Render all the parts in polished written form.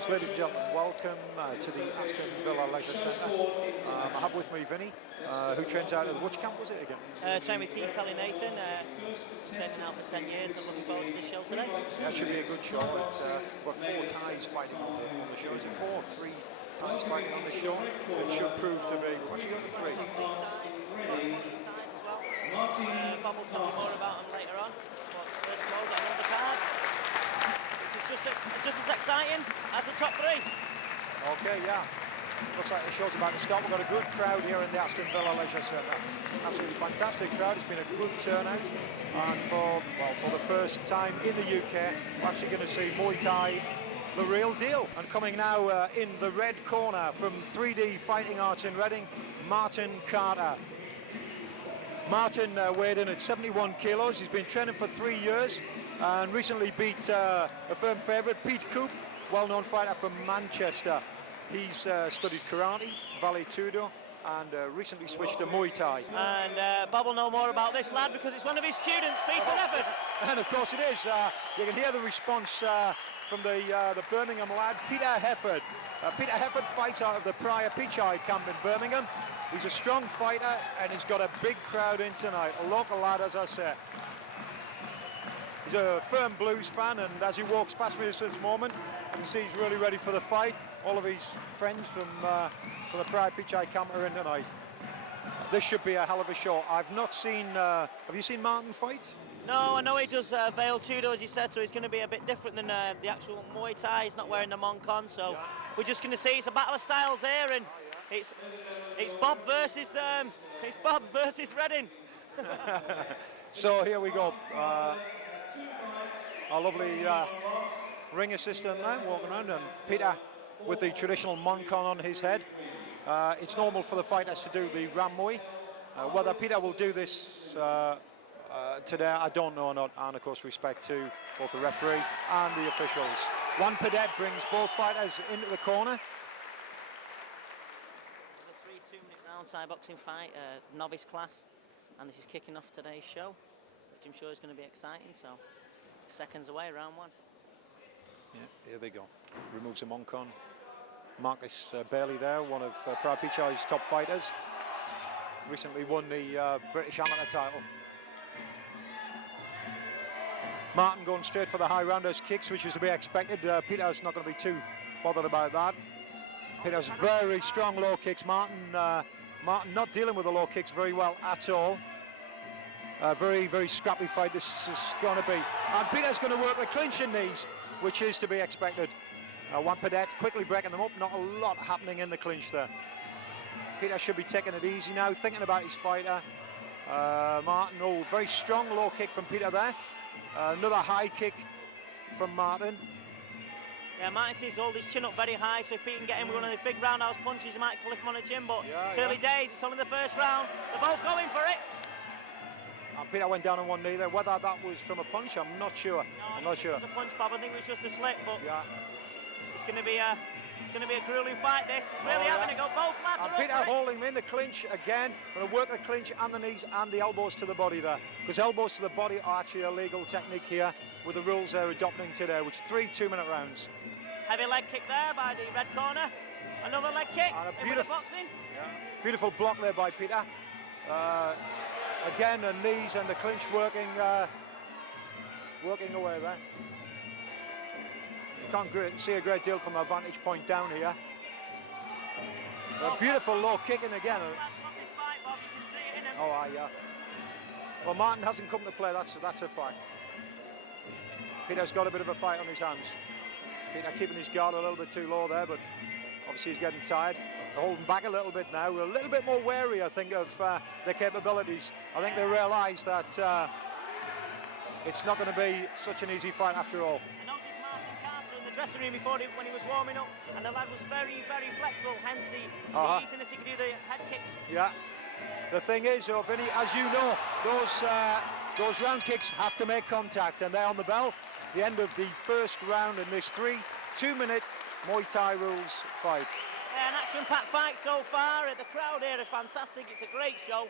Yes, ladies and gentlemen, welcome to the Aston Villa Leisure Centre. I have with me Vinny, who trains out of which camp was it again? Train with Keith, Kelly, Nathan. Training now for 10 years, so looking forward to this show today. That should be a good show. It's got 4 Thais fighting on the show. Is it 4 or 3 Thais fighting on the show? It should prove to be. What's you got 3? Thais as well. Bob will tell me more about them later on. But first of all, get another card. This is just as exciting as the top 3. Okay, yeah. Looks like the show's about to start. We've got a good crowd here in the Aston Villa Leisure Centre. Absolutely fantastic crowd. It's been a good turnout. And for the first time in the UK, we're actually going to see Muay Thai, the real deal. And coming now in the red corner from 3D Fighting Arts in Reading, Martin Carter. Martin weighed in at 71 kilos. He's been training for 3 years and recently beat a firm favourite, Pete Coop, well-known fighter from Manchester. He's studied karate, Vale Tudo, and recently switched to Muay Thai. And Bob will know more about this lad because it's one of his students, Peace and Heffer. And of course it is. You can hear the response from the Birmingham lad, Peter Heffer. Peter Heffer fights out of the prior Pichai camp in Birmingham. He's a strong fighter and he's got a big crowd in tonight. A local lad, as I said. He's a firm blues fan, and as he walks past me at this moment, you can see he's really ready for the fight. All of his friends from the prior Pichai camp are in tonight. This should be a hell of a show. I've not seen. Have you seen Martin fight? No, I know he does Vale Tudo, as you said, so he's going to be a bit different than the actual Muay Thai. He's not wearing the Moncon, so we're just going to see. It's a battle of styles here, and it's Bob versus Reading. So here we go. Our lovely ring assistant there walking around, and Peter with the traditional Moncon on his head. It's normal for the fighters to do the Ram Muay. Whether Peter will do this today, I don't know or not, and of course respect to both the referee and the officials. Juan Paddy brings both fighters into the corner. This is a 3-2-minute round Thai boxing fight, novice class, and this is kicking off today's show, which I'm sure is going to be exciting. So seconds away, round 1. Yeah, here they go. Removes a Moncon. Marcus Bailey there, one of Prior Pichai's top fighters. Recently won the British amateur title. Martin going straight for the high rounders kicks, which is to be expected. Peter's not going to be too bothered about that. Peter's very strong low kicks. Martin not dealing with the low kicks very well at all. Very, very scrappy fight this is going to be. And Peter's going to work the clinching knees, which is to be expected. Juan Paddy quickly breaking them up. Not a lot happening in the clinch there. Peter should be taking it easy now, thinking about his fighter. Martin, very strong low kick from Peter there. Another high kick from Martin. Yeah, Martin seems to hold his chin up very high, so if Pete can get him with one of those big roundhouse punches, he might clip him on the chin, but it's early days, it's only the first round. They're both going for it. And Peter went down on one knee there. Whether that was from a punch, I'm not sure. No, I'm not sure. It was a punch, Bob. I think it was just a slip, but yeah. It's going to be a grueling fight. This it's really having to go. Both lads and are Peter up for it. holding him in the clinch again. Going to work the clinch and the knees and the elbows to the body there, because elbows to the body are actually a legal technique here with the rules they're adopting today, which 3 2-minute rounds. Heavy leg kick there by the red corner. Another leg kick. And a in with the boxing. Beautiful block there by Peter. Again, the knees and the clinch working away there. You can't see a great deal from a vantage point down here. A beautiful low kicking again. That's what this fight, Bob. You can see it in him. Oh, yeah. Well, Martin hasn't come to play. That's a fact. Peter's got a bit of a fight on his hands. Peter keeping his guard a little bit too low there, but obviously he's getting tired. They're holding back a little bit now. We're a little bit more wary, I think, of their capabilities. I think they realise that it's not going to be such an easy fight after all. I noticed Martin Carter in the dressing room before when he was warming up, and the lad was very, very flexible, hence the easiness he could do the head kicks. Yeah. The thing is, Vinny, as you know, those round kicks have to make contact, and they're on the bell. The end of the first round in this 3 2-minute Muay Thai rules fight. Yeah, an action-packed fight so far. The crowd here is fantastic. It's a great show.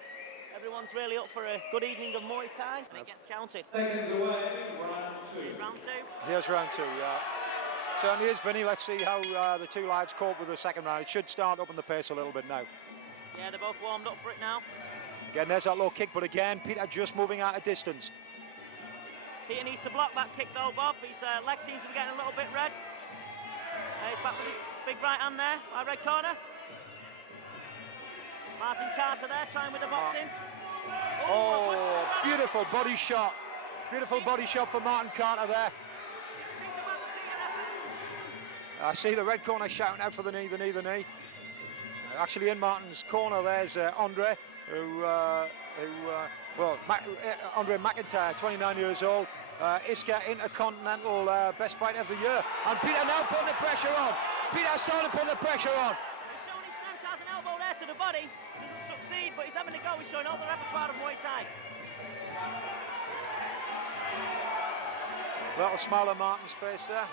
Everyone's really up for a good evening of Muay Thai, and it gets counted. Seconds away, round 2. Round 2. Here's round 2, yeah. Certainly is, Vinny. Let's see how the two lads cope with the second round. It should start up in the pace a little bit now. Yeah, they're both warmed up for it now. Again, there's that low kick, but again, Peter just moving out of distance. Peter needs to block that kick though, Bob. His leg seems to be getting a little bit red. He's back with his big right hand there, by red corner. Martin Carter there, trying with the boxing. Oh, beautiful body shot. Beautiful body shot for Martin Carter there. I see the red corner shouting out for the knee, the knee, the knee. Actually in Martin's corner there's Andre, Andre McIntyre, 29 years old. ISCA Intercontinental Best Fighter of the Year. And Peter now putting the pressure on. Peter started putting the pressure on. He's showing his strength, has an elbow there to the body. Doesn't succeed, but he's having a go. He's showing all the repertoire of Muay Thai. Little smile on Martin's face there.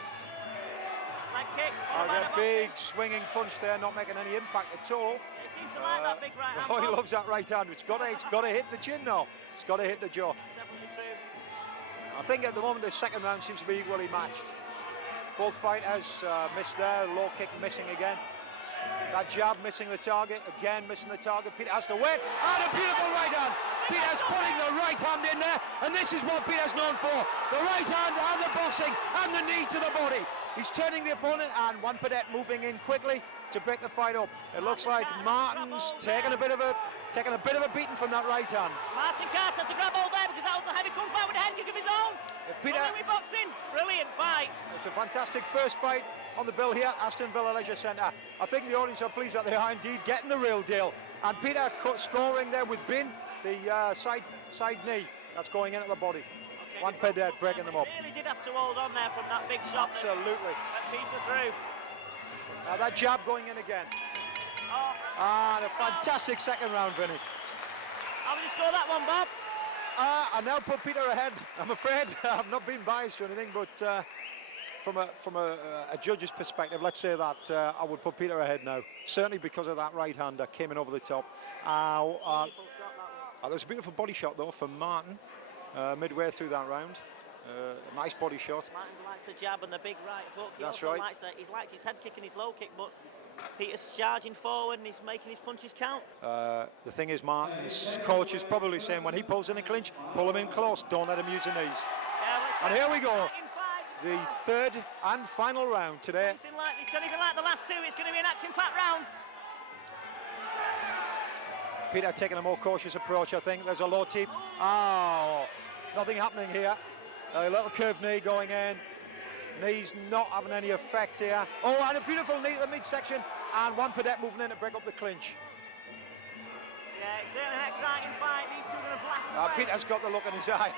Leg kick. A big swinging punch there, not making any impact at all. He seems to like that big right hand. Oh, he loves that right hand. It's got to hit the chin now. It's got to hit the jaw. That's definitely true. I think at the moment the second round seems to be equally matched. Both fighters missed there. Low kick missing again. That jab missing the target. Again missing the target. Peter has to wait. And a beautiful right hand. Peter's putting the right hand in there. And this is what Peter's known for. The right hand and the boxing and the knee to the body. He's turning the opponent, and Juan Padet moving in quickly to break the fight up. It looks like Martin's taking a bit of a beating from that right hand. Martin Carter to grab hold there because that was a heavy come fight with a head kick of his own. If Peter, boxing, brilliant fight. It's a fantastic first fight on the bill here at Aston Villa Leisure Centre. I think the audience are pleased that they are indeed getting the real deal. And Peter scoring there with Bin, the side knee that's going into the body. Juan Padet breaking them up. Really did have to hold on there from that big shot. Absolutely. That Peter through. Now that jab going in again. And a fantastic second round, Vinny. How would you score that one, Bob? I now put Peter ahead. I'm afraid I've not been biased or anything, but from a judge's perspective, let's say that I would put Peter ahead now. Certainly because of that right hand that came in over the top. Beautiful shot, that one. There was a beautiful body shot though from Martin midway through that round. A nice body shot. Martin likes the jab and the big right hook. That's right. He's liked his head kick and his low kick, but Peter's charging forward and he's making his punches count. The thing is, Martin's coach is probably saying when he pulls in a clinch, pull him in close, don't let him use the knees. Yeah, and here we go, the third and final round today. It's anything like the last two, it's going to be an action-packed round. Peter taking a more cautious approach, I think. There's a low tip. Oh, nothing happening here. A little curved knee going in. Knees not having any effect here. Oh, and a beautiful knee at the midsection. And Juan Padet moving in to break up the clinch. Yeah, it's certainly an exciting fight. These two are going to blast away. Peter's got the look in his eye.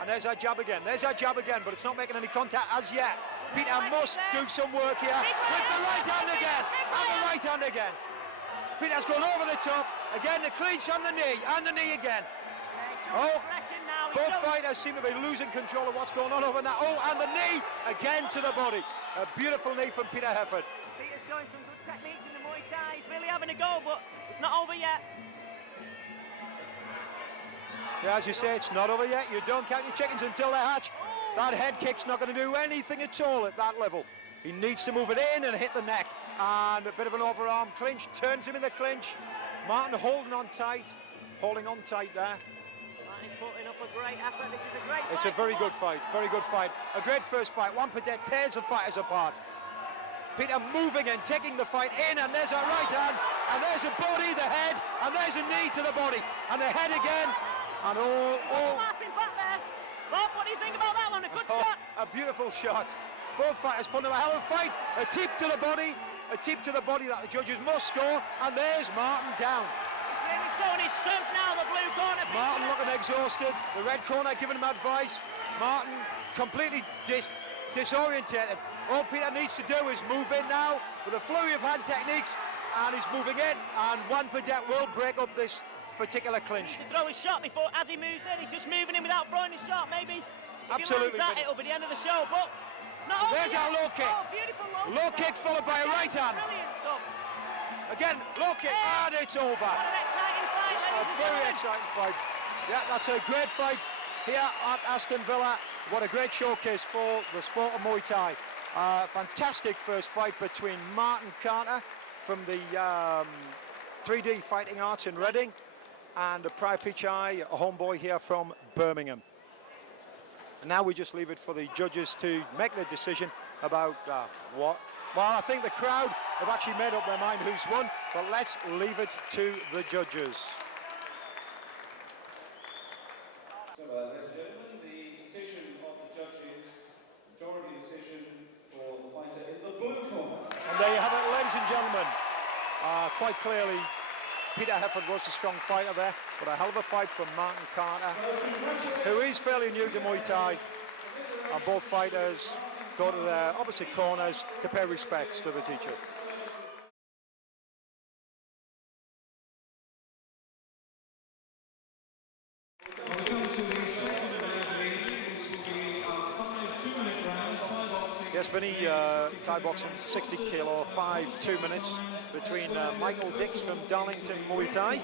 And there's that jab again. There's that jab again, but it's not making any contact as yet. Peter must do some work here with the right hand again. And the right hand again. Peter's gone over the top. Again, the clinch on the knee again. Oh, both fighters seem to be losing control of what's going on over there. Oh, and the knee again to the body. A beautiful knee from Peter Heffer. Peter's showing some good techniques in the Muay Thai. He's really having a go, but it's not over yet. Yeah, as you say, it's not over yet. You don't count your chickens until they hatch. That head kick's not going to do anything at all at that level. He needs to move it in and hit the neck. And a bit of an overarm clinch, turns him in the clinch. Martin holding on tight there. Martin's putting up a great effort. This is a great fight. It's a very good fight, very good fight. A great first fight. Juan Padet tears the fighters apart. Peter moving and taking the fight in, and there's a right hand, and there's a body, the head, and there's a knee to the body, and the head again, and all. Martin back there. Bob, what do you think about that one? A good shot. A beautiful shot. Both fighters putting up a hell of a fight. A tip to the body that the judges must score, and there's Martin down. He's really showing his strength now, the blue corner. Martin looking exhausted, the red corner giving him advice. Martin completely disorientated. All Peter needs to do is move in now with a flurry of hand techniques, and he's moving in, and Juan Padet will break up this particular clinch. He needs to throw his shot before, as he moves in, he's just moving in without throwing his shot. Maybe absolutely. If he lands that, it'll be the end of the show, but not over there's yet. that low kick. Oh, beautiful low kick followed by a right hand. Brilliant stuff. Again, low kick, and it's over. What an exciting fight, ladies and very gentlemen. exciting fight. Yeah, that's a great fight here at Aston Villa. What a great showcase for the sport of Muay Thai. Fantastic first fight between Martin Carter from the 3D Fighting Arts in Reading and Prior Pichai, a homeboy here from Birmingham. And now we just leave it for the judges to make their decision about what. Well, I think the crowd have actually made up their mind who's won, but let's leave it to the judges. So, ladies and gentlemen, the decision of the judges, majority decision for the fighter in the blue corner. And there you have it, ladies and gentlemen. Quite clearly, Peter Heffer was a strong fighter there, but a hell of a fight from Martin Carter, who is fairly new to Muay Thai. And both fighters go to their opposite corners to pay respects to the teacher. When we come to the second round of the evening, this will be our 5 2-minute rounds, Thai boxing. Yes, Vinny, Thai boxing, 60 kilo, 5 2 minutes between Michael Dix from Darlington Muay Thai.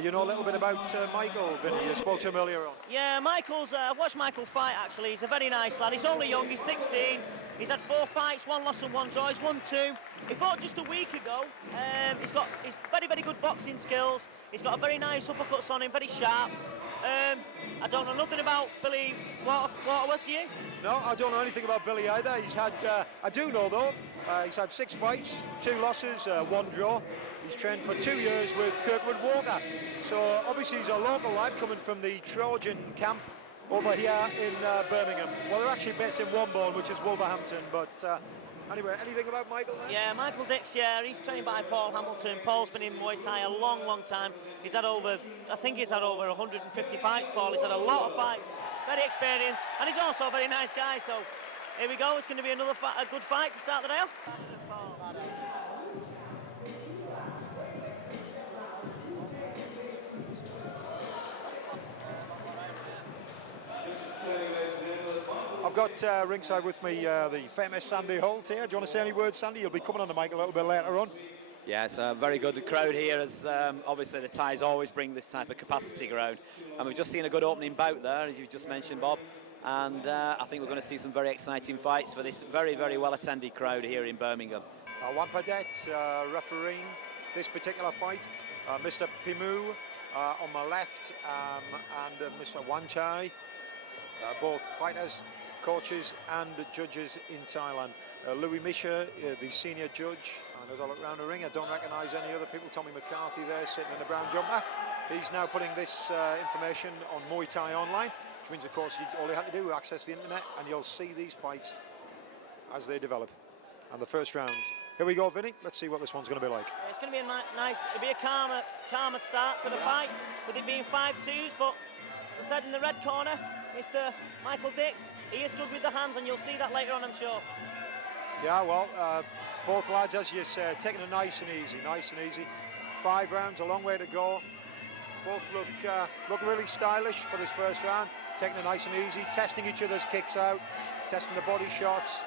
You know a little bit about Michael, Vinny. You spoke to him earlier on. Yeah, I've watched Michael fight actually. He's a very nice lad. He's only young, he's 16. He's had 4 fights, 1 loss and 1 draw. He's won 2. He fought just a week ago. He's very, very good boxing skills. He's got a very nice uppercuts on him, very sharp. I don't know nothing about Billy Waterworth, do you? No, I don't know anything about Billy either. He's had, I do know though, he's had 6 fights, 2 losses, 1 draw. He's trained for 2 years with Kirkwood Walker. So obviously he's a local lad coming from the Trojan camp over here in Birmingham. Well, they're actually based in Wombourne, which is Wolverhampton, but anyway, anything about Michael then? Yeah, Michael Dix, yeah, he's trained by Paul Hamilton. Paul's been in Muay Thai a long, long time. He's had over, I think he's had over 150 fights, Paul. He's had a lot of fights, very experienced, and he's also a very nice guy, so here we go. It's going to be another a good fight to start the day off. I've got ringside with me the famous Sandy Holt here. Do you want to say any words, Sandy? You'll be coming on the mic a little bit later on. Yeah, it's a very good crowd here, as obviously the Thais always bring this type of capacity crowd. And we've just seen a good opening bout there, as you just mentioned, Bob. And I think we're going to see some very exciting fights for this very, very well-attended crowd here in Birmingham. Juan Padet refereeing this particular fight. Mr. Pimu on my left and Mr. Wanchai, both fighters, coaches and judges in Thailand. Louis Misha, the senior judge. And as I look around the ring, I don't recognise any other people. Tommy McCarthy there sitting in the brown jumper. He's now putting this information on Muay Thai Online, which means, of course, all you have to do is access the internet and you'll see these fights as they develop. And the first round. Here we go, Vinny. Let's see what this one's going to be like. It's going to be a nice, it'll be a calmer start to the fight, with it being 5-2s, but as I said, in the red corner, Mr. Michael Dix, he is good with the hands, and you'll see that later on, I'm sure. Yeah, well, both lads, as you said, taking it nice and easy, 5 rounds, a long way to go. Both look really stylish for this first round, taking it nice and easy, testing each other's kicks out, testing the body shots.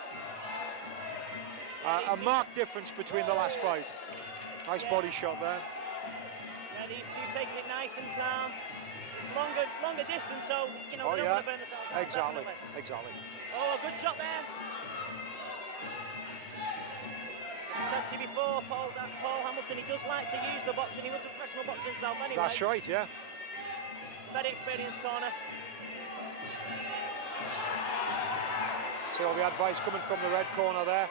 A marked difference between the last fight. Nice body shot there. Yeah, these two taking it nice and calm. It's longer distance, so you know we don't want to burn this out. Exactly. Oh, a good shot there. I said to you before, Paul Hamilton, he does like to use the boxing. He was a professional boxer himself anyway. That's right, yeah. Very experienced corner. See all the advice coming from the red corner there.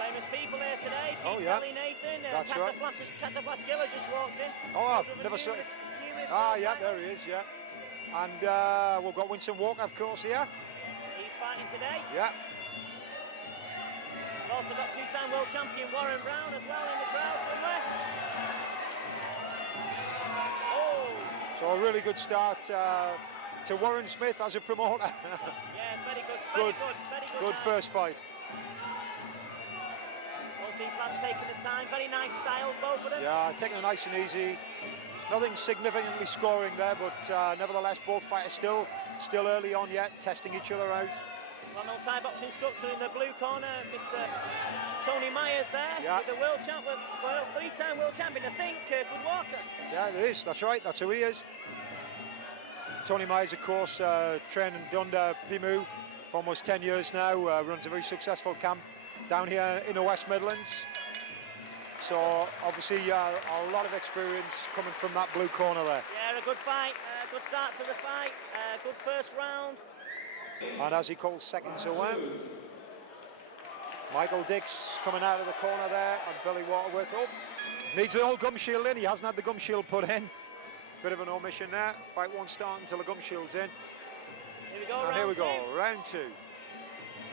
Famous people here today. Oh, yeah. Nathan, That's right. Cataplas Killer just walked in. Oh, I've never seen it. Yeah, there he is, yeah. And we've got Winston Walker, of course, here. He's fighting today. Yeah. We've also got 2-time world champion Warren Brown as well in the crowd somewhere. Oh! So a really good start to Warren Smith as a promoter. Yeah, very good. Good first fight. Both these lads taking the time. Very nice styles, both of them. Yeah, taking it nice and easy. Nothing significantly scoring there, but nevertheless, both fighters still early on yet, testing each other out. Well-known Thai boxing instructor in the blue corner, Mr. Tony Myers there, with the world champ, 3-time world champion, I think, Kirkwood Walker. Yeah, it is. That's right. That's who he is. Tony Myers, of course, trained under Pimu for almost 10 years now, runs a very successful camp down here in the West Midlands. So obviously a lot of experience coming from that blue corner there. Yeah, a good fight, good start to the fight, good first round. And as he calls seconds away, Michael Dix coming out of the corner there, and Billy Waterworth up. Needs the old gum shield in, he hasn't had the gum shield put in. Bit of an omission there, fight won't start until the gum shield's in. Here we go, And here we go, round two.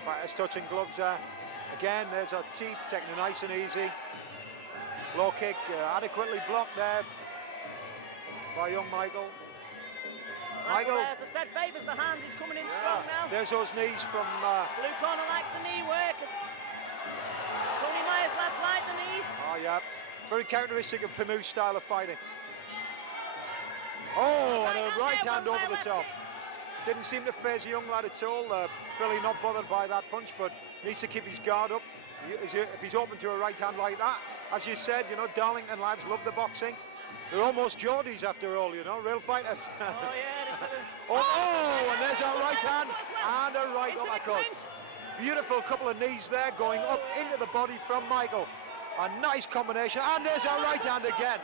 Fighters touching gloves there. Again, there's our teep, taking it nice and easy. Low kick, adequately blocked there by young Michael. Michael, as I said, favours the hand, he's coming in strong now. There's those knees from... Blue corner likes the knee work. Tony Myers lads like the knees. Oh yeah, very characteristic of Pimu's style of fighting. Oh, and a right hand over the top. Didn't seem to faze the young lad at all. Billy not bothered by that punch, but needs to keep his guard up. If he's open to a right hand like that, as you said, you know, Darlington lads love the boxing. They're almost Geordies after all, you know, real fighters. Oh yeah. Oh, and there's a right hand and a right uppercut. Beautiful couple of knees there going up into the body from Michael. A nice combination, and there's a right hand again.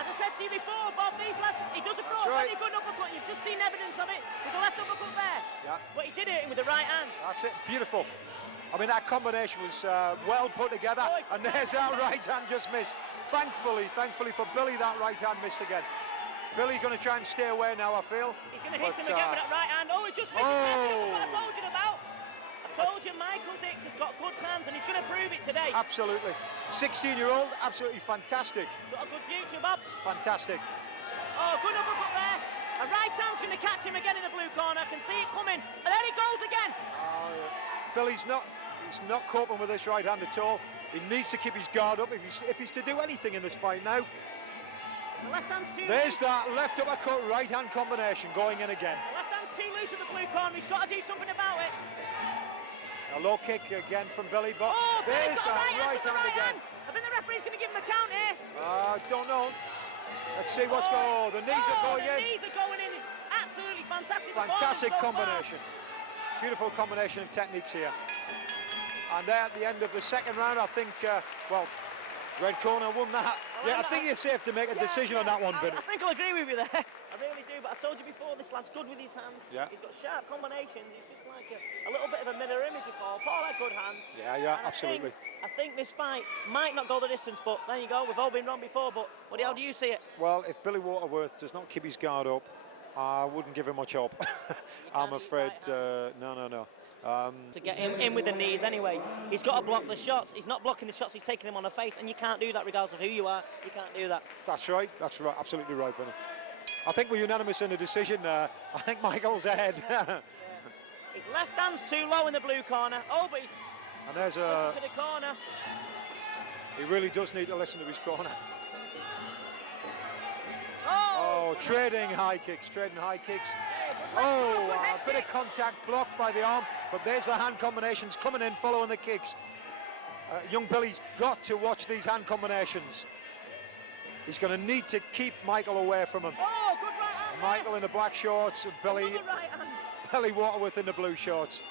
As I said to you before, Bob, these lads, he doesn't throw a very good uppercut. You've just seen evidence of it with the left uppercut there. Yeah. But he did hit him with the right hand. That's it, beautiful. I mean, that combination was well put together, and there's that right hand just missed. Thankfully for Billy, that right hand missed again. Billy going to try and stay away now, I feel. He's going to hit him again with that right hand. Oh, he just missed it. That's what I told you about. I told you Michael Dix has got good hands, and he's going to prove it today. Absolutely. 16-year-old, absolutely fantastic. Got a good future, Bob. Fantastic. Oh, good uppercut there. A right hand's going to catch him again in the blue corner. I can see it coming. And there he goes again. Billy's not coping with this right hand at all. He needs to keep his guard up if he's to do anything in this fight now. The left hand's too There's loose. that left uppercut, right hand combination going in again. The left hand's too loose at the blue corner. He's got to do something about it. A low kick again from Billy, but there's that right hand again. I think the referee's going to give him a count here. Don't know. Let's see what's going on. The knees are going in. The knees are going in. It's absolutely fantastic. Fantastic combination. Beautiful combination of techniques here. And there at the end of the second round, I think, red corner won that. I think you're safe to make a decision on that one, Vin. I think I'll agree with you there. I really do, but I told you before, this lad's good with his hands. Yeah. He's got sharp combinations. He's just like a little bit of a mirror image of Paul. Paul had good hands. Yeah, absolutely. I think this fight might not go the distance, but there you go. We've all been wrong before, but how do you see it? Well, if Billy Waterworth does not keep his guard up, I wouldn't give him much hope. I'm afraid, no. To get him in with the knees anyway. He's got to block the shots. He's not blocking the shots, he's taking them on the face, and you can't do that regardless of who you are. You can't do that. That's right, absolutely right, Vinny. I think we're unanimous in the decision. I think Michael's ahead. His left hand's too low in the blue corner. Oh, but he's... And there's to the corner. He really does need to listen to his corner. Trading high kicks. A bit of contact blocked by the arm, but there's the hand combinations coming in following the kicks. Young Billy's got to watch these hand combinations. He's going to need to keep Michael away from him. Oh, good right hand. Michael in the black shorts, Billy Waterworth in the blue shorts.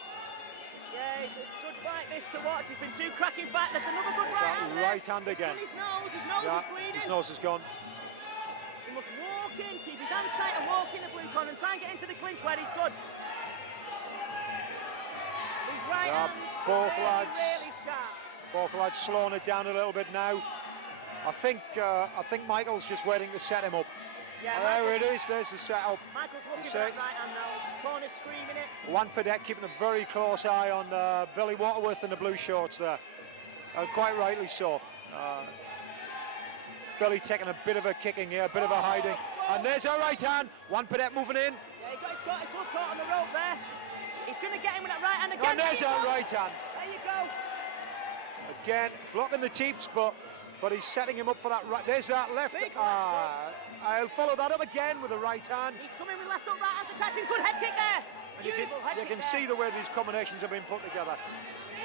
Yeah, it's a good fight this to watch. He's been two cracking fights. There's another good right hand. Right hand again. His nose is bleeding. His nose is gone. He must walk in, keep his hands tight and walk in the blue corner and try and get into the clinch where he's good. These right hands both lads, really sharp. Both lads slowing it down a little bit now. I think Michael's just waiting to set him up. Yeah, there it is, there's the setup. Michael's looking for that right hand now. His corner's screaming it. Juan Paddy keeping a very close eye on Billy Waterworth in the blue shorts there. And quite rightly so. Billy taking a bit of a kicking here, a bit of a hiding. And there's a right hand. Juan Paddy moving in. Yeah, he's got his glove caught on the rope there. He's going to get him with that right hand again. And there's that right hand. There you go. Again, blocking the teeps, but he's setting him up for that right. There's that left. I'll follow that up again with the right hand. He's coming with left up, right hand to catch him. Good head kick there. And you can see the way these combinations have been put together.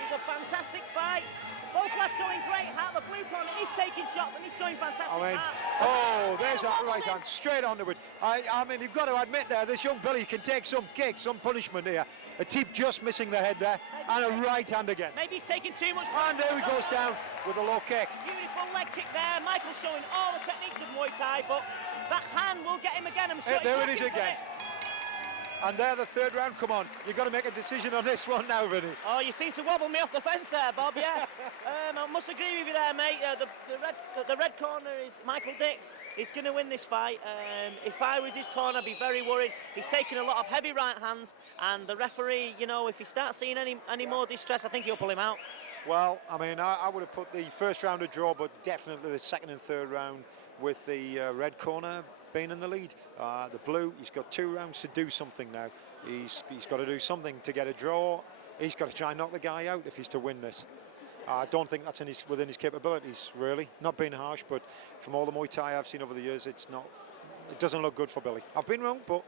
It's a fantastic fight. Both lads showing great heart. The blue corner, he's taking shots and he's showing fantastic heart. There's that right hand straight onto it. I mean, you've got to admit there, this young Billy can take some kick, some punishment here. A Teep just missing the head there, and a right hand again. Maybe he's taking too much. And there he goes down with a low kick. Beautiful leg kick there. Michael showing all the techniques of Muay Thai, but that hand will get him again. I'm sure. There it is again. And there, the third round. Come on, you've got to make a decision on this one now, Vinny. Oh, you seem to wobble me off the fence there, Bob. Yeah, I must agree with you there, mate. The red corner is Michael Dix. He's going to win this fight. If I was his corner, I'd be very worried. He's taken a lot of heavy right hands, and the referee, you know, if he starts seeing any more distress, I think he'll pull him out. Well, I mean, I would have put the first round a draw, but definitely the second and third round with the red corner being in the lead. The blue, he's got 2 rounds to do something now. He's got to do something to get a draw. He's got to try and knock the guy out if he's to win this. I don't think that's within his capabilities, really. Not being harsh, but from all the Muay Thai I've seen over the years, it doesn't look good for Billy. I've been wrong, but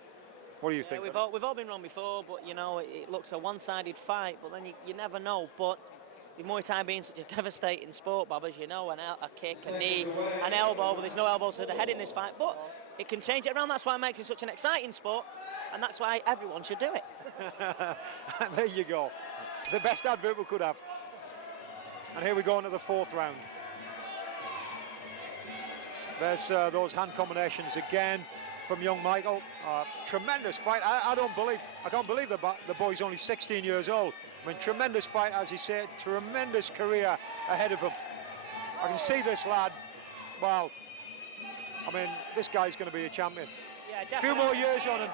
what do you think? We've all been wrong before, but you know, it looks a one-sided fight, but then you never know. But with Muay Thai being such a devastating sport, Bob, as you know, a kick, a knee, an elbow, but there's no elbow to the head in this fight, but it can change it around. That's why it makes it such an exciting sport, and that's why everyone should do it. There you go. The best advert we could have. And here we go into the 4th round. There's those hand combinations again from young Michael. Tremendous fight. I can't believe the boy's only 16 years old. I mean, tremendous fight, as he said, tremendous career ahead of him. I can see this lad, well, I mean, this guy's going to be a champion. Yeah, a few more years on him.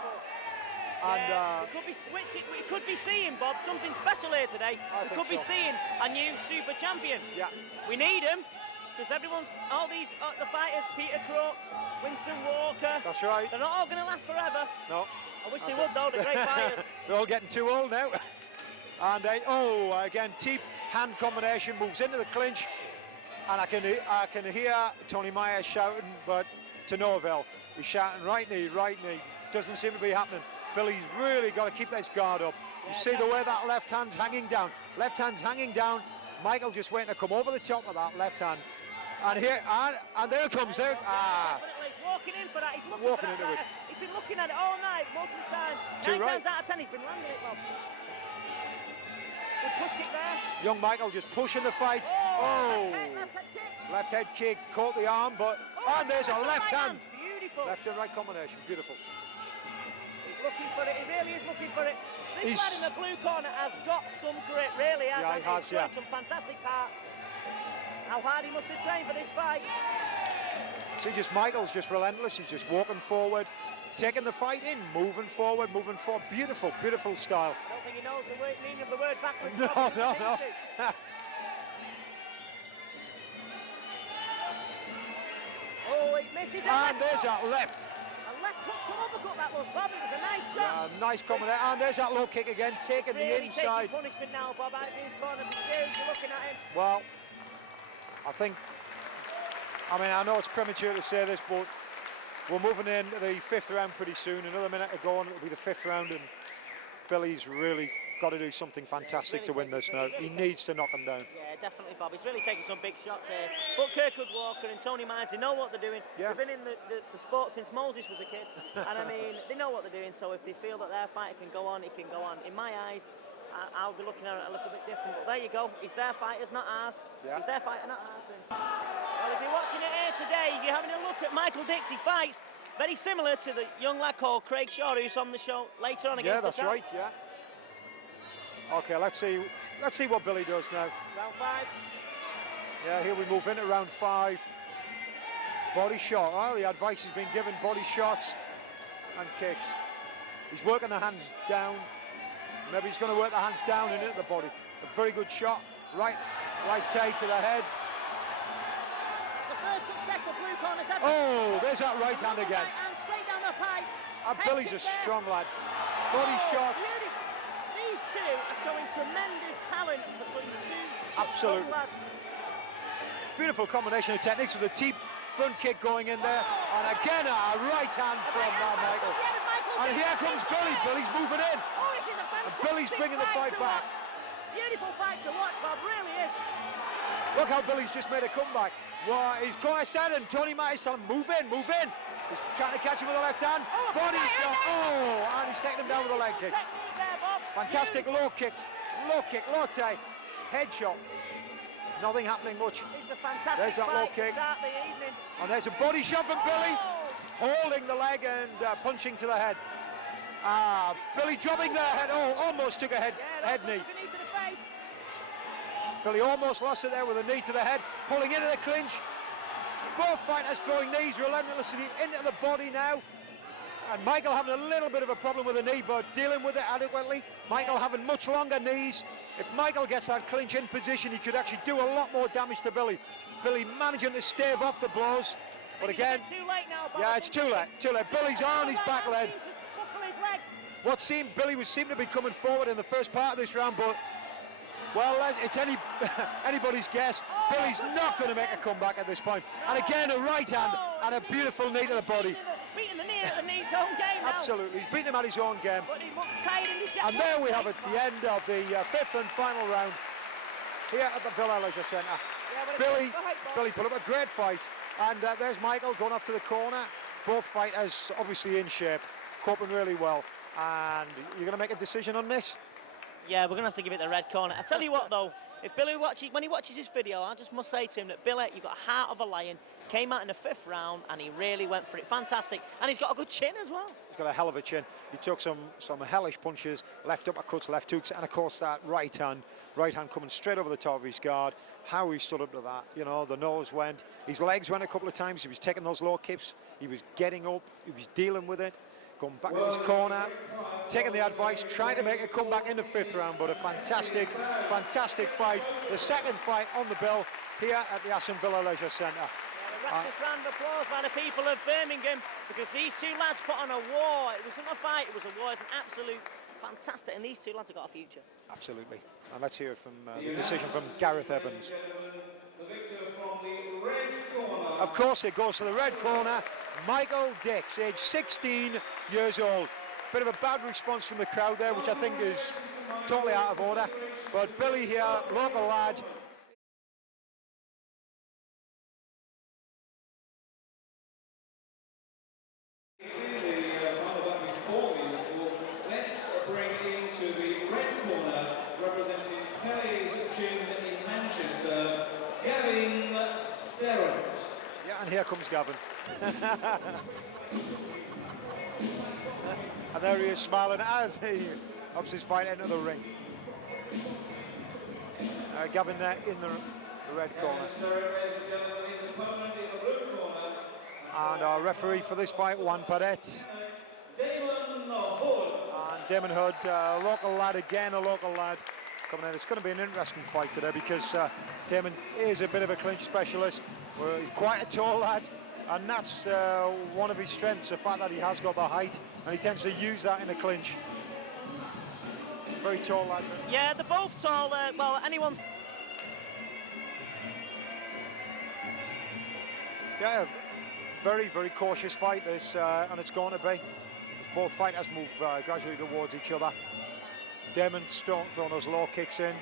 And we could be seeing, Bob, something special here today. We could be seeing a new super champion. Yeah. We need him, because all these, the fighters, Peter Crook, Winston Walker. That's right. They're not all going to last forever. No. I wish they would, though, the great fighters. They're all getting too old now. And again, Teep hand combination moves into the clinch, and I can hear Tony Myers shouting, but to no avail. He's shouting right knee, doesn't seem to be happening. Billy's really got to keep this guard up. You see the way that left hand's hanging down. Left hand's hanging down. Michael just waiting to come over the top of that left hand. And here, and there it comes out. Definitely, he's walking in for that. He's looking for that. He's been looking at it all night, most of the time. 9 times out of 10, he's been landing it, Bob. Good push kick there. Young Michael just pushing the fight. Left head kick, caught the arm, but and there's a left hand. Beautiful. Left and right combination, beautiful. He's looking for it. He really is looking for it. This lad in the blue corner has got some grit, really has. Yeah, he has, yeah. Some fantastic heart. How hard he must have trained for this fight. See, Michael's just relentless. He's just walking forward, taking the fight in, moving forward. Beautiful, beautiful style. I don't think he knows the meaning of the word backwards. No. Oh, it misses. And there's that left. A left hook, come uppercut that was, Bob. It was a nice shot. Yeah, nice coming there. And there's that low kick again, taking the inside. Taking punishment now, Bob. Out of his corner, be seriously looking at him. Well, I know it's premature to say this, but we're moving into the 5th round pretty soon. Another minute to go, and it'll be the 5th round, and Billy's really got to do something fantastic to win this now. He needs to knock him down. Yeah, definitely, Bob. He's really taking some big shots here. But Kirkwood Walker and Tony Myers, they know what they're doing. Yeah. They've been in the sport since Moses was a kid. And I mean, they know what they're doing, so if they feel that their fight can go on, it can go on. In my eyes, I'll be looking at it a little bit different. But there you go. It's their fight, it's not ours. Yeah. It's their fight, not ours. Well, if you're watching it here today, if you're having a look at Michael Dixie fights, very similar to the young lad called Craig Shaw, who's on the show later on against Yeah, that's right, yeah. Okay, let's see what Billy does now. Round 5. Yeah, here we move into round 5. Body shot. Oh, the advice has been given, body shots and kicks. He's working the hands down. Maybe he's going to work the hands down and into the body. A very good shot. Right tie to the head. It's the first success of blue corner's ever. Oh, there's that right hand again. And straight down the pipe. And Billy's a strong lad. Body shot. Beautiful. These two are showing tremendous talent for such Absolutely. young lads. Beautiful combination of techniques with a Teep front kick going in there. And again, a right hand from Michael. And here comes Billy. Billy's moving in. Oh, this is a fantastic And Billy's bringing the fight back. Beautiful fight to watch, Bob, really is. Look how Billy's just made a comeback. Well, he's quite sad, and Tony Myers telling him, move in. He's trying to catch him with the left hand. Body shot. Oh, and he's taking him down with a leg kick. Fantastic low kick, low tie, head shot. Nothing happening much. It's a fantastic There's that low kick. Start the evening. And there's a body shot from Billy, holding the leg and punching to the head. Billy dropping the head. Oh, almost took a head knee. Knee to the face. Billy almost lost it there with a knee to the head, pulling into the clinch. Both fighters throwing knees relentlessly into the body now. And Michael having a little bit of a problem with the knee, but dealing with it adequately. Michael having much longer knees. If Michael gets that clinch in position, he could actually do a lot more damage to Billy. Billy managing to stave off the blows. But again, too late now, Bob. yeah, it's too late. Billy's on his back leg. What seemed Billy was seemed to be coming forward in the first part of this round, but well, it's anybody's guess. Billy's not going to make a comeback at this point. And again, a right hand and a beautiful knee to the body. Beating the knee at the knee, own game now. Absolutely, he's beaten him at his own game. But he looks tired in his And there we have it, the end of the fifth and final round here at the Villa Leisure Centre. Billy put up a great fight, and there's Michael going off to the corner. Both fighters obviously in shape, coping really well. And you're going to make a decision on this? Yeah, we're going to have to give it the red corner. I tell you what, though, if Billy when he watches this video, I just must say to him that Billy, you've got a heart of a lion. Came out in the fifth round and he really went for it. Fantastic. And he's got a good chin as well. He's got a hell of a chin. He took some hellish punches, left uppercuts, left hooks, and of course that right hand coming straight over the top of his guard. How he stood up to that, you know, the nose went, his legs went a couple of times. He was taking those low kicks. He was getting up, he was dealing with it, going back in his corner, taking the advice, trying to make a comeback in the fifth round, but a fantastic fight. The second fight on the bill here at the Aston Villa Leisure Centre. Rapturous round of applause by the people of Birmingham, because these two lads put on a war. It wasn't a fight, it was a war. It's an absolute fantastic, and these two lads have got a future. Absolutely. And let's hear it from the decision from Gareth Evans. The victor from the red corner. Of course, it goes to the red corner. Michael Dix, age 16 years old. Bit of a bad response from the crowd there, which I think is totally out of order. But Billy here, local lad. Let's bring into the red corner, representing Paddy's gym in Manchester, Gavin Sterrett. Yeah, and here comes Gavin. And there he is smiling as he ups his fight into the ring. Gavin there in the red corner. And our referee for this fight, Juan Padet. And Damon Hood, local lad again, a local lad coming in. It's going to be an interesting fight today because Damon is a bit of a clinch specialist. He's quite a tall lad, and that's one of his strengths, the fact that he has got the height, and he tends to use that in a clinch. Very tall lad. Yeah, they're both tall. Well, anyone's... Yeah, very, very cautious fight this, and it's going to be. Both fighters move gradually towards each other. Damon throwing those low kicks in,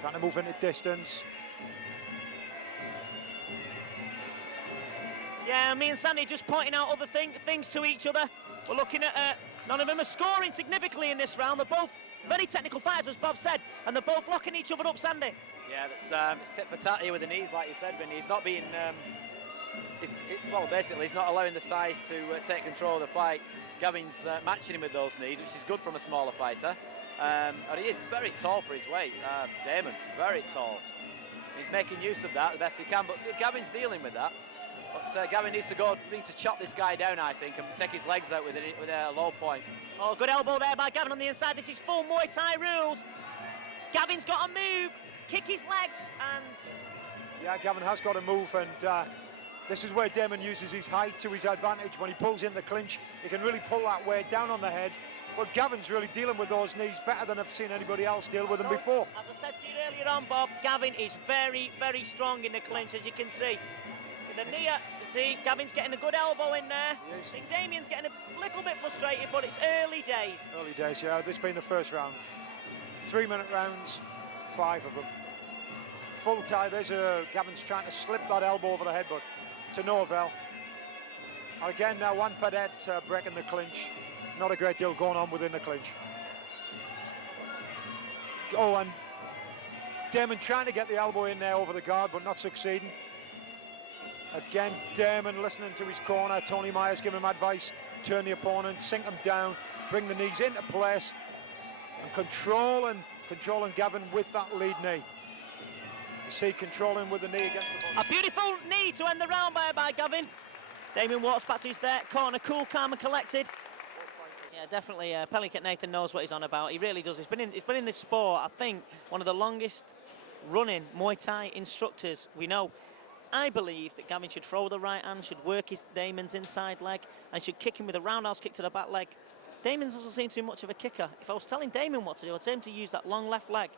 trying to move into distance. Yeah, me and Sandy just pointing out other things to each other. We're looking at none of them are scoring significantly in this round. They're both very technical fighters, as Bob said, and they're both locking each other up, Sandy. Yeah, it's tit for tat here with the knees, like you said, Vinny. He's not being, well, basically, he's not allowing the size to take control of the fight. Gavin's matching him with those knees, which is good from a smaller fighter. And he is very tall for his weight. Damon, very tall. He's making use of that the best he can, but Gavin's dealing with that. But Gavin needs to chop this guy down, I think, and take his legs out with a low point. Oh, good elbow there by Gavin on the inside. This is full Muay Thai rules. Gavin's got to move, kick his legs, and... Yeah, Gavin has got to move, and this is where Damon uses his height to his advantage. When he pulls in the clinch, he can really pull that weight down on the head. But Gavin's really dealing with those knees better than I've seen anybody else deal with them before. As I said to you earlier on, Bob, Gavin is very, very strong in the clinch, as you can see. With the knee, see, Gavin's getting a good elbow in there. I think Damien's getting a little bit frustrated, but it's early days. Early days, yeah. This being the first round. 3-minute rounds, 5 of them. Full tie, Gavin's trying to slip that elbow over the head, but to no avail. Again, now one Paddy breaking the clinch. Not a great deal going on within the clinch. Oh, and Damon trying to get the elbow in there over the guard, but not succeeding. Again, Damon listening to his corner. Tony Myers giving him advice. Turn the opponent, sink him down, bring the knees into place, and controlling Gavin with that lead knee. You see, controlling with the knee against the body. A beautiful knee to end the round by Gavin. Damon walks back to his corner, cool, calm and collected. Yeah, definitely. Pelican Nathan knows what he's on about. He really does. He's been in this sport, I think, one of the longest running Muay Thai instructors we know. I believe that Gavin should throw the right hand, should work his Damon's inside leg, and should kick him with a roundhouse kick to the back leg. Damon doesn't seem too much of a kicker. If I was telling Damon what to do, I'd tell him to use that long left leg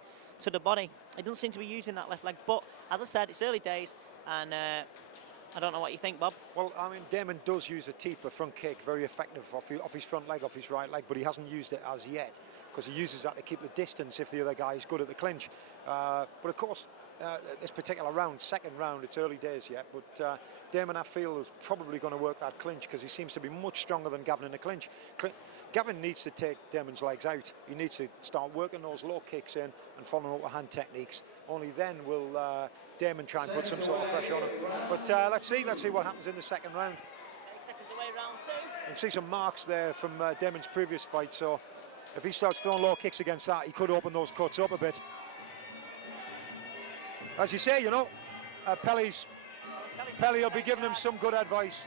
to the body. He doesn't seem to be using that left leg, but as I said, it's early days, and I don't know what you think, Bob. Well, I mean, Damon does use a teep, a front kick, very effective off his front leg, off his right leg, but he hasn't used it as yet, because he uses that to keep the distance if the other guy is good at the clinch. But of course, this particular round, second round, it's early days yet, but Damon, I feel, is probably going to work that clinch because he seems to be much stronger than Gavin in the clinch. Gavin needs to take Damon's legs out. He needs to start working those low kicks in and following up with hand techniques. Only then will Damon try and put some sort of pressure on him. But let's see what happens in the second round. 8 seconds away, round 2. You can see some marks there from Damon's previous fight, so if he starts throwing low kicks against that, he could open those cuts up a bit. As you say, you know, Pelly will be giving him some good advice.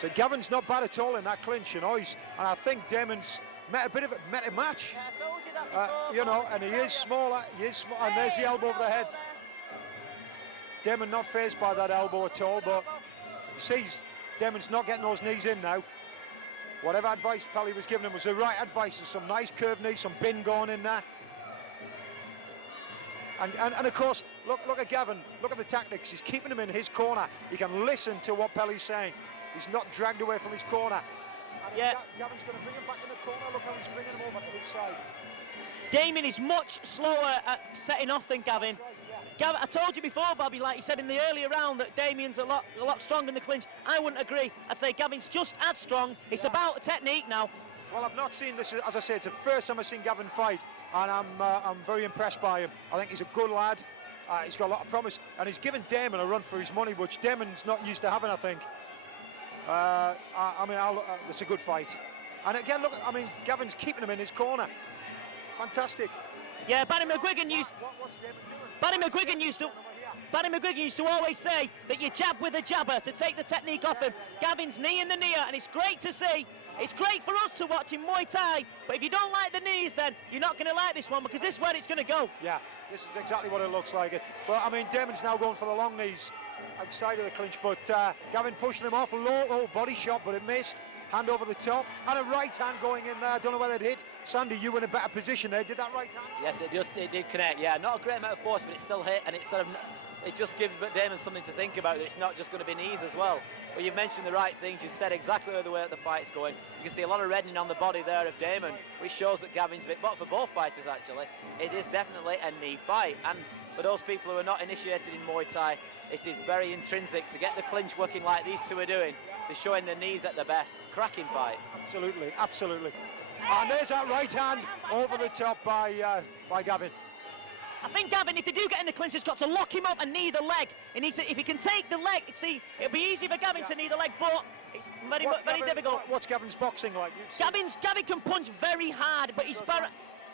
So Gavin's not bad at all in that clinch, you know. And I think Damon's met a match. Yeah, I told you that before, you know, and he is smaller. And there's the elbow over the head. Damon not phased by that elbow at all, but he sees Damon's not getting those knees in now. Whatever advice Pelly was giving him was the right advice. There's some nice curved knees, some bin going in there. And of course, look at Gavin. Look at the tactics. He's keeping him in his corner. He can listen to what Pelly's saying. He's not dragged away from his corner. And yeah. Gavin's going to bring him back in the corner. Look how he's bringing him over to his side. Damon is much slower at setting off than Gavin. Gavin, I told you before, Bobby, like you said in the earlier round, that Damien's a lot stronger in the clinch. I wouldn't agree. I'd say Gavin's just as strong. It's about technique now. Well, I've not seen this, as I said, it's the first time I've seen Gavin fight, and I'm very impressed by him. I think he's a good lad. He's got a lot of promise, and he's given Damon a run for his money, which Damon's not used to having, I think. It's a good fight. And again, look, I mean, Gavin's keeping him in his corner. Fantastic. Yeah, Paddy McGuigan used. What's Damon doing? Paddy McGuigan used to always say that you jab with a jabber to take the technique off him. Gavin's knee in the knee, and it's great to see. It's great for us to watch in Muay Thai, but if you don't like the knees, then you're not going to like this one, because this is where it's going to go. Yeah, this is exactly what it looks like. But I mean, Damon's now going for the long knees outside of the clinch, but Gavin pushing him off, low body shot, but it missed. Hand over the top, and a right hand going in there. I don't know whether it hit. Sandy, you were in a better position there. Did that right hand? Yes, it did connect. Yeah, not a great amount of force, but it still hit, and it just gives Damon something to think about. It's not just going to be knees as well. But you've mentioned the right things. You said exactly the way that the fight's going. You can see a lot of reddening on the body there of Damon, which shows that Gavin's a bit. But for both fighters, actually, it is definitely a knee fight. And for those people who are not initiated in Muay Thai, it is very intrinsic to get the clinch working like these two are doing. They're showing their knees at their best. Cracking fight. Absolutely. And there's that right hand over the top by Gavin. I think Gavin, if they do get in the clinch, has got to lock him up and knee the leg. If he can take the leg, see, it'll be easy for Gavin to knee the leg, but it's very difficult. What's Gavin's boxing like? Gavin can punch very hard, but he's better.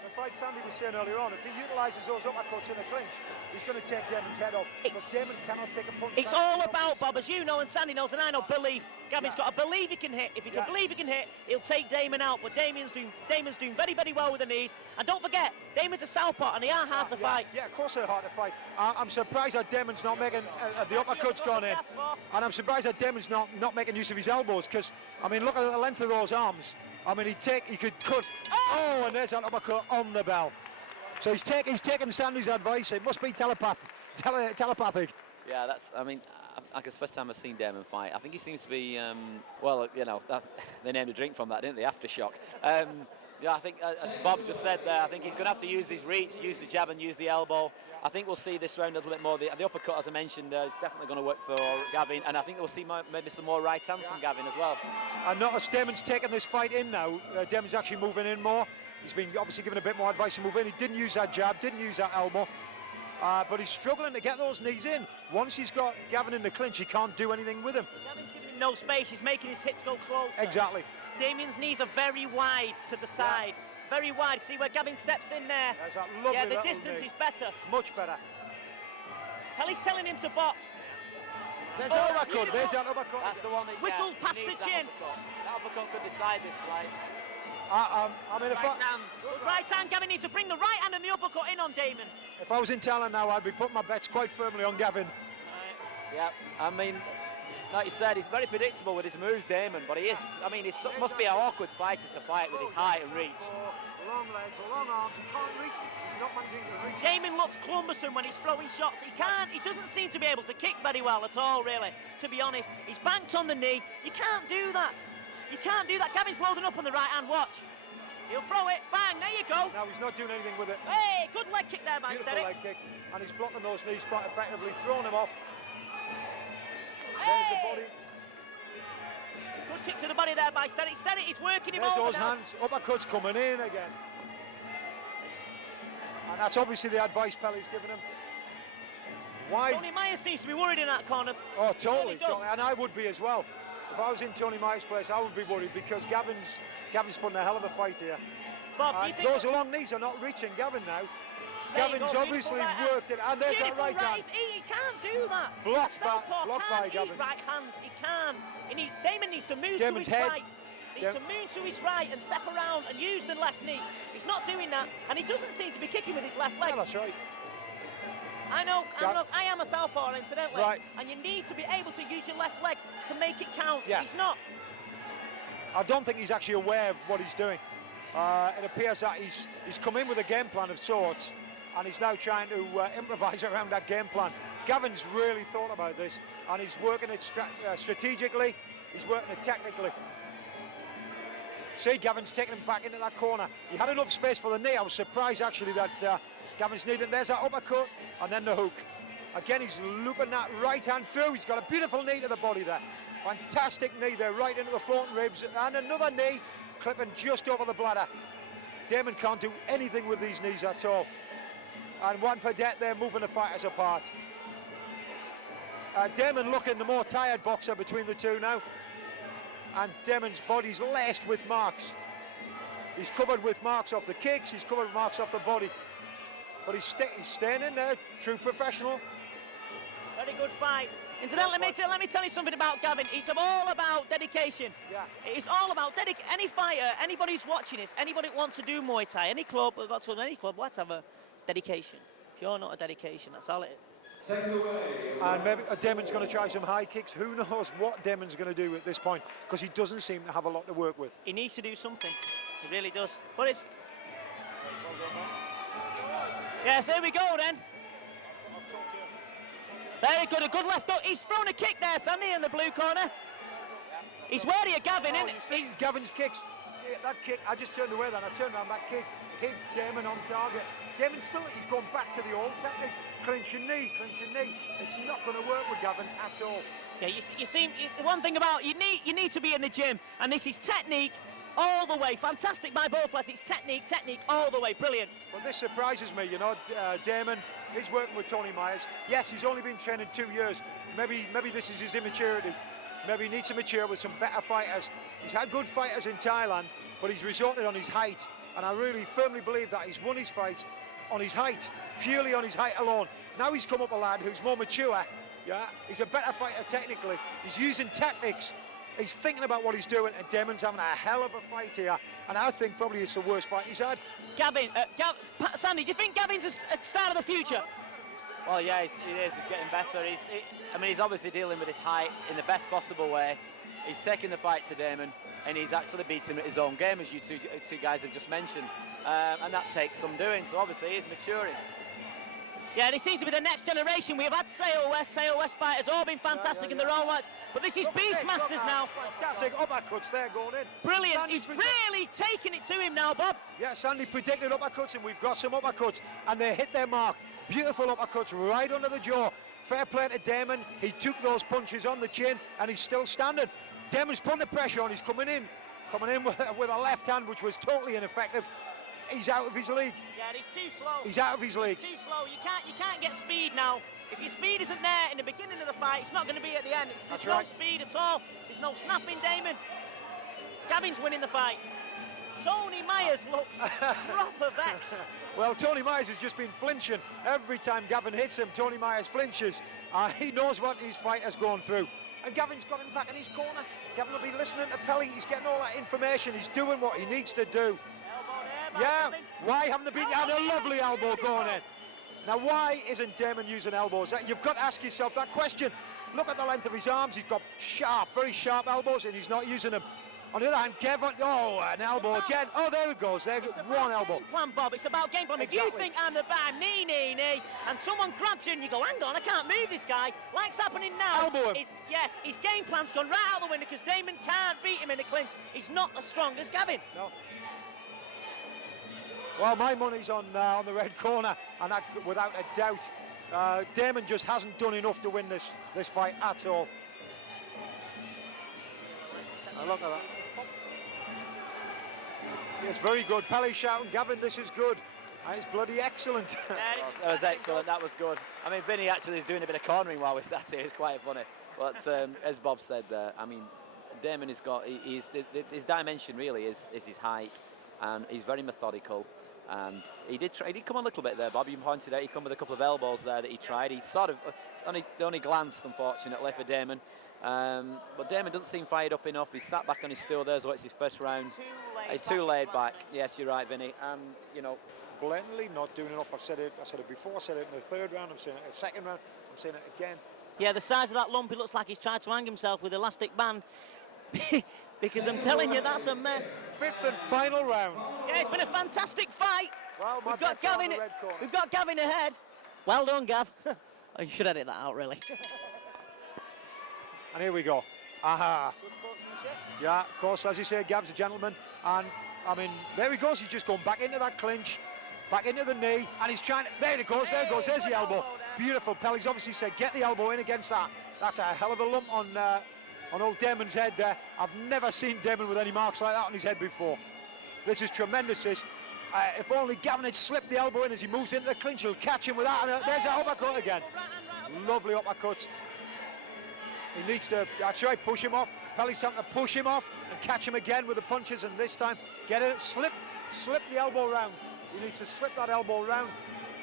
That's like Sandy was saying earlier on. If he utilises those uppercuts in the clinch, he's going to take Damon's head off, because Damon cannot take a punch. It's all about, Bob, as you know and Sandy knows and I know, belief. Gavin's got to believe he can hit. If he can believe he can hit, he'll take Damon out. But Damon's doing very, very well with the knees. And don't forget, Damon's a southpaw and they are hard to fight. Yeah, of course they're hard to fight. I'm surprised that Damon's not making the uppercuts gone in. And I'm surprised that Damon's not making use of his elbows, because, I mean, look at the length of those arms. I mean, he could cut. Oh, and there's that uppercut on the bell. So he's taken Sandy's advice. It must be telepathic. Yeah, I guess first time I've seen Damon fight. I think he seems to be, they named a drink from that, didn't they? Aftershock. Yeah, I think, as Bob just said there, I think he's going to have to use his reach, use the jab and use the elbow. I think we'll see this round a little bit more. The uppercut, as I mentioned, is definitely going to work for Gavin, and I think we'll see maybe some more right hands from Gavin as well. And notice Damon's taking this fight in now. Damon's actually moving in more. He's been obviously given a bit more advice to move in. He didn't use that jab, didn't use that elbow, but he's struggling to get those knees in. Once he's got Gavin in the clinch, he can't do anything with him. Gavin's giving him no space. He's making his hips go closer. Exactly. Damien's knees are very wide to the side. Very wide. See where Gavin steps in there? There's that lovely yeah, the little distance knee. is better. Much better. Pelly's telling him to box. There's that uppercut. There's that uppercut. That's the one that Whistled past the chin. That uppercut could decide this fight. I mean, Right hand. Right hand, Gavin needs to bring the right hand and the uppercut in on Damon. if I was in Thailand now, I'd be putting my bets quite firmly on Gavin. Yeah, I mean, like you said, he's very predictable with his moves, Damon, but he is, I mean, he must be an awkward fighter to fight with his height and reach. Long legs, long arms, he can't reach. He's not managing to reach. Damon looks cumbersome when he's throwing shots. He doesn't seem to be able to kick very well at all, really, to be honest. He's banked on the knee. You can't do that. You can't do that. Gavin's loading up on the right hand, watch. He'll throw it, bang, there you go. Now he's not doing anything with it. Hey, good leg kick there by Beautiful Steady. leg kick, and he's blocking those knees quite effectively, throwing him off. There's Hey. the body. Good kick to the body there by Steady. Steady, he's working him There's over those now. hands, uppercuts coming in again. And that's obviously the advice Pelly's given him. Why? Tony Myers seems to be worried in that corner. Oh, totally, Really does. totally. And I would be as well. If I was in Tony Myers' place, I would be worried because Gavin's putting a hell of a fight here. Bob, do you And think those long knees are not reaching Gavin now. There you Gavin's go, obviously beautiful right hand. worked it, and there's that Beautiful right hand. He can't do that. Blocked by- Southpaw blocked can't by eat Gavin. right hands. He can. Damon needs to move Damon's to his head. right. He needs to move to his right and step around and use the left knee. He's not doing that, and he doesn't seem to be kicking with his left leg. Yeah, that's right. I know, I am a southpaw incidentally, Right. and you need to be able to use your left leg to make it count. Yeah. He's not. I don't think he's actually aware of what he's doing. It appears that he's come in with a game plan of sorts, and he's now trying to improvise around that game plan. Gavin's really thought about this, and he's working it strategically, he's working it technically. See, Gavin's taking him back into that corner. He had enough space for the knee. I was surprised actually that Gavin's knee, there's that uppercut, and then the hook. Again, he's looping that right hand through. He's got a beautiful knee to the body there. Fantastic knee there, right into the floating ribs, and another knee clipping just over the bladder. Damon can't do anything with these knees at all. And Juan Padet there moving the fighters apart. Damon looking the more tired boxer between the two now. And Damon's body's laced with marks. He's covered with marks off the kicks, he's covered with marks off the body. But he's staying in there, true professional. Very good fight. Incidentally, let me tell you something about Gavin. It's all about dedication. Yeah. It's all about dedication. Any fighter, anybody who's watching this, anybody who wants to do Muay Thai, any club, I've got to any club, whatever, dedication. Pure not a dedication, that's all it is. And maybe Damon's going to try some high kicks. Who knows what Damon's going to do at this point, because he doesn't seem to have a lot to work with. He needs to do something. He really does. But it's... Yes, here we go then. Very good, a good left hook. He's thrown a kick there, Sandy, in the blue corner. He's wary of Gavin, isn't You it? see Gavin's kicks. That kick, I just turned away then. I turned around, that kick hit Damon on target. Damon still, he's going back to the old techniques. Clinch your knee, clinch your knee. It's not going to work with Gavin at all. Yeah, you see, the one thing about you need to be in the gym, and this is technique all the way. Fantastic by both lads. It's technique all the way. Brilliant. Well, this surprises me, you know. Damon is working with Tony Myers. Yes, he's only been training 2 years. Maybe this is his immaturity. Maybe he needs to mature with some better fighters. He's had good fighters in Thailand, but he's resorted on his height. And I really firmly believe that he's won his fights on his height, purely on his height alone. Now he's come up a lad who's more mature. Yeah, he's a better fighter technically. He's using tactics. He's thinking about what he's doing, and Damon's having a hell of a fight here. And I think probably it's the worst fight he's had. Gavin, Sandy, do you think Gavin's a star of the future? Well, yeah, he is. He's getting better. I mean, he's obviously dealing with his height in the best possible way. He's taking the fight to Damon, and he's actually beating him at his own game, as you two guys have just mentioned. And that takes some doing, so obviously he's maturing. Yeah, they seem to be the next generation. We have had Sale West fighters, all been fantastic in their own rights. But this is Beastmasters now. Fantastic uppercuts there going in. Brilliant. Sandy He's really taking it to him now, Bob. Yeah, Sandy predicted uppercuts, and we've got some uppercuts, and they hit their mark. Beautiful uppercuts right under the jaw. Fair play to Damon. He took those punches on the chin, and he's still standing. Damon's putting the pressure on. He's coming in with a left hand, which was totally ineffective. He's out of his league. Yeah, he's too slow. He's out of his league. Too slow. You can't get speed now. If your speed isn't there in the beginning of the fight, it's not going to be at the end. There's no speed at all. There's no snapping, Damon. Gavin's winning the fight. Tony Myers looks proper vexed. Well, Tony Myers has just been flinching. Every time Gavin hits him, Tony Myers flinches. He knows what his fighter's going through. And Gavin's got him back in his corner. Gavin will be listening to Pelly. He's getting all that information. He's doing what he needs to do. Yeah, why haven't they been... And a lovely elbow going in. Now, why isn't Damon using elbows? You've got to ask yourself that question. Look at the length of his arms. He's got sharp, very sharp elbows, and he's not using them. On the other hand, Gavin, an elbow again. Oh, there it goes. There, one elbow. Game plan, Bob. It's about game plan. Exactly. If you think I'm the bad knee, and someone grabs you and you go, hang on, I can't move this guy, like's happening now. Elbow him. Yes, his game plan's gone right out the window because Damon can't beat him in a clinch. He's not as strong as Gavin. No. Well, my money's on the red corner, and that, without a doubt, Damon just hasn't done enough to win this fight at all. Now look at that. It's very good. Pelly shouting, Gavin, this is good. It's bloody excellent. That was excellent. That was good. I mean, Vinny actually is doing a bit of cornering while we sat here. It's quite funny. But as Bob said there, I mean, Damon has got his dimension really is his height, and he's very methodical. And he did come on a little bit there, Bob. You pointed out he come with a couple of elbows there that he tried. He sort of only glanced, unfortunately, for Damon. But Damon doesn't seem fired up enough. He's sat back on his stool there as though it's his first round. He's too laid back. Yes, you're right, Vinny. And you know, blatantly not doing enough. I said it before. I said it in the third round. I'm saying it in the second round. I'm saying it again. Yeah, the size of that lump, it looks like he's tried to hang himself with elastic band. Because I'm telling you, that's a mess. Fifth and final round. Yeah, it's been a fantastic fight. Well, we've got Gavin. We've got Gavin ahead. Well done, Gav. Oh, you should edit that out, really. And here we go. Aha. Good sportsmanship. Yeah, of course, as you say, Gav's a gentleman. And, I mean, there he goes. He's just going back into that clinch, back into the knee, and he's trying to... There it goes, there it goes. There's the elbow. Beautiful. Pelly's obviously said, get the elbow in against that. That's a hell of a lump on old Damon's head there. I've never seen Damon with any marks like that on his head before. This is tremendous, this. If only Gavin had slipped the elbow in as he moves into the clinch, he'll catch him with that. And there's that uppercut again. Lovely uppercut. He needs to, that's right, push him off. Pelly's trying to push him off and catch him again with the punches, and this time get it, slip the elbow round. He needs to slip that elbow round.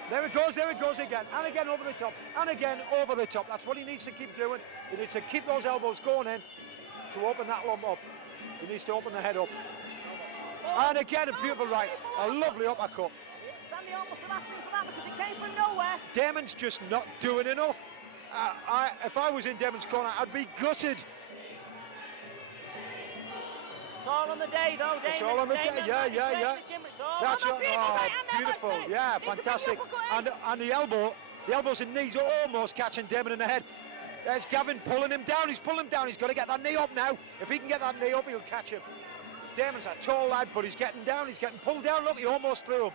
There it goes again, and again over the top, and again over the top. That's what he needs to keep doing. He needs to keep those elbows going in to open that lump up. He needs to open the head up. And again, a beautiful right, a lovely uppercut. Sandy almost asked him for that because it came from nowhere. Damon's just not doing enough. If I was in Damon's corner, I'd be gutted. It's all on the day, though, Damon. It's all on the day, yeah. That's beautiful, yeah, fantastic. And the elbows and knees are almost catching Damon in the head. There's Gavin pulling him down. He's pulling him down. He's got to get that knee up now. If he can get that knee up, he'll catch him. Damon's a tall lad, but he's getting down. He's getting pulled down. Look, he almost threw him.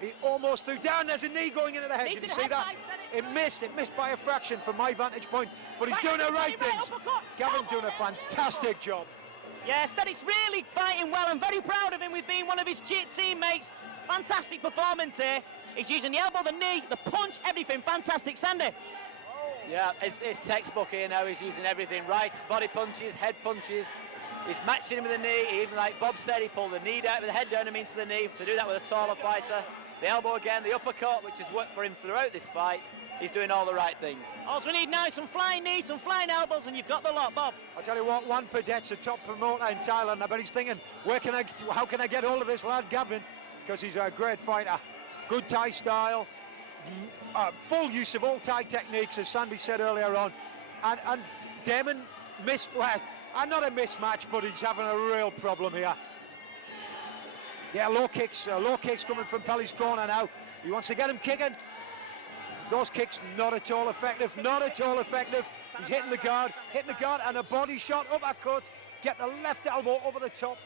He almost threw down. There's a knee going into the head. Did you see that? It missed by a fraction from my vantage point, but he's doing the right things. Gavin doing a fantastic job. Yeah, Steady's really fighting well. I'm very proud of him with being one of his teammates. Fantastic performance here. He's using the elbow, the knee, the punch, everything. Fantastic, Sandy. Yeah, it's textbook here now. He's using everything. Right, body punches, head punches. He's matching him with the knee. Even like Bob said, he pulled the knee down, the head down him into the knee to do that with a taller fighter. The elbow again, the uppercut, which has worked for him throughout this fight. He's doing all the right things. All we need now is some flying knees, some flying elbows, and you've got the lot, Bob. I'll tell you what, Juan Padet's a top promoter in Thailand. I bet he's thinking, how can I get hold of this lad, Gavin? Because he's a great fighter. Good Thai style, full use of all Thai techniques, as Sandy said earlier on. And Damon missed, well, not a mismatch, but he's having a real problem here. Yeah, low kicks coming from Pelly's corner now. He wants to get him kicking. Those kicks not at all effective, not at all effective. He's hitting the guard, and a body shot, uppercut, get the left elbow over the top,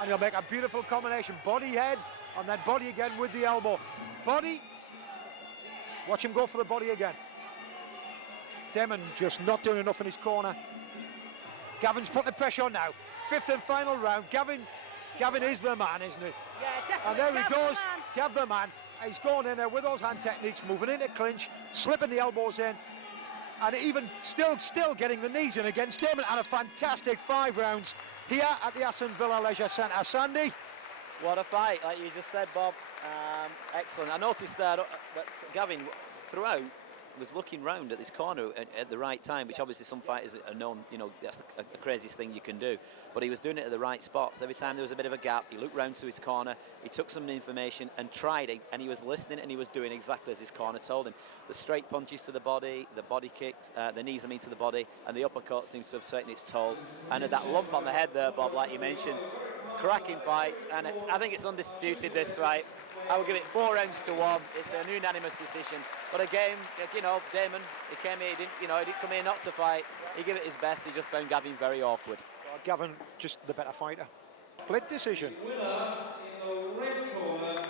and he'll make a beautiful combination. Body, head, and then body again with the elbow. Body, watch him go for the body again. Damon just not doing enough in his corner. Gavin's putting the pressure on now. 5th and final round. Gavin is the man, isn't he? Yeah, definitely. And there he goes, Gav the man. He's going in there with those hand techniques, moving into clinch, slipping the elbows in, and even still getting the knees in against Damon, and a fantastic 5 rounds here at the Aston Villa Leisure Centre. Sandy? What a fight, like you just said, Bob. Excellent. I noticed that Gavin, throughout, was looking round at this corner at the right time, which obviously some fighters are known, you know, that's the craziest thing you can do. But he was doing it at the right spots. Every time there was a bit of a gap, he looked round to his corner, he took some information and tried it, and he was listening and he was doing exactly as his corner told him. The straight punches to the body kicks, the knees, to the body, and the uppercut seems to have taken its toll. And that lump on the head there, Bob, like you mentioned, cracking fight, and I think it's undisputed, this fight. I will give it 4 rounds to 1. It's an unanimous decision. But again, you know, Damon, he came here, he didn't come here not to fight. He gave it his best. He just found Gavin very awkward. Gavin, just the better fighter. Split decision. Winner in the red corner.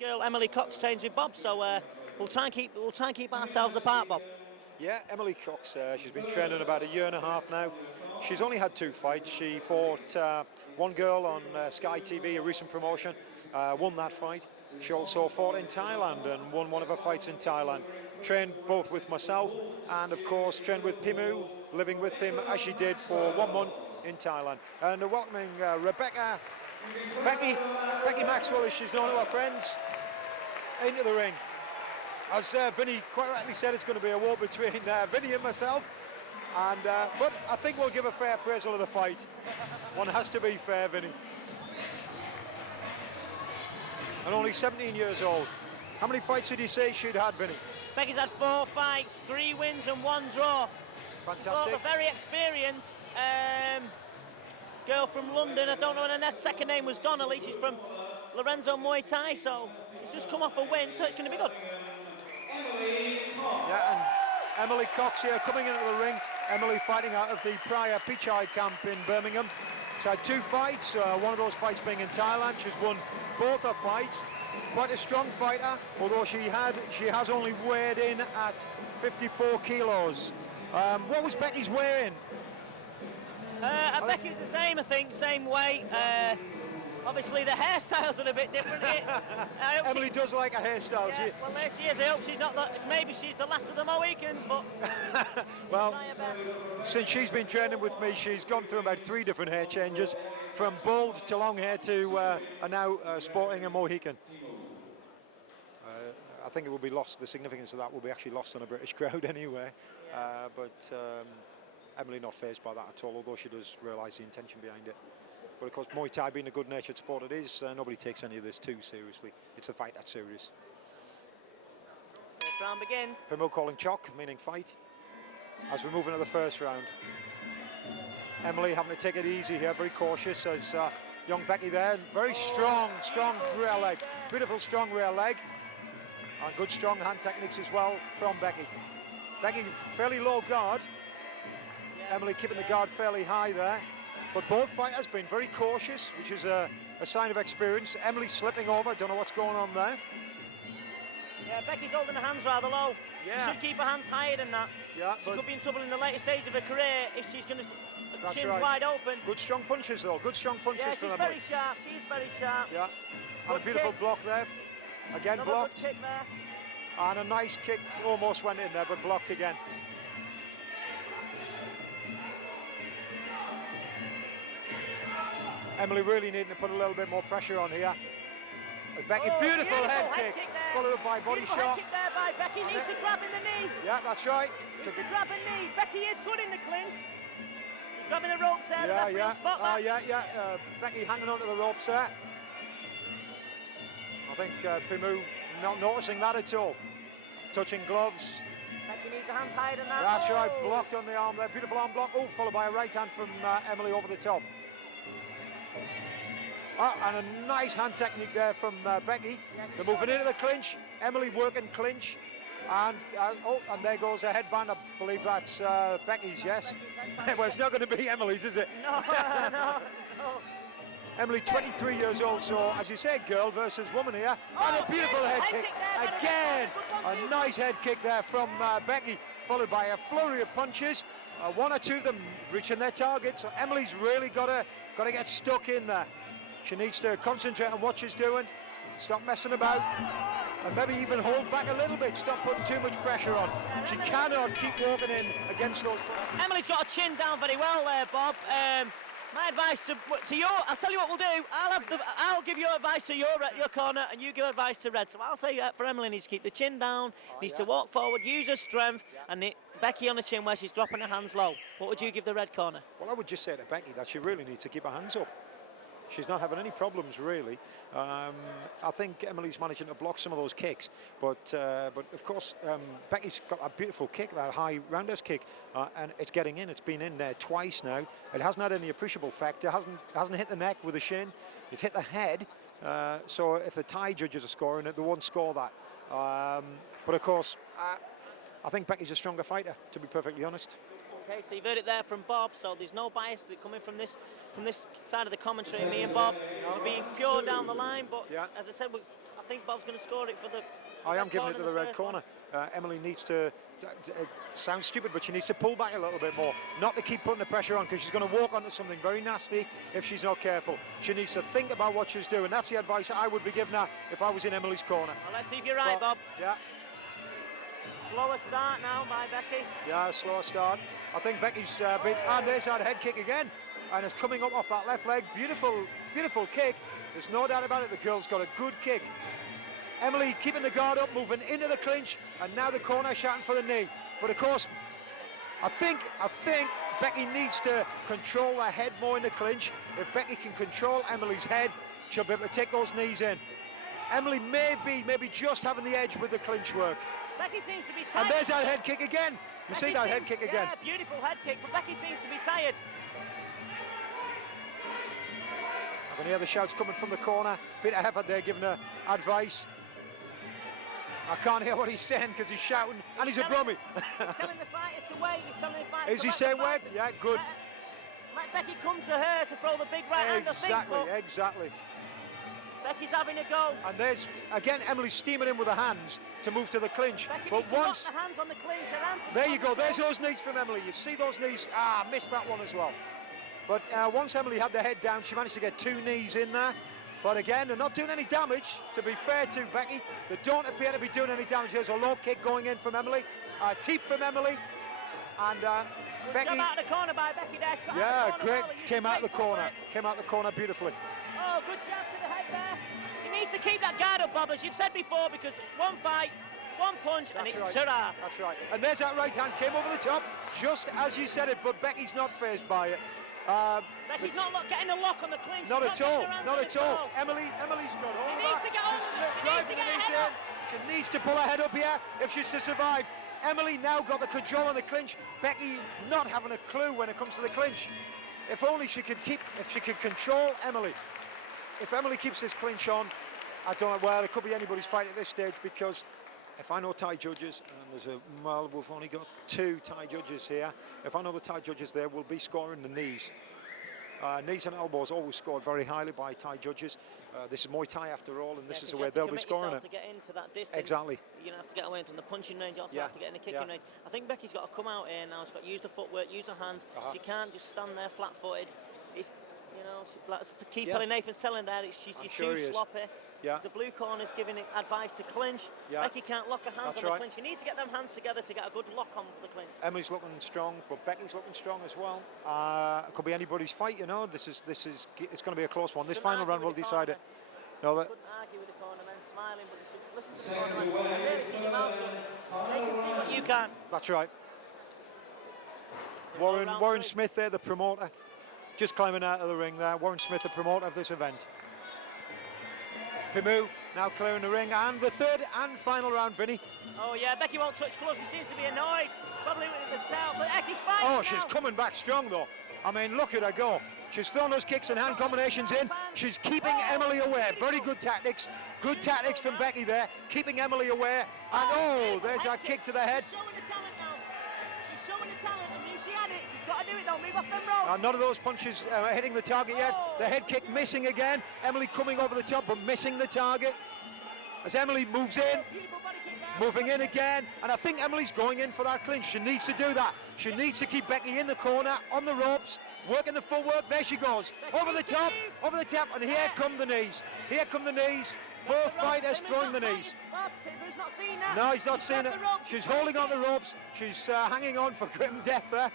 Girl Emily Cox trains with Bob, so we'll try and keep ourselves apart, Bob. Yeah, Emily Cox, she's been training about 1.5 years now. She's only had 2 fights. She fought one girl on Sky TV, a recent promotion, won that fight. She also fought in Thailand and won one of her fights in Thailand. Trained both with myself and, of course, trained with Pimu, living with him as she did for 1 month in Thailand. And welcoming Becky Maxwell, as she's known to her friends, into the ring. As Vinny quite rightly said, it's going to be a war between Vinny and myself. And but I think we'll give a fair appraisal of the fight. One has to be fair, Vinny. And only 17 years old. How many fights did you say she'd had, Vinny? Becky's had 4 fights, 3 wins and 1 draw. Fantastic. Both a very experienced girl from London. I don't know what her second name was, Donnelly. She's from Lorenzo Muay Thai, so she's just come off a win, so it's going to be good. Yeah, and Emily Cox here coming into the ring. Emily fighting out of the prior Pichai camp in Birmingham. She's had 2 fights, one of those fights being in Thailand. She's won both her fights. Quite a strong fighter, although she has only weighed in at 54 kilos. What was Becky's weigh-in? Becky's the same, I think, same weight. Obviously the hairstyles are a bit different. Emily does like a hairstyle. Yeah, well, there she is. I hope she's not that. Maybe she's the last of the Mohicans, but well, since she's been training with me, she's gone through about 3 different hair changes, from bald to long hair to now sporting a Mohican. I think it will be lost. The significance of that will be actually lost on a British crowd anyway. Yeah. But Emily not fazed by that at all, although she does realise the intention behind it. But of course, Muay Thai being a good-natured sport it is, nobody takes any of this too seriously. It's the fight that's serious. First round begins. Pimo calling chock, meaning fight, as we move into the first round. Emily having to take it easy here, very cautious, as young Becky there. Very strong rear leg. Beautiful strong rear leg. And good strong hand techniques as well from Becky. Becky fairly low guard. Emily keeping the guard fairly high there. But both fighters been very cautious, which is a sign of experience. Emily slipping over, don't know what's going on there. Yeah, Becky's holding her hands rather low. Yeah. She should keep her hands higher than that. Yeah, she could be in trouble in the later stage of her career if she's going to chin's right. wide open. Good strong punches though, good strong punches from Emily. She's very sharp, she's very sharp. Yeah, and a beautiful block there. Again Another blocked. good kick there. And a nice kick, almost went in there, but blocked again. Emily really needing to put a little bit more pressure on here. Becky, beautiful head kick, followed up by body shot. Head kick there by Becky, needs to grab in the knee. Yeah, that's right. Needs to grab a knee. Becky is good in the clinch. She's grabbing the ropes there. Becky hanging onto the ropes there. I think Pimu not noticing that at all. Touching gloves. Becky needs her hands higher than that. That's right, blocked on the arm there. Beautiful arm block. Oh, followed by a right hand from Emily over the top. And a nice hand technique there from Becky. They're moving into the clinch. Emily working clinch. And and there goes a headband. I believe that's Becky's, yes. Well, it's not going to be Emily's, is it? No. Emily, 23 years old, so as you say, girl versus woman here. And a beautiful head kick. Again, a nice head kick there from Becky, followed by a flurry of punches. One or two of them reaching their target. So Emily's really got to get stuck in there. She needs to concentrate on what she's doing, stop messing about, and maybe even hold back a little bit, stop putting too much pressure on. She cannot keep walking in against those. Emily's got a chin down very well there, Bob. My advice to you, I'll tell you what we'll do. I'll give your advice to your corner, and you give advice to Red. So I'll say for Emily, needs to keep the chin down, needs to walk forward, use her strength, and Becky on the chin where she's dropping her hands low. What would you give the Red corner? Well, I would just say to Becky that she really needs to keep her hands up. She's not having any problems really. I think Emily's managing to block some of those kicks, but of course Becky's got a beautiful kick, that high roundhouse kick, and it's getting in. It's been in there twice now. It hasn't had any appreciable effect. It hasn't hit the neck with the shin. It's hit the head. So if the Thai judges are scoring it, they won't score that. But of course, I think Becky's a stronger fighter, to be perfectly honest. Okay, so you've heard it there from Bob, so there's no bias coming from this side of the commentary. Me and Bob are being pure down the line, but as I said, I think Bob's going to score it for the... I am giving it to the red corner. Emily needs to, it sounds stupid, but she needs to pull back a little bit more, not to keep putting the pressure on, because she's going to walk onto something very nasty if she's not careful. She needs to think about what she's doing. That's the advice I would be giving her if I was in Emily's corner. Well, let's see if you're right, Bob. Yeah. Slower start now by Becky. Yeah, slower start. I think Becky's been, and there's that head kick again, and it's coming up off that left leg. Beautiful, beautiful kick. There's no doubt about it. The girl's got a good kick. Emily keeping the guard up, moving into the clinch, and now the corner shouting for the knee. But of course, I think Becky needs to control her head more in the clinch. If Becky can control Emily's head, she'll be able to take those knees in. Emily may be just having the edge with the clinch work. Becky seems to be tired. And there's that head kick again. You see that head kick again? Yeah, beautiful head kick, but Becky seems to be tired. I can hear the shouts coming from the corner. Peter Heffer there giving her advice. I can't hear what he's saying because he's shouting, and he's a brummie. He's telling the fighter to wait. He's telling the fighter Is he saying wait? Yeah, good. Let Becky come to her to throw the big right hand, I think. Exactly. Becky's having a go. And there's, again, Emily steaming in with her hands to move to the clinch. Becky but once... the hands on the clinch, her hands there you go, there's those knees from Emily. You see those knees? Missed that one as well. But once Emily had the head down, she managed to get two knees in there. But again, they're not doing any damage, to be fair to Becky. They don't appear to be doing any damage. There's a low kick going in from Emily, a teep from Emily. And Becky... out of the corner by Becky there. Yeah, great. Came out the corner. Came out the corner beautifully. Oh, good jab to the head there. She needs to keep that guard up, Bob, as you've said before, because it's one fight, one punch, and it's ta-ra. That's right. And there's that right hand, came over the top, just as you said it, but Becky's not fazed by it. Becky's not getting the lock on the clinch. Not at all, not at all. Emily's got hold of her. She needs to pull her head up here if she's to survive. Emily now got the control on the clinch. Becky not having a clue when it comes to the clinch. If only she could control Emily. If Emily keeps this clinch on, I don't know, well, it could be anybody's fight at this stage, because if I know Thai judges, and we've only got 2 Thai judges here. If I know the Thai judges there, will be scoring the knees. Knees and elbows always scored very highly by Thai judges. This is Muay Thai after all, and this is where they'll be scoring it. To get into that distance, exactly. You don't have to get away from the punching range, you also have to get in the kicking range. I think Becky's got to come out here now. She's got to use the footwork, use her hands. She can't just stand there flat-footed. It's, you know, like keep telling Nathan selling there. She's too sloppy. Yeah. The blue corner's giving advice to clinch. Becky can't lock her hands on the clinch. You need to get them hands together to get a good lock on the clinch. Emily's looking strong, but Becky's looking strong as well. It could be anybody's fight, you know. It's going to be a close one. This final round will decide it. No, that. Couldn't argue with the cornerman, smiling, but you should listen to the cornerman. Really keep them out so they can see what you can. That's right. Warren Smith there, the promoter, just climbing out of the ring there. Warren Smith, the promoter of this event. Pimu now clearing the ring, and the third and final round, Vinny. Oh yeah, Becky won't touch gloves. She seems to be annoyed, probably with the south. But she's fighting she's coming back strong though. I mean, look at her go. She's thrown those kicks and hand combinations in. She's keeping Emily away. Very good tactics. Good tactics from Becky there, keeping Emily away. And oh, there's a kick to the head. She's showing the talent now. She's showing the talent, and knew she had it. She's got to do it, though. Move off them ropes. None of those punches hitting the target yet. The head kick missing again. Emily coming over the top, but missing the target. As Emily moves in, moving in again, and I think Emily's going in for that clinch. She needs to do that. She needs to keep Becky in the corner, on the ropes, working the footwork. There she goes, over the top, and here come the knees. Here come the knees. Both fighters throwing the knees. Who's not seen that? No, he's not seen it. She's holding on the ropes. She's hanging on for grim death there.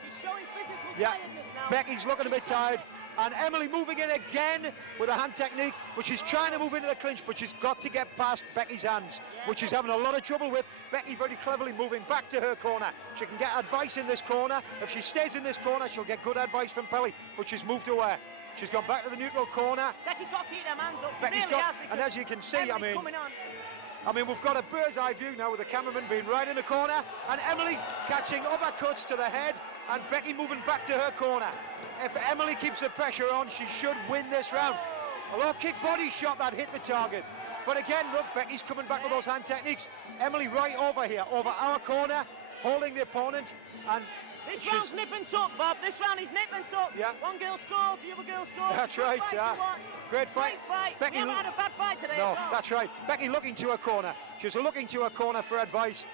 She's showing physical tiredness now. Becky's looking a bit tired. And Emily moving in again with a hand technique, but she's trying to move into the clinch, but she's got to get past Becky's hands, which she's having a lot of trouble with. Becky very cleverly moving back to her corner. She can get advice in this corner. If she stays in this corner, she'll get good advice from Pelly, but she's moved away. She's gone back to the neutral corner. Becky's got to keep them hands up. Becky's got, and as you can see, I mean, we've got a bird's eye view now with the cameraman being right in the corner, and Emily catching uppercuts to the head, and Becky moving back to her corner. If Emily keeps the pressure on, she should win this round. A low kick body shot that hit the target. But again, look, Becky's coming back with those hand techniques. Emily right over here, over our corner, holding the opponent. And this round's nip and tuck, Bob. This round is nip and tuck. Yeah. One girl scores, the other girl scores. That's right, yeah. Great fight. Becky, we haven't had a bad fight today. No, that's right. Becky looking to her corner. She's looking to her corner for advice.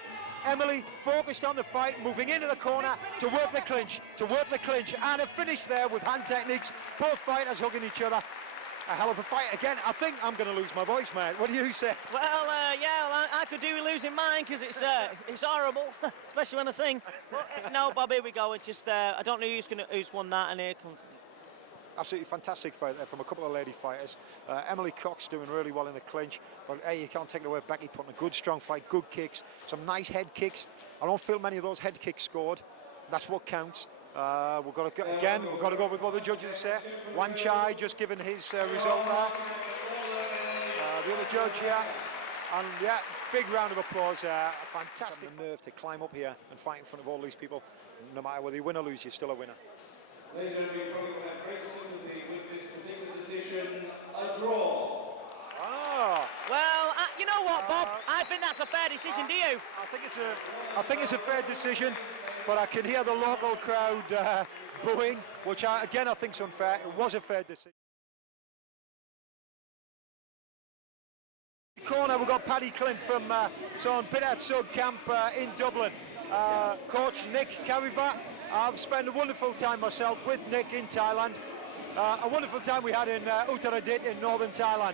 Emily focused on the fight, moving into the corner to work the clinch, and a finish there with hand techniques. Both fighters hugging each other. A hell of a fight again. I think I'm going to lose my voice, mate. What do you say? Well, I could do with losing mine because it's horrible, especially when I sing. But, no, Bob, here we go. It's just I don't know who's won that, and here comes. Absolutely fantastic fight there from a couple of lady fighters. Emily Cox doing really well in the clinch, but hey, you can't take it away. Becky putting a good strong fight, good kicks, some nice head kicks. I don't feel many of those head kicks scored. That's what counts. We've got to go with what the judges say. Wan Chai just given his result there. The other judge here, and yeah, big round of applause. Fantastic nerve to climb up here and fight in front of all these people. No matter whether you win or lose, you're still a winner. Ladies and gentlemen, you probably will have great sympathy with this particular decision, a draw. Well, you know what, Bob? I think that's a fair decision, do you? I think it's a fair decision, but I can hear the local crowd booing, which I think is unfair. It was a fair decision. Corner, we've got Paddy Clint from Son Pidat Sug Camp in Dublin. Coach Nick Karivat. I've spent a wonderful time myself with Nick in Thailand. A wonderful time we had in Uttaradit in northern Thailand.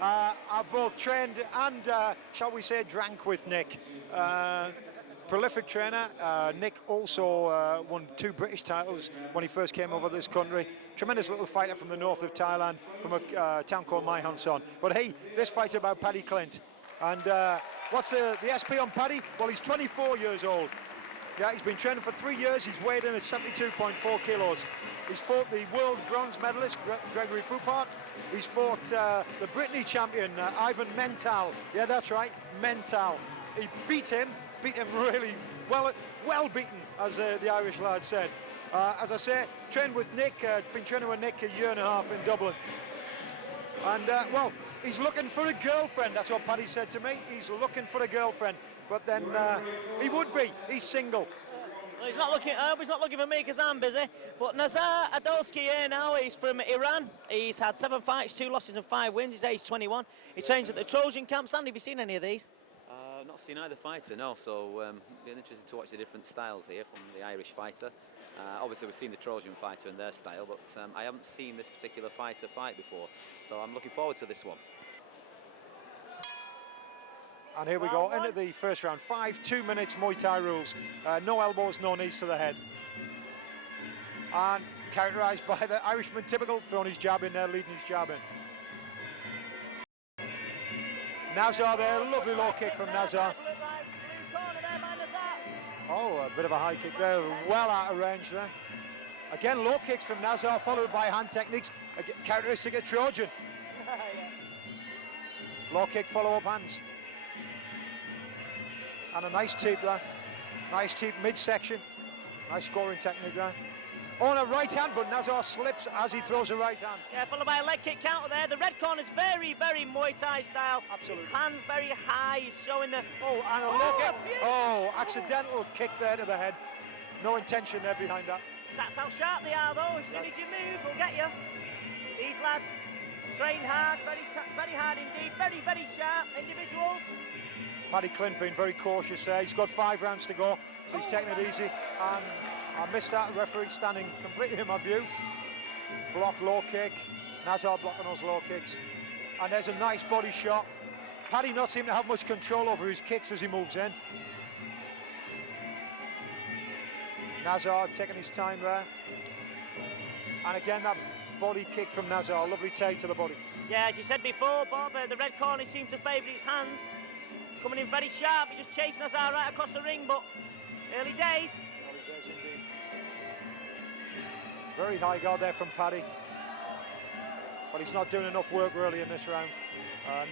I've both trained and, shall we say, drank with Nick. Prolific trainer. Nick also won 2 British titles when he first came over this country. Tremendous little fighter from the north of Thailand, from a town called Mae Hon Son. But hey, this fight's about Paddy Clint. And what's the SP on Paddy? Well, he's 24 years old. Yeah, he's been training for 3 years. He's weighed in at 72.4 kilos. He's fought the world bronze medalist, Gregory Poupart. He's fought the Brittany champion, Ivan Mental. Yeah, that's right, Mental. He beat him really well beaten, as the Irish lad said. As I say, trained with Nick, been training with Nick a year and a half in Dublin. And, well, he's looking for a girlfriend. That's what Paddy said to me. He's looking for a girlfriend. But then he would be. He's single. Well, he's not looking for me because I'm busy. But Nazar Odolsky here now. He's from Iran. He's had 7 fights, 2 losses and 5 wins. He's aged 21. He trains at the Trojan camp. Sandy, have you seen any of these? Not seen either fighter, no. So been interested to watch the different styles here from the Irish fighter. Obviously, we've seen the Trojan fighter and their style, but I haven't seen this particular fighter fight before. So I'm looking forward to this one. And here we go, into the first round. 5 2-minute Muay Thai rules. No elbows, no knees to the head. And characterised by the Irishman typical, throwing his jab in there, leading his jab in. Nazar there, lovely low kick from Nazar. Oh, a bit of a high kick there, well out of range there. Again, low kicks from Nazar, followed by hand techniques, characteristic of Trojan. Low kick, follow-up hands. And a nice tip there. Nice deep midsection. Nice scoring technique there. On a right hand, but Nazar slips as he throws a right hand. Yeah, followed by a leg kick counter there. The red corner's very, very Muay Thai style. Absolutely. His hands very high. He's showing the... Oh, and a look at... Oh, accidental kick there to the head. No intention there behind that. That's how sharp they are, though. As soon as you move, they'll get you. These lads train hard, very hard indeed. Very, very sharp individuals. Paddy Clint being very cautious there. He's got 5 rounds to go, so he's taking it easy. And I missed that. Referee standing completely in my view. Block, low kick. Nazar blocking those low kicks. And there's a nice body shot. Paddy not seeming to have much control over his kicks as he moves in. Nazar taking his time there. And again, that body kick from Nazar. Lovely take to the body. Yeah, as you said before, Bob, the red corner seems to favour his hands. Coming in very sharp. He just chased Nazar right across the ring, but early days. Early days indeed. Very high guard there from Paddy. But he's not doing enough work really in this round.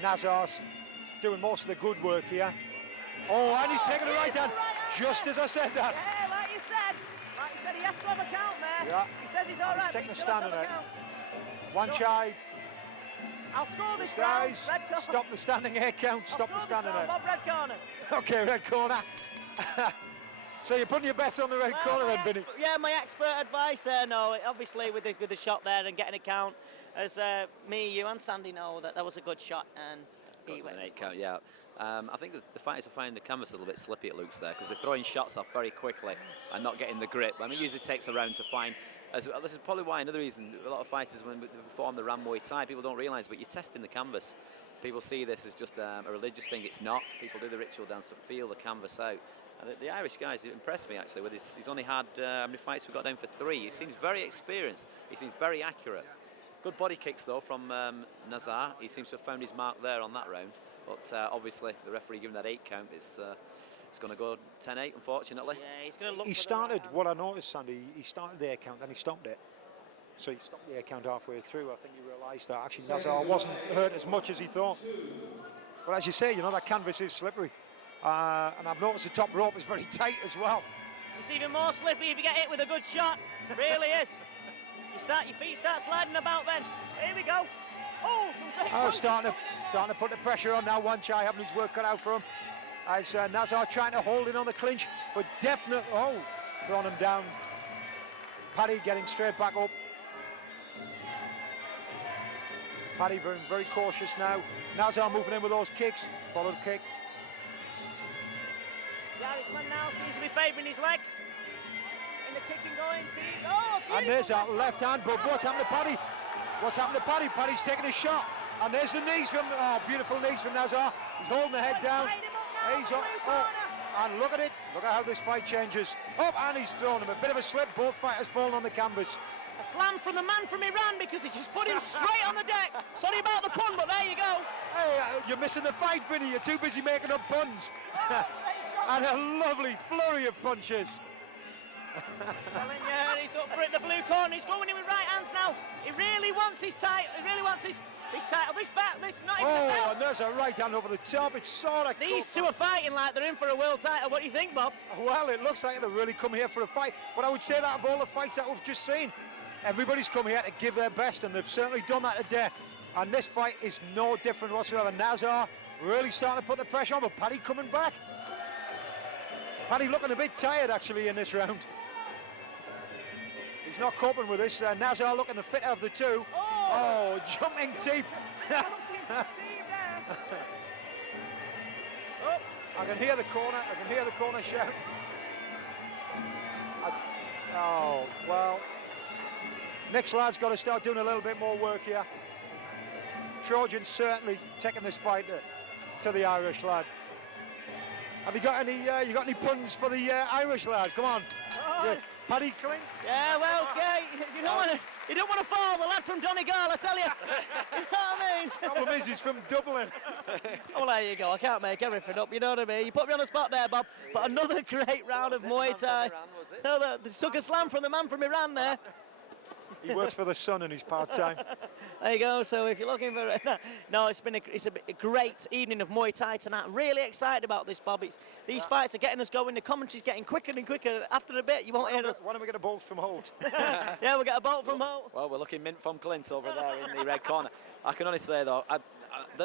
Nazar's doing most of the good work here. Oh, and he's taking the right hand, just as I said that. Yeah, like you said, he has to have a count there. Yeah. He says he's all right. He's taking but the he still has stand to on have it. a count. One chai. I'll score this round. Guys, Red corner. stop the standing air count. Stop the standing round, air. Bob, red corner. Okay, red corner. So you're putting your best on the red corner then, Vinny? Yeah, my expert advice there. No, obviously with the shot there and getting a count, as me, you and Sandy know that was a good shot and he went. An 8 count, yeah. I think the fighters are finding the canvas a little bit slippy, it looks there, because they're throwing shots off very quickly and not getting the grip. I mean, it usually takes a round to find. This is probably why another reason a lot of fighters, when they perform the Muay Thai, people don't realise, but you're testing the canvas. People see this as just a religious thing. It's not. People do the ritual dance to feel the canvas out. And the Irish guys impressed me actually with his. He's only had how many fights? We got down for 3. He seems very experienced. He seems very accurate. Good body kicks though from Nazar. He seems to have found his mark there on that round. But obviously the referee giving that 8 count. It's going to go 10-8, unfortunately. Yeah, he's going to look. He for started, the what I noticed, Sandy, he started the air count, then he stopped it. So he stopped the air count halfway through. I think he realised that actually Nazar wasn't hurt as much as he thought. But as you say, you know, that canvas is slippery. And I've noticed the top rope is very tight as well. It's even more slippy if you get hit with a good shot. Really is. Your feet start sliding about then. Here we go. Oh, some great punches starting to put the pressure on now. One Chai having his work cut out for him. As Nazar trying to hold in on the clinch, but definitely, throwing him down. Paddy getting straight back up. Paddy very, very cautious now. Nazar moving in with those kicks. Follow the kick. The Irishman now seems to be favouring his legs. In the kicking going team. Oh, and there's that left hand, but what's happened to Paddy? What's happened to Paddy? Paddy's taking a shot. And there's the knees from, beautiful knees from Nazar. He's holding the head down. He's on, and look at it. Look at how this fight changes. Up, and he's thrown him. A bit of a slip. Both fighters falling on the canvas. A slam from the man from Iran because he just put him straight on the deck. Sorry about the pun, but there you go. Hey, you're missing the fight, Vinny. You're too busy making up puns. And a lovely flurry of punches. Telling you, he's up for it, the blue corner. He's going in with right hands now. He really wants his title. He really wants his title. This back, this not even the belt. And there's a right hand over the top. It's sort of. These two are fighting like they're in for a world title. What do you think, Bob? Well, it looks like they've really come here for a fight. But I would say that of all the fights that we've just seen, everybody's come here to give their best, and they've certainly done that today. And this fight is no different whatsoever. Nazar really starting to put the pressure on, but Paddy coming back. Paddy looking a bit tired actually in this round. He's not coping with this. Nazar looking the fitter of the two. Oh, jumping deep. I can hear the corner. I can hear the corner shout. Well. Nick's lad's got to start doing a little bit more work here. Trojan's certainly taking this fight to the Irish lad. Have you got any puns for the Irish lad? Come on. Yeah. Paddy Clint? Yeah, well, you don't want to fall, the lad from Donegal, I tell you. You know what I mean? Problem is, he's from Dublin. Well, there you go. I can't make everything up, you know what I mean? You put me on the spot there, Bob. But another great round of Muay Thai. No, they took a slam from the man from Iran there. He works for the Sun and he's part-time. There you go. So if you're looking for no, it's a great evening of Muay Thai tonight. I'm really excited about this, Bob. These fights are getting us going. The commentary's getting quicker and quicker. After a bit, you won't hear us. Why don't we get a bolt from Holt? Yeah, we'll get a bolt from Holt. Well, we're looking mint from Clint over there in the red corner. I can only say though,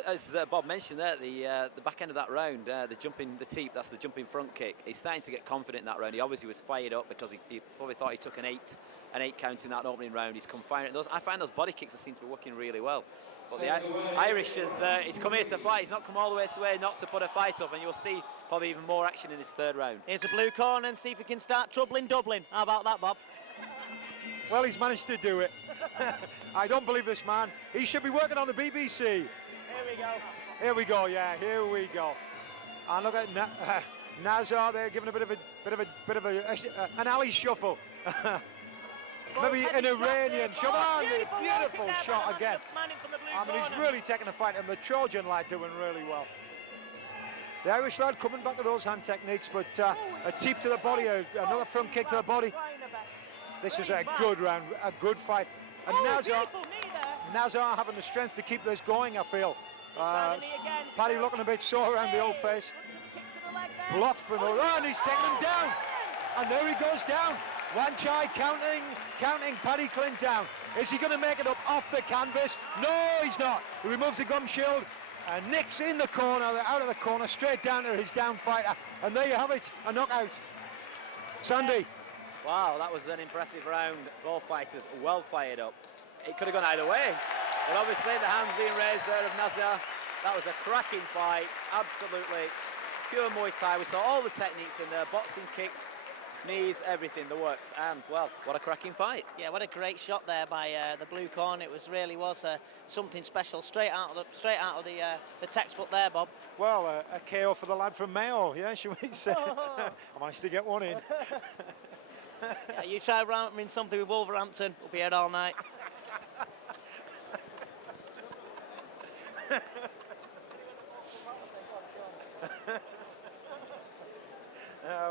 as Bob mentioned there, the back end of that round, the teep, that's the jumping front kick. He's starting to get confident in that round. He obviously was fired up because he probably thought he took an eight count in that opening round. He's come firing. I find those body kicks seem to be working really well. But the Irish he's come here to fight. He's not come all the way to here not to put a fight up, and you'll see probably even more action in this third round. Here's a blue corner and see if we can start troubling Dublin. How about that, Bob? Well, he's managed to do it. I don't believe this man. He should be working on the BBC. Here we go. Here we go. Yeah, here we go. And look at Nazar there, giving a bit of an alley shuffle. Maybe an Iranian shuffle. Oh, beautiful shot again. I mean, he's really taking the fight, and the Trojan lad doing really well. The Irish lad coming back to those hand techniques, but a teep to the body, another front kick to the body. This is a good round, a good fight. And Nazar having the strength to keep this going, I feel. Paddy looking a bit sore around the old face. Blocked from the... Oh, and he's taking him down. And there he goes down. Wanchai counting Paddy Clint down. Is he going to make it up off the canvas? No, he's not. He removes the gum shield and nicks in the corner, out of the corner, straight down to his down fighter. And there you have it, a knockout. Sandy. Wow, that was an impressive round. Both fighters well fired up. It could have gone either way. But obviously the hands being raised there of Nazar. That was a cracking fight, absolutely pure Muay Thai. We saw all the techniques in there, boxing, kicks, knees, everything, the works. And well, what a cracking fight. Yeah, what a great shot there by the blue corner. It really was something special, straight out of the textbook there, Bob. Well, a KO for the lad from Mayo, yeah, should we say? I managed to get one in. Yeah, you try ramming something with Wolverhampton, we'll be here all night.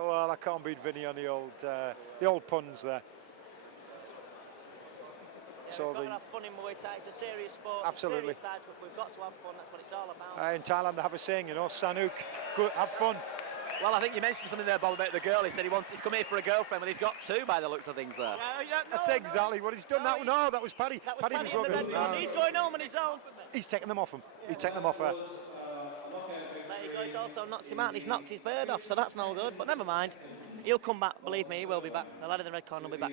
Well, I can't beat Vinny on the old puns there. Yeah, so we've got to have fun in Muay Thai. It's a serious sport. Absolutely. Serious sides, but we've got to have fun. That's what it's all about. In Thailand, they have a saying, you know, Sanuk, good, have fun. Well, I think you mentioned something there, Bob, about the girl. He said he's come here for a girlfriend, but he's got two by the looks of things there. That's exactly what he's done. No, that was Paddy. Paddy was looking. He's going home on his own. He's taking them off him. He's taking them off her. There you go. He's also knocked him out. And he's knocked his bird off, so that's no good. But never mind. He'll come back. Believe me, he will be back. The lad in the red corner will be back.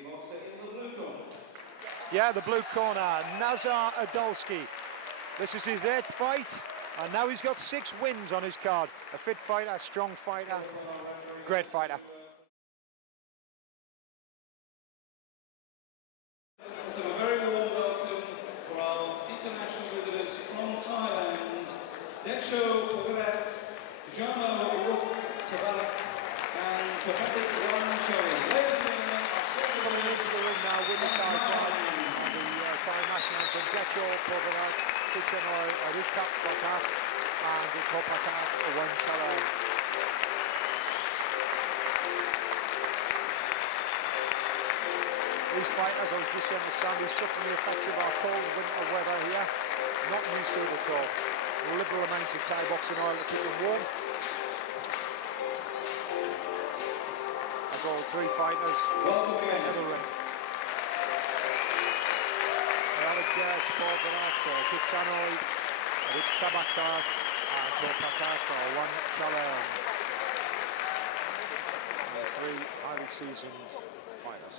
Yeah, the blue corner, Nazar Odolsky. This is his 8th fight, and now he's got 6 wins on his card. A fit fighter, a strong fighter, great fighter. So a very warm welcome for our international visitors from Thailand, Decho, Jano, Crook, and Tabatic Wanchai. Ladies and gentlemen, Coming into the ring now with the Thai fight, the Thai national anthem, Decho, Pogarat, Kitchenoi, Arikap, Bakat, and the Kopakat, Wanchai. These fighters, I was just saying to Sandy, suffering the effects of our cold winter weather here. Not used to it at all. Liberal amounts of Thai boxing oil to keep them warm. As all 3 fighters in the ring. Alex Pogarat, Kitchenoi, Tabakat, and Kopakat, Wanchai. 3 highly seasoned fighters.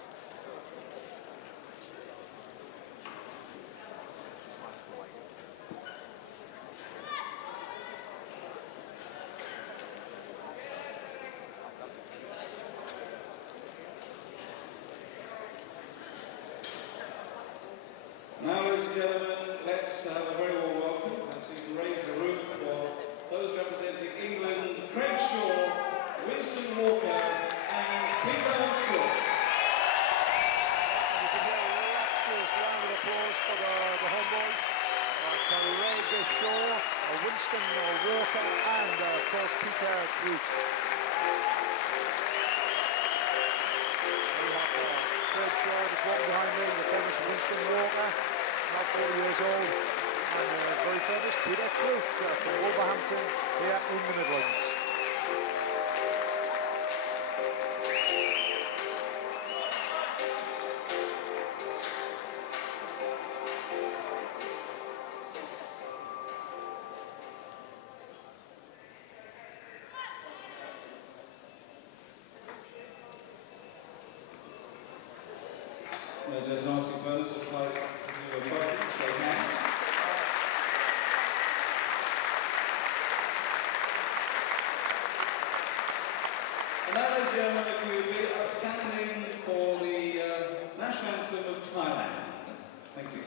now, ladies and gentlemen, let's have a very warm welcome. Perhaps you can raise the roof for those representing England, Crenshaw, Winston Walker, and Peter Crook. You can hear a rapturous round of applause for the homeboys. Carrie Decho, Winston Walker, and of course Peter Crook. We have Crenshaw, the just walking behind me, the famous Winston walker, now 40 years old, and very famous Peter Crook from Wolverhampton here in the Midlands. Just asking brothers to fight, to fighting, shake hands. And now, ladies and gentlemen, if you would be upstanding for the national anthem of Thailand. Thank you.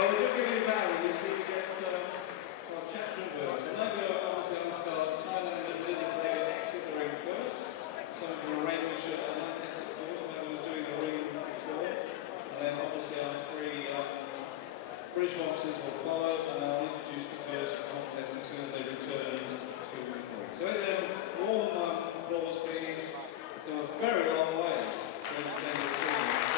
Well, we do give you value, so we get chapter and verse. And they're going to obviously ask our Thailand visitors if they would exit the ring first. Some of them arrange a nice exit for them, whoever was doing the ring before. And then obviously our three British boxers will follow, and I'll introduce the first contest as soon as they return to the ring. So as a warm applause, please. We've come a very long way to entertain the scene.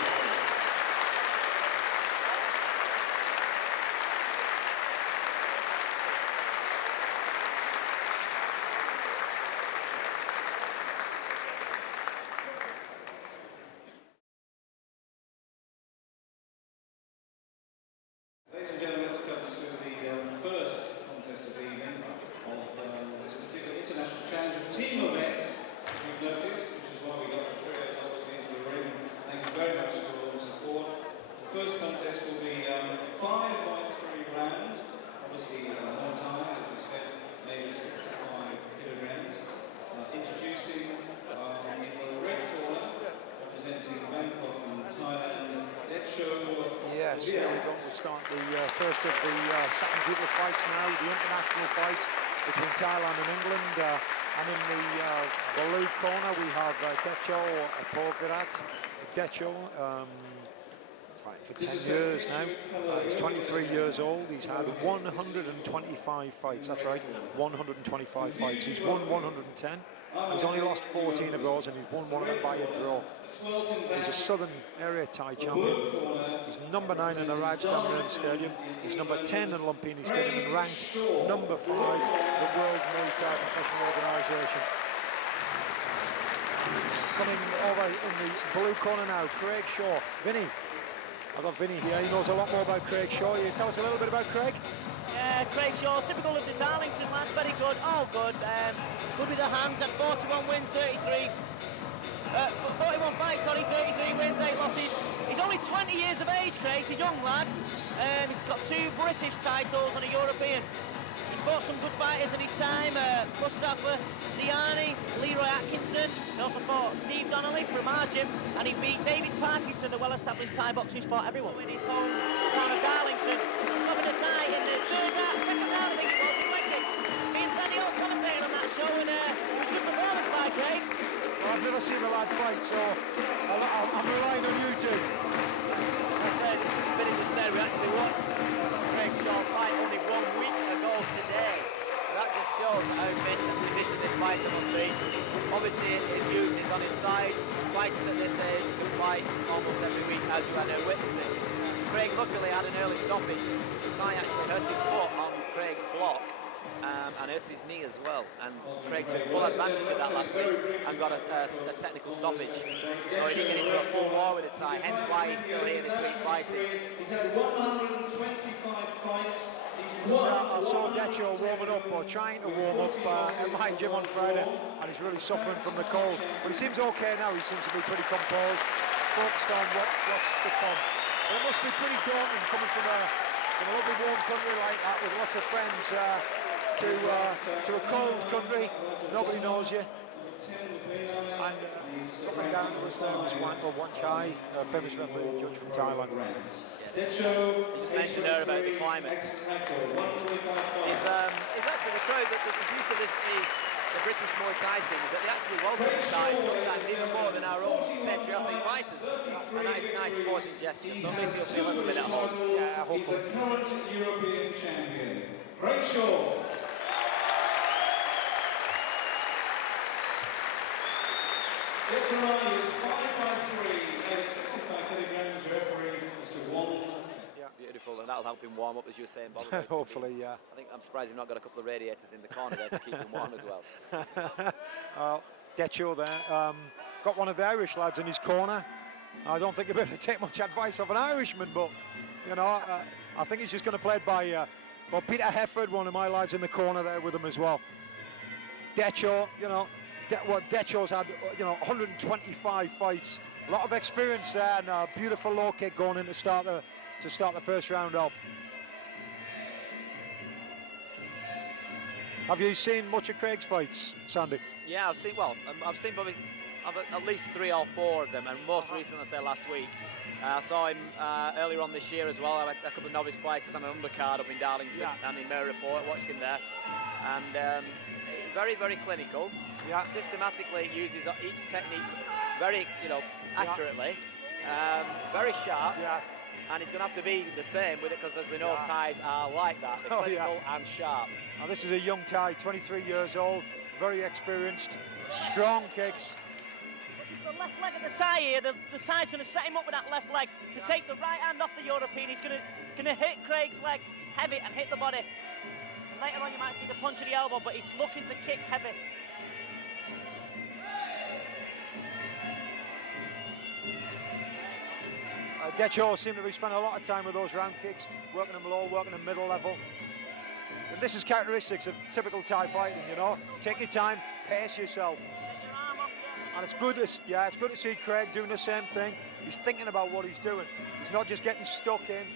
Yes, we're going to start the first of the second group of fights now, the international fight between Thailand and England. And in the blue corner we have Decho Decho, fighting for 10 years now. He's 23 years old. He's had 125 fights, that's right, 125 fights. He's won 110. He's only lost 14 of those, and he's won one of them by a draw. He's a Southern Area Thai champion. He's number 9 in the Rajdamnern Stadium. He's number 10 in Lumpini Stadium and ranked number 5 the World Muay Thai Professional Organisation. Coming over in the blue corner now, Craig Shaw. Vinny, I've got Vinny here. He knows a lot more about Craig Shaw. You tell us a little bit about Craig? Yeah, Craig Shaw, typical of the Darlington lads, very good, all good. Good with the hands at 41 wins, 33. 41 fights, sorry, 33 wins, 8 losses. He's only 20 years of age, Craig. He's a young lad. He's got 2 British titles and a European. He's fought some good fighters in his time. Mustafa, Ziani, Leroy Atkinson. He also fought Steve Donnelly from our gym, and he beat David Parkinson, the well-established Thai boxer who's fought everyone in his home town of Darlington. Stopping the Thai in the second round, I think it was. Deflected. Me and Sandy Old commentating on that show, and it was a good performance by Craig. Well, I've never seen the lad fight, so I'm relying on you two. I said, Vinny just said we actually watched Craig Shaw fight only 1 week ago today. That just shows how fit and conditioned this fighter must be. Obviously, his youth is on his side. Fighters at this age can fight almost every week, as you are now witnessing. Craig luckily had an early stoppage. Ty actually hurt his foot on Craig's block. And hurt his knee as well, and Craig took full advantage of that last week and got a technical stoppage, so he didn't get into a full war with the Thai, hence why he's still here this week fighting. He's had 125 fights. I saw Decho warming up, or trying to warm up at my gym on Friday, and he's really suffering from the cold, but he seems okay now. He seems to be pretty composed, focused on what's to come. But it must be pretty daunting coming from a lovely warm country like that with lots of friends to a cold country. Nobody knows you. And coming down was Wan Chai, a famous referee and judge from Thailand. Yes. You just mentioned there about the climate. It's actually the crowd, the beauty of this, the British Muay Thai scene is that they actually welcome the Thais sometimes even more than our own patriotic fighters. And that is a nice sporting gesture, so maybe you'll feel a little bit at home. Yeah, hopefully. He's the current European champion, Craig Shaw. This round is 5-3, 65 kilograms, referee Mr. Wong. Yeah, beautiful, and that'll help him warm up, as you were saying, Bob. Hopefully, yeah. I think I'm surprised he's not got a couple of radiators in the corner there to keep him warm as well. Decho there, got one of the Irish lads in his corner. I don't think he'll be able to take much advice of an Irishman, but, you know, I think he's just going to play it by, well, Peter Heffer, one of my lads in the corner there with him as well. Decho, you know, Decho's had, you know, 125 fights, a lot of experience there, and a beautiful low kick going in to start the first round off. Have you seen much of Craig's fights, Sandy? Yeah, I've seen probably at least 3 or 4 of them, and most recently, say last week. I saw him earlier on this year as well. I had a couple of novice fighters on an undercard up in Darlington, and in Mirror Report, watched him there. And very, very clinical. Yeah. Systematically uses each technique very, you know, accurately. Very sharp. Yeah. And it's going to have to be the same with it, because as we know, Thais are like that. They're clinical and sharp. Now this is a young Thai, 23 years old, very experienced, strong kicks. The left leg of the Thai here, the Thai's going to set him up with that left leg to take the right hand off the European. He's going to hit Craig's legs heavy and hit the body. And later on you might see the punch of the elbow, but he's looking to kick heavy. Decho seemed to be spending a lot of time with those round kicks, working them low, working them middle level. And this is characteristics of typical Thai fighting, you know. Take your time, pace yourself. And it's good to see Craig doing the same thing. He's thinking about what he's doing. He's not just getting stuck in.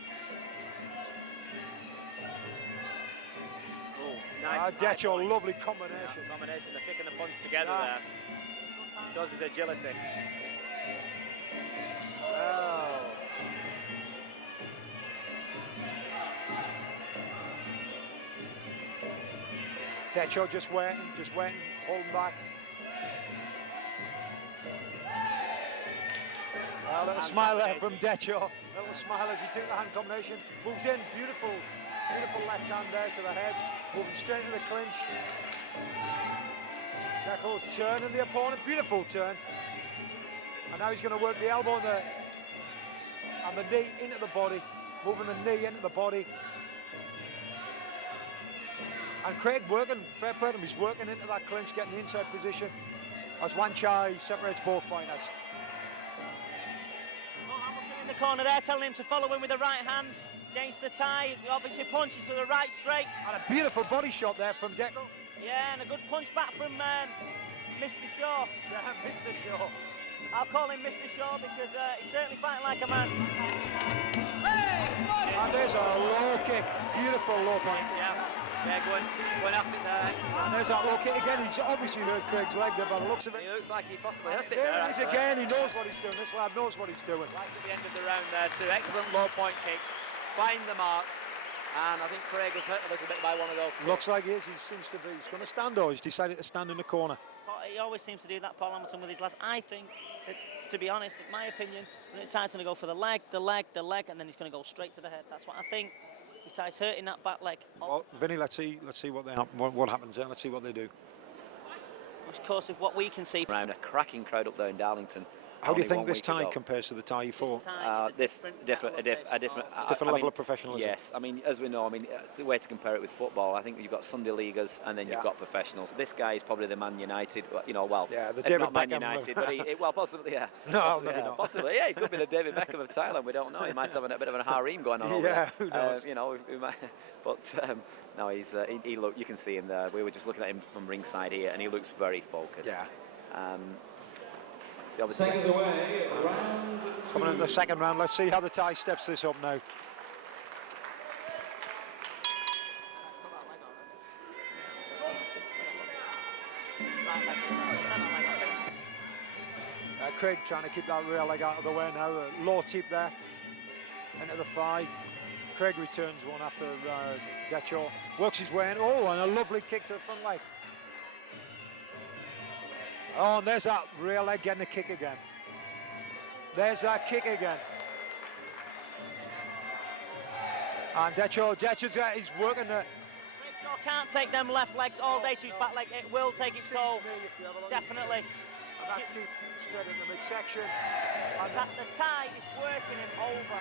Nice. Decho, lovely combination. Yeah, combination, the kick and the punch together there. Shows his agility. Oh. Decho just waiting, holding back. A little smile there from Decho. A little smile as he took the hand combination. Moves in, beautiful left hand there to the head. Moving straight to the clinch. Decho turning the opponent, beautiful turn. And now he's going to work the elbow and the knee into the body. Moving the knee into the body. And Craig working, fair play to him, he's working into that clinch, getting the inside position as Wan Chai separates both fighters. The corner there, telling him to follow in with the right hand against the tie. He obviously punches to the right straight. And a beautiful body shot there from Decho. Yeah, and a good punch back from Mr. Shaw. Yeah, Mr. Shaw. I'll call him Mr. Shaw because he's certainly fighting like a man. And there's a low kick. Beautiful low point. Yeah, going at it there. And there's that low kick again. He's obviously hurt Craig's leg there by the looks of it. He looks like he possibly hurt it There there, he is actually. again. He knows what he's doing. This lad knows what he's doing. Right at the end of the round there, two excellent low point kicks. Find the mark. And I think Craig was hurt a little bit by one of those kicks. Looks like he is. He seems to be. He's going to stand though. He's decided to stand in the corner. He always seems to do that, Paul Hamilton, with his lads. I think that, to be honest, in my opinion, the Ty's going to go for the leg, and then he's going to go straight to the head. That's what I think. Besides hurting that back leg. Well, Vinny, let's see what happens there. Let's see what they do. Of course, of what we can see. Around a cracking crowd up there in Darlington. How do you Only think 1 this week tie ago. compares to the tie you fought? This Different Level of professionalism. Yes, I mean, as we know, the way to compare it with football, I think you've got Sunday leaguers and then you've got professionals. This guy is probably the Man United, well, Yeah, the it's David not Man Beckham. United, but well, possibly, yeah. No, possibly, maybe not. Possibly, yeah, he could be the David Beckham of Thailand. We don't know. He might have a bit of a harem going on over there. Who knows? We might, but no, he look. You can see him there. We were just looking at him from ringside here, and he looks very focused. Yeah. Seconds away, round two. Coming into the second round, let's see how the tie steps this up now. Craig trying to keep that rear leg out of the way now. Low tip there into the thigh. Craig returns one after Decho. Works his way in. Oh, and a lovely kick to the front leg. Oh, and there's that rear leg getting a kick again. There's that kick again. And Decho's he's working the... Shaw can't take them left legs all day to his back leg. It will take its toll. Definitely. And that tip straight in the midsection. And The tie is working him over.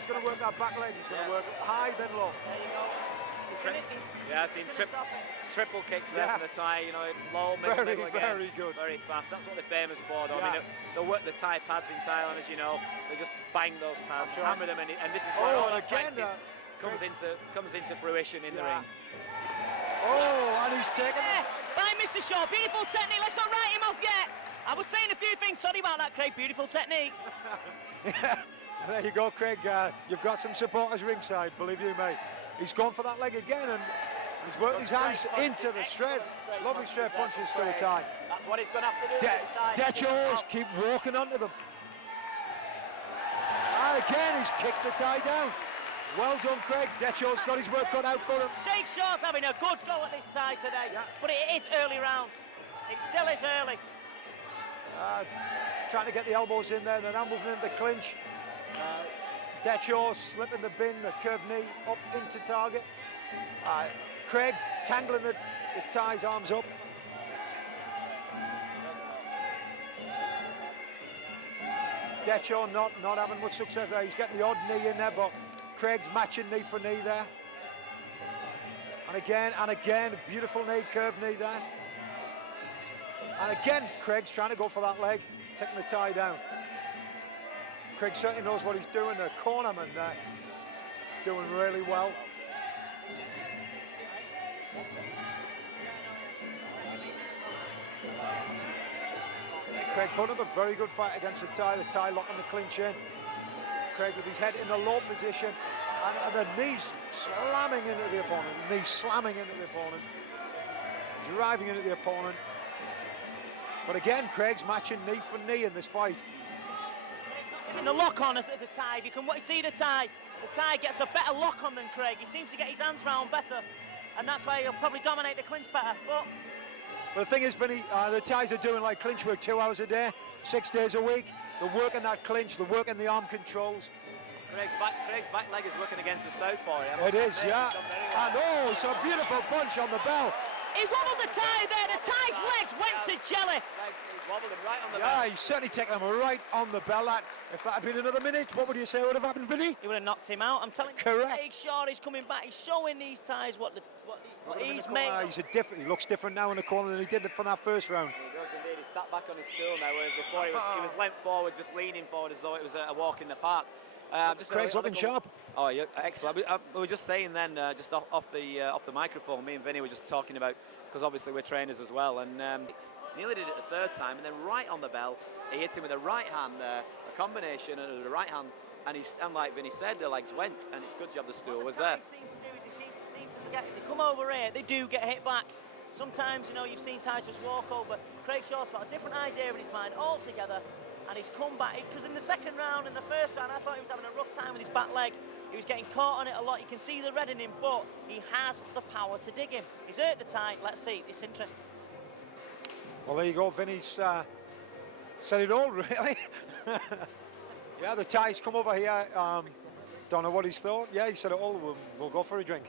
he's going to work that back leg. He's going to work high, then low. There you go. Yeah, I've seen triple kicks there Yeah. for the tie, low, middle again. Very good. Very fast. That's what they're famous for, though. Yeah. I mean, they'll work the tie pads in Thailand, as you know. They just bang those pads, Sure. hammer them, and this is where all and the again, practice comes into fruition in the Yeah. ring. Oh, and he's taken Yeah, by Mr. Shaw. Beautiful technique. Let's not write him off yet. I was saying a few things. Sorry about that, Craig. Beautiful technique. Yeah. There you go, Craig. You've got some supporters ringside, believe you me. He's gone for that leg again, and he's worked his hands into the straight. Lovely straight punches to the tie. That's what he's going to have to do. this tie. Decho's keep walking onto them. And again, he's kicked the tie down. Well done, Craig. Decho's got his work cut out for him. Jake Shaw's having a good go at this tie today. Yeah. But it is early round. It still is early. Trying to get the elbows in there, then moving into the clinch. Decho slipping the bin, the curved knee up into target. Craig tangling the tie's arms up. Decho not having much success there. He's getting the odd knee in there, but Craig's matching knee for knee there. And again, a beautiful knee, curved knee there. And again, Craig's trying to go for that leg, taking the tie down. Craig certainly knows what he's doing. The cornerman doing really well. Craig put up a very good fight against the tie locking the clinch in. Craig with his head in a low position and the knees slamming into the opponent, driving into the opponent. But again, Craig's matching knee for knee in this fight. In the lock on at the tie, if you can see the tie gets a better lock on than Craig. He seems to get his hands round better, and that's why he'll probably dominate the clinch better. But the thing is, Vinny, the ties are doing like clinch work 2 hours a day, 6 days a week. They're working that clinch, they're working the arm controls. Craig's back leg is working against the southpaw. It is, yeah. And oh, it's a beautiful punch on the bell. he wobbled the tie there. The tie's legs went to jelly. He's wobbled him right on the Yeah, he's certainly taken him right on the bell. If that had been another minute, what would you say would have happened, Vinny? He would have knocked him out. I'm telling you. Correct. Jake Shaw is coming back. He's showing these ties what he's made. He looks different now in the corner than he did for that first round. He does indeed. He's sat back on his stool now, whereas before he was leant forward, just leaning forward as though it was a walk in the park. Craig's looking sharp. Oh, yeah, excellent. We were just saying then, just off the microphone, me and Vinny were just talking about, because obviously we're trainers as well, and nearly did it the third time, and then right on the bell, he hits him with a right hand there, a combination of the right hand, and like Vinny said, the legs went, and it's a good job the stool was there. What the Thais seem to do is they seem to forget, they come over here, they do get hit back. Sometimes, you know, you've seen Thais just walk over. Craig Shaw's got a different idea in his mind altogether, and he's come back, because in the second round, in the first round, I thought he was having a rough time with his back leg. He was getting caught on it a lot. You can see the red in him, but he has the power to dig him. He's hurt the Thai. Let's see. It's interesting. Well, there you go. Vinny's said it all, really. Yeah, the Thai's come over here. Don't know what he's thought. Yeah, he said it all. We'll go for a drink.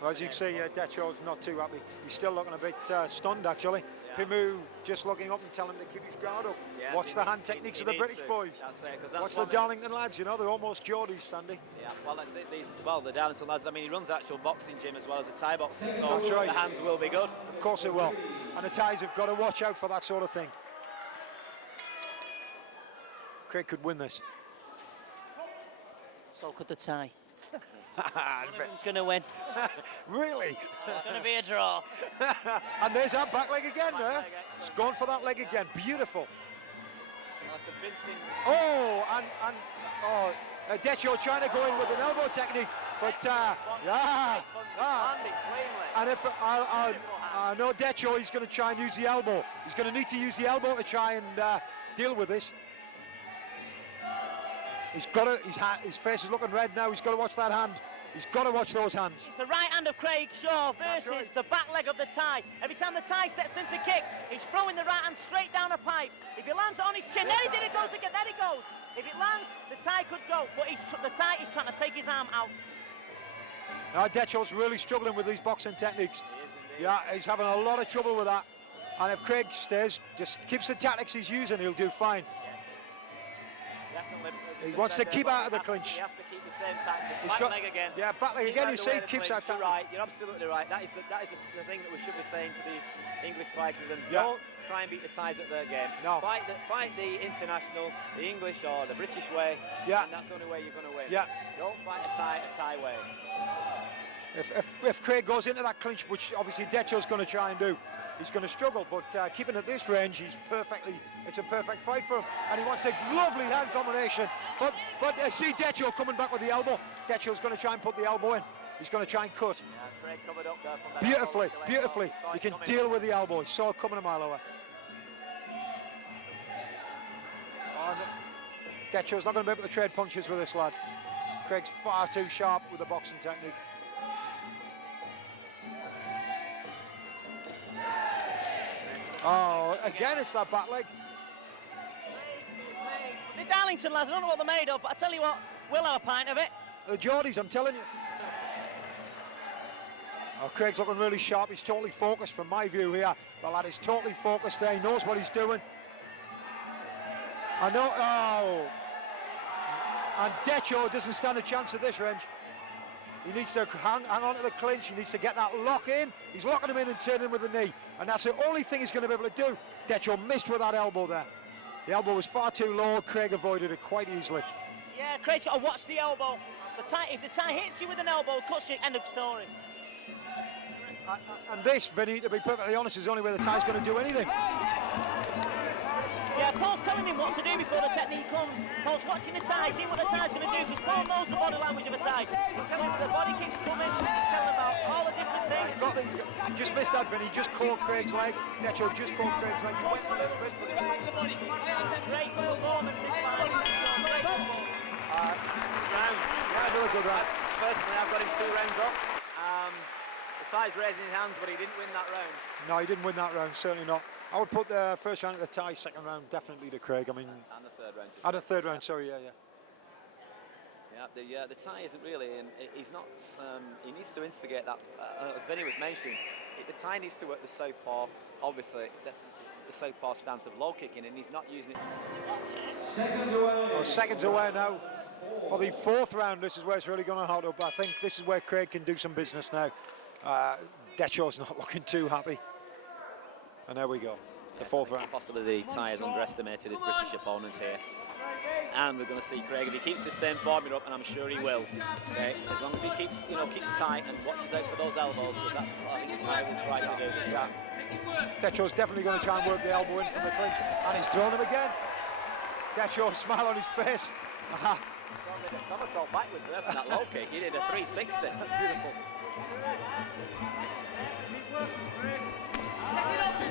Well, as you can see, Decho's not too happy. He's still looking a bit stunned, actually. Yeah. Pimu just looking up and telling him to keep his guard up. Yeah, watch the hand techniques of the British boys. That's it, that's watch the Darlington lads, you know, they're almost Geordies, Sandy. Yeah, well, that's it. The Darlington lads, I mean, he runs actual boxing gym as well as a Thai boxing, so that's right. The hands will be good. Of course it will. And the Thais have got to watch out for that sort of thing. Craig could win this. So could the Thai. Who's going to win? Really? It's going to be a draw. And there's that back leg again there. It's gone for that leg again. Beautiful. Decho trying to go in with an elbow technique, but and if I know Decho, he's going to try and use the elbow. He's going to need to use the elbow to try and deal with this. He's got to, his face is looking red now. He's got to watch that hand. He's got to watch those hands. It's the right hand of Craig Shaw versus the back leg of the Thai. Every time the Thai steps in to kick, he's throwing the right hand straight down a pipe. If he lands it on his chin, there it goes again, there he goes. If it lands, the Thai could go, but the Thai is trying to take his arm out. Now, Decho's really struggling with these boxing techniques. Yeah, he's having a lot of trouble with that. And if Craig stays, just keeps the tactics he's using, he'll do fine. Definitely. He wants to keep out of the clinch. He has to keep the same tactic. Leg again. Yeah, back leg again. You see, he keeps that tactic. Right, you're absolutely right. That is the thing that we should be saying to the English fighters. And don't try and beat the Thais at their game. No. Fight the international, the English or the British way. Yeah. And that's the only way you're going to win. Yeah. Don't fight a Thai way. If Craig goes into that clinch, which obviously Decho's going to try and do, he's going to struggle, but keeping at this range, it's a perfect fight for him. And he wants a lovely hand combination. But see Decho coming back with the elbow. Decho's going to try and put the elbow in. He's going to try and cut. Yeah, Craig covered up there from that beautifully. He can deal with the elbow. He saw it coming a mile away. Decho's not going to be able to trade punches with this lad. Craig's far too sharp with the boxing technique. Oh, again, it's that back leg. The Darlington lads, I don't know what they're made of, but I tell you what, we'll have a pint of it. The Geordies, I'm telling you. Oh, Craig's looking really sharp. He's totally focused from my view here. The lad is totally focused there. He knows what he's doing. I know. Oh. And Decho doesn't stand a chance at this range. He needs to hang on to the clinch. He needs to get that lock in. He's locking him in and turning with the knee. And that's the only thing he's going to be able to do. Decho missed with that elbow there. The elbow was far too low. Craig avoided it quite easily. Yeah, Craig's got to watch the elbow. If the Thai hits you with an elbow, cuts you, end of story. And this, Vinny, to be perfectly honest, is the only way the Thai's going to do anything. Yeah, Paul's telling him what to do before the technique comes. Paul's watching the Thai, seeing what the Thai's going to do, because Paul knows the body language of a Thai. He's telling him the body kicks coming, he's telling him about all the different things. You just missed that, Vinny. Just caught Craig's leg. Decho just caught Craig's leg. You went a little bit for the great performance this fight. Round. Yeah, another good round. Personally, I've got him 2 rounds up. The Thai's raising his hands, but he didn't win that round. No, he didn't win that round, certainly not. I would put the first round at the Thai, second round definitely to Craig. I mean, and the third round. And the third round, sorry, yeah. Yeah, the Thai isn't really, and he's not. He needs to instigate that. Vinny was mentioning, the Thai needs to work the southpaw. Obviously, the southpaw stance of low kicking, and he's not using it. Seconds away now. For the 4th round, this is where it's really going to hot up. I think this is where Craig can do some business now. Decho's not looking too happy. And there we go. the fourth round. Possibly the Thai has underestimated his British opponent here. And we're going to see Craig, if he keeps the same formula up, and I'm sure he will, okay, as long as he keeps, keeps tight and watches out for those elbows, because that's what I think the Thai will try to do. Yeah. Decho's definitely going to try and work the elbow in from the clinch, and he's thrown him again. Decho, smile on his face. He did a somersault backwards there from that low kick. He did a 360. Beautiful.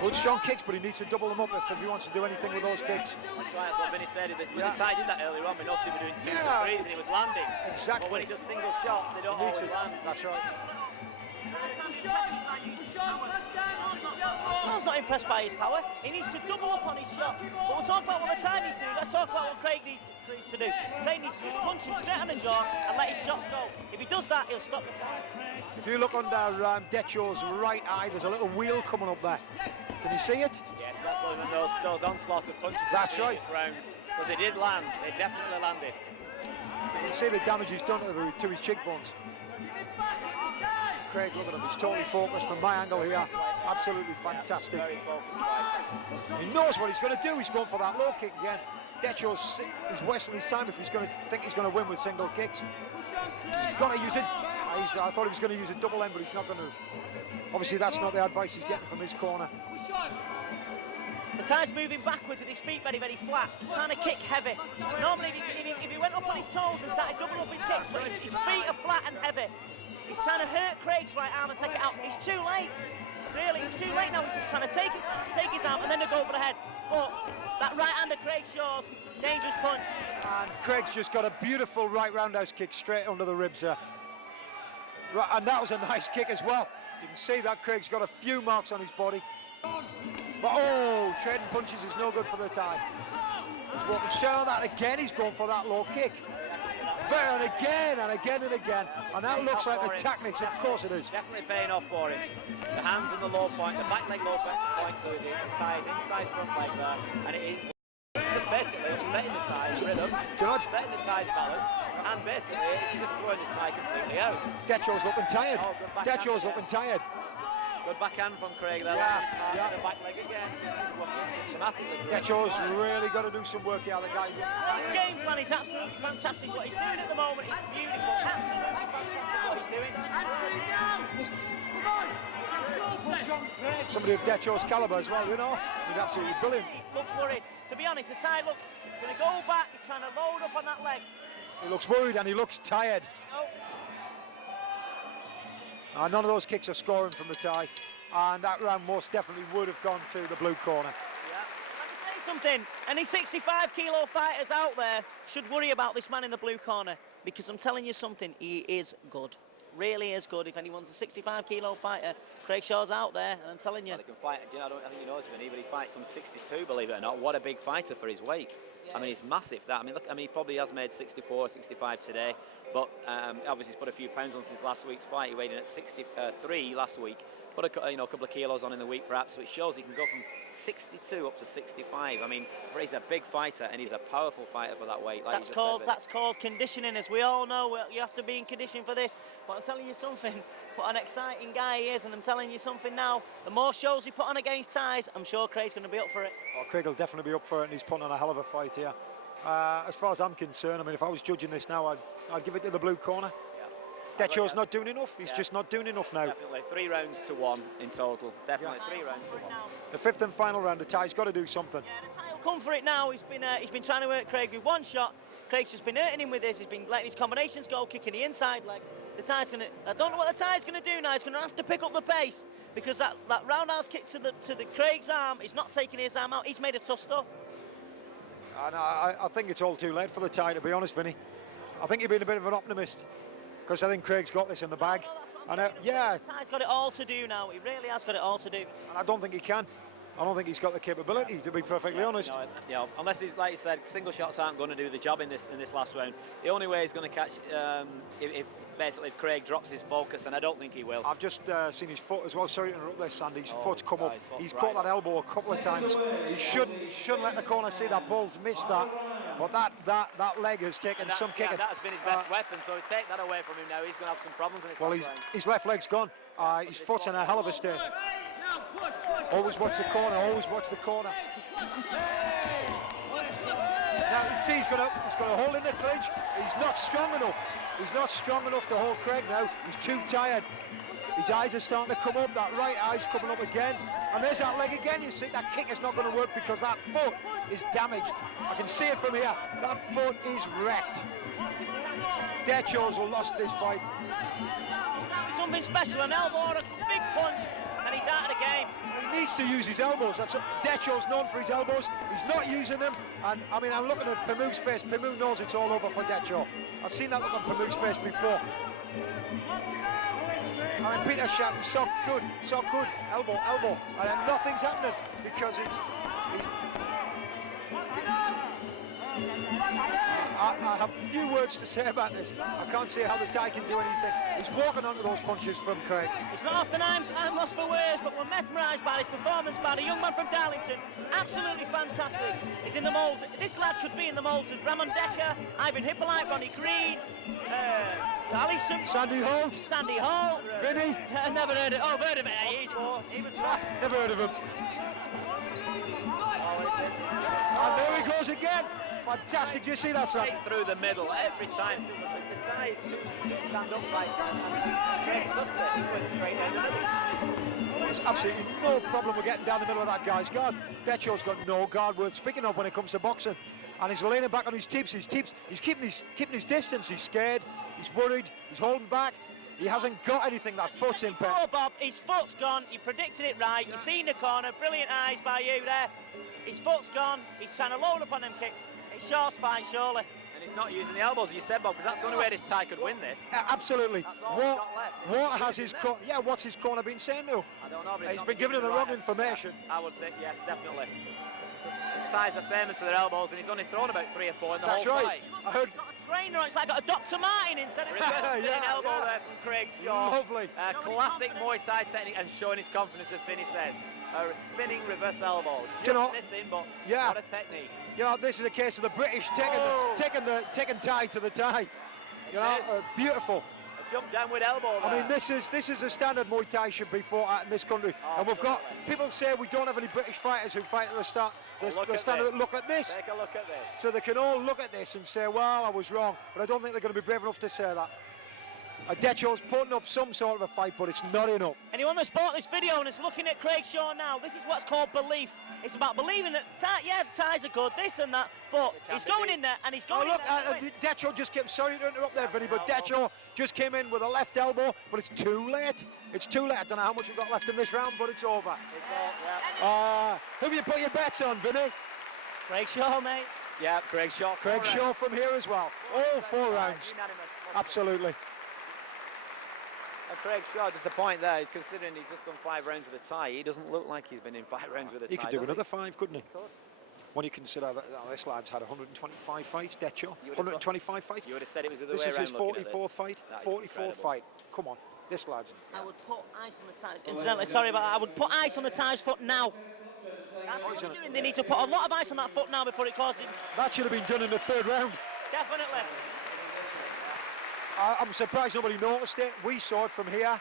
Good strong kicks, but he needs to double them up if he wants to do anything with those kicks. That's what Vinny said. When the Thai did that earlier on, we noticed him doing 2s and 3s and he was landing. Exactly. But when he does single shots, they don't always land. That's right. Shaw's not impressed by his power. He needs to double up on his shot. But we'll talk about what the Thai needs to do. Let's talk about what Craig needs to do. Craig needs to just punch him straight on the jaw and let his shots go. If he does that, he'll stop the fight. If you look under Decho's right eye, there's a little wheel coming up there. Can you see it? Yes, that's one of those onslaught of punches. That's right. Rounds, because they did land. They definitely landed. You can see the damage he's done to his cheekbones. Craig, look at him. He's totally focused from my angle here. Absolutely fantastic. Very focused fighter. He knows what he's going to do. He's going for that low kick again. Decho's wasting his time if he's going to think he's going to win with single kicks. He's got to use it. I thought he was going to use a double end, but he's not going to. Obviously, that's not the advice he's getting from his corner. The Thai's moving backwards with his feet very, very flat. He's trying to kick heavy. Normally, if he went up on his toes and started doubling up his kicks, so his feet are flat and heavy. He's trying to hurt Craig's right arm and take it out. It's too late. Really, it's too late now. He's just trying to take his arm and then to go for the head. But that right hand of Craig Shaw's dangerous punch. And Craig's just got a beautiful right roundhouse kick straight under the ribs there. Right, and that was a nice kick as well. You can see that Craig's got a few marks on his body. But oh, trading punches is no good for the Thai. He's walking straight on that again. He's going for that low kick. There and again and again and again. And that looks like the tactics, of course it is. Definitely paying off for him. The hands on the low point, the back leg low point, so the Thai is inside front leg there. And it is just basically upsetting the Thai's rhythm, upsetting the Thai's balance, and basically it's just throwing the Thai completely out. Decho's looking tired. Decho's looking tired. Good backhand from Craig there. Yeah. The back leg again, just working systematically. Decho's really got to do some work here, the guy. His game plan is absolutely fantastic. What he's doing at the moment is beautiful. Absolutely fantastic what he's doing. Somebody of Decho's calibre as well, you know. He's absolutely brilliant. Looks worried. To be honest, the Thai looks going to go back. He's trying to load up on that leg. He looks worried and he looks tired. Oh. None of those kicks are scoring from the Thai, and that round most definitely would have gone to the blue corner. Yeah. Let me say something. Any 65-kilo fighters out there should worry about this man in the blue corner, because I'm telling you something, he is good. Really is good. If anyone's a 65-kilo fighter, Craig Shaw's out there, and I'm telling you. Well, he can fight. I think you know it's Vinny, but he fights from 62, believe it or not. What a big fighter for his weight. Yeah. I mean, he's massive. That. I mean, look. I mean, he probably has made 64, 65 today. But obviously he's put a few pounds on since last week's fight. He weighed in at 63 last week. Put a couple of kilos on in the week perhaps, so it shows he can go from 62 up to 65. I mean, he's a big fighter and he's a powerful fighter for that weight. Like that's called conditioning, as we all know. You have to be in condition for this. But I'm telling you something, what an exciting guy he is, and I'm telling you something now. The more shows he put on against Thais, I'm sure Craig's going to be up for it. Oh, Craig will definitely be up for it, and he's putting on a hell of a fight here. As far as I'm concerned, I mean, if I was judging this now, I'd give it to the blue corner. Yeah. Decho's not doing enough. He's just not doing enough now. Definitely 3 rounds to 1 in total. Definitely 3 rounds to 1. The 5th and final round, the Thai's got to do something. Yeah, the Thai will come for it now. He's been trying to hurt Craig with one shot. Craig's just been hurting him with this. He's been letting his combinations go, kicking the inside leg. The Thai's going to. I don't know what the Thai's going to do now. He's going to have to pick up the pace, because that roundhouse kick to the Craig's arm is not taking his arm out. He's made of tough stuff. I think it's all too late for the Thai, to be honest, Vinny. I think you've been a bit of an optimist, because I think Craig's got this in the bag. Yeah. The Thai's got it all to do now. He really has got it all to do. And I don't think he can. I don't think he's got the capability, to be perfectly honest. No, unless he's, like you said, single shots aren't going to do the job in this last round. The only way he's going to catch, if Craig drops his focus, and I don't think he will. I've just seen his foot as well. Sorry to interrupt there, Sandy. His foot's come up. He's caught that elbow a couple of times. He shouldn't let the corner see that. Paul's missed that. But that leg has taken some kicking. That has been his best weapon, so take that away from him now. He's going to have some problems in his his left leg's gone. His foot's in a hell of a state. Always watch the corner, always watch the corner. Now you see he's got a hole in the clinch. He's not strong enough. He's not strong enough to hold Craig now. He's too tired. His eyes are starting to come up. That right eye's coming up again. And there's that leg again. You see that kick is not going to work because that foot is damaged. I can see it from here. That foot is wrecked. Decho's lost this fight. Something special, an elbow or a big punch, and he's out of the game. He needs to use his elbows. That's Decho's known for his elbows. He's not using them. And I mean, I'm looking at Pamu's face. Pamu knows it's all over for Decho. I've seen that look on Pamu's face before. I mean, Peter's shouting, so good, elbow, elbow. And then nothing's happening because I have few words to say about this. I can't see how the Thai can do anything. He's walking onto those punches from Craig. It's not often I'm lost for words, but we're mesmerised by his performance by the young man from Darlington. Absolutely fantastic. He's in the mould. This lad could be in the mould of Ramon Decker, Ivan Hippolyte, Ronnie Green, Allison, Sandy Holt, Vinny. Never heard of it. Oh, heard of it. He was rough. Never heard of him. And there he goes again. Fantastic. Do you see that, son? Through the middle every time. The Thai is two stand-up fights. Craig's suspect. He's going straight down the middle. There's absolutely no problem with getting down the middle of that guy's guard. Decho's got no guard worth speaking of when it comes to boxing. And he's leaning back on his tips. He's keeping his distance. He's scared. He's worried. He's holding back. He hasn't got anything. That foot's in pain. Oh, Bob, his foot's gone. You predicted it right. You've seen the corner. Brilliant eyes by you there. His foot's gone. He's trying to load up on them kicks. It's Shaw's fight, surely. And he's not using the elbows, you said, Bob, because that's the only way this Thai could win this. Absolutely. That's all he's got left. What has his corner? Yeah, what's his corner been saying to? I don't know, but he's been giving him the wrong information. I would think, yes, definitely. The Thais are famous for their elbows, and he's only thrown about 3 or 4 in the whole fight. I heard. He's got a trainer. It's like got a Dr. Martin instead of an elbow there from Craig Shaw. Lovely. Classic Muay Thai technique and showing his confidence, as Vinny says. A spinning reverse elbow. Just you know, missing, but yeah. What a technique. You know, this is a case of the British taking Thai to the Thai. You know, beautiful. A jump down with elbow there. I mean, this is a standard Muay Thai should be fought at in this country. And we've got people say we don't have any British fighters who fight at the start. The standard. Look at this. Take a look at this. So they can all look at this and say, well, I was wrong. But I don't think they're going to be brave enough to say that. Decho's putting up some sort of a fight, but it's not enough. Anyone that's bought this video and is looking at Craig Shaw now, this is what's called belief. It's about believing that, the Thais are good, this and that, but he's going in there and he's going in there. Decho just came, sorry to interrupt there, Vinny, but Decho just came in with a left elbow, but it's too late. It's too late. I don't know how much we've got left in this round, but it's over. Who have you put your bets on, Vinny? Craig Shaw, mate. Yeah, Craig Shaw. Craig Shaw from here as well. All 4 rounds. Absolutely. Craig Shaw, just a point there, he's considering he's just done 5 rounds with a Thai. He doesn't look like he's been in 5 rounds with a Thai. He could do another 5, couldn't he? When you consider that this lad's had 125 fights, Decho, 125 fights. You would have said it was the other way around. This is his 44th fight. 44th fight. Come on, this lad's. I would put ice on the Thai's. Incidentally, sorry about that. I would put ice on the Thai's foot now. That's what they're doing. They need to put a lot of ice on that foot now before it causes him. That should have been done in the 3rd round. Definitely. I'm surprised nobody noticed it. We saw it from here.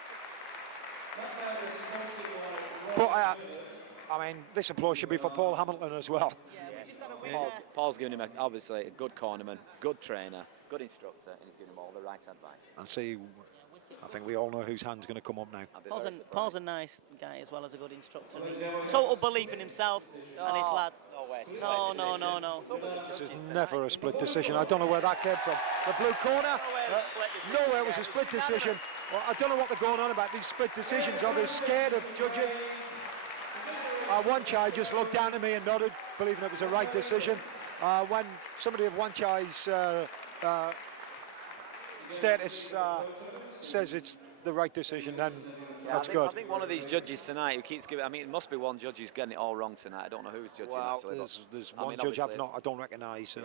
But I mean, this applause should be for Paul Hamilton as well. Paul's giving him obviously a good cornerman, good trainer, good instructor, and he's giving him all the right advice. And see, I think we all know whose hand's going to come up now. Paul's a nice guy as well as a good instructor. Total belief in himself and his lads. No. This is never a split decision. I don't know where that came from. The blue corner, nowhere it was a split decision. Well, I don't know what they're going on about these split decisions. Are they scared of judging? One Chai just looked down at me and nodded, believing it was a right decision. When somebody of One Chai's status says it's the right decision, then that's good. I think one of these judges tonight who keeps giving, I mean, it must be one judge who's getting it all wrong tonight. I don't know who's judging. Well, actually, there's one judge I don't recognise.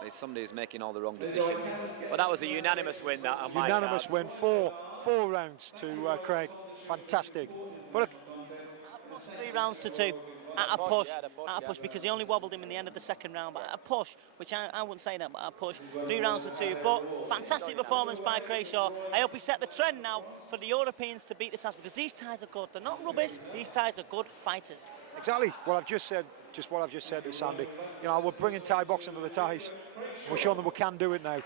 There's somebody who's making all the wrong decisions. But that was a unanimous win. Unanimous win, four rounds to Craig. Fantastic. But look, 3 rounds to 2. at a push, yeah. because he only wobbled him in the end of the second round, but at a push, which I wouldn't say that, but at a push, 3 rounds to 2. But fantastic performance by Crayshaw. I hope he set the trend now for the Europeans to beat the Thais, because these Thais are good. They're not rubbish. These Thais are good fighters. Exactly what I've just said. Just what I've just said to Sandy. You know, we're bringing Thai boxing to the Thais. We're showing them we can do it now.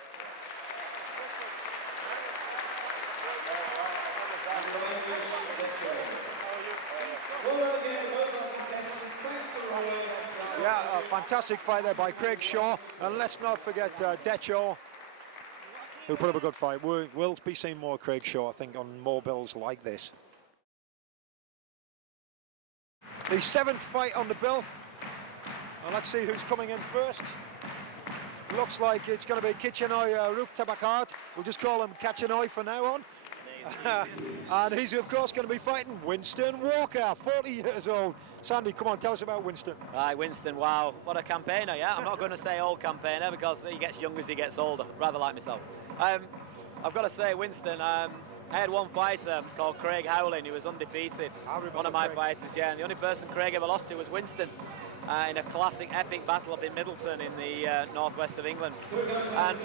Yeah, a fantastic fight there by Crayshaw, and let's not forget Decho, who put up a good fight. We'll be seeing more Crayshaw, I think, on more bills like this. The 7th fight on the bill, and let's see who's coming in first. Looks like it's going to be Kitchenoi Rook Tabakart. We'll just call him Kitchenoi from now on. And he's of course going to be fighting Winston Walker, 40 years old. Sandy, come on, tell us about Winston. Right, Winston, wow, what a campaigner, yeah? I'm not going to say old campaigner because he gets younger as he gets older, rather like myself. I've got to say, Winston, I had one fighter called Craig Howling, who was undefeated. One of my fighters, yeah, and the only person Craig ever lost to was Winston. In a classic epic battle up in Middleton in the northwest of England. And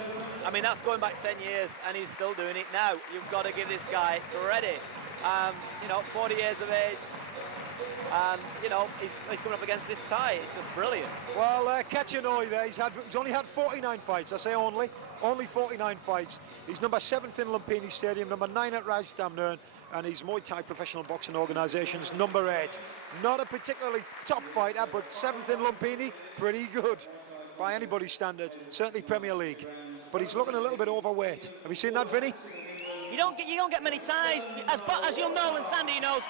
I mean, that's going back 10 years and he's still doing it now. You've got to give this guy credit. You know, 40 years of age, and you know, he's coming up against this Thai. It's just brilliant. Well, Kitchenoi there, he's only had 49 fights. I say only 49 fights. He's number 7th in Lumpini Stadium, number 9 at Rajtamnern, and he's Muay Thai Professional Boxing Organisation's number 8. Not a particularly top fighter, but 7th in Lumpini, pretty good by anybody's standard, certainly Premier League. But he's looking a little bit overweight. Have you seen that, Vinny? You don't get many Thais, as you'll know, and Sandy knows.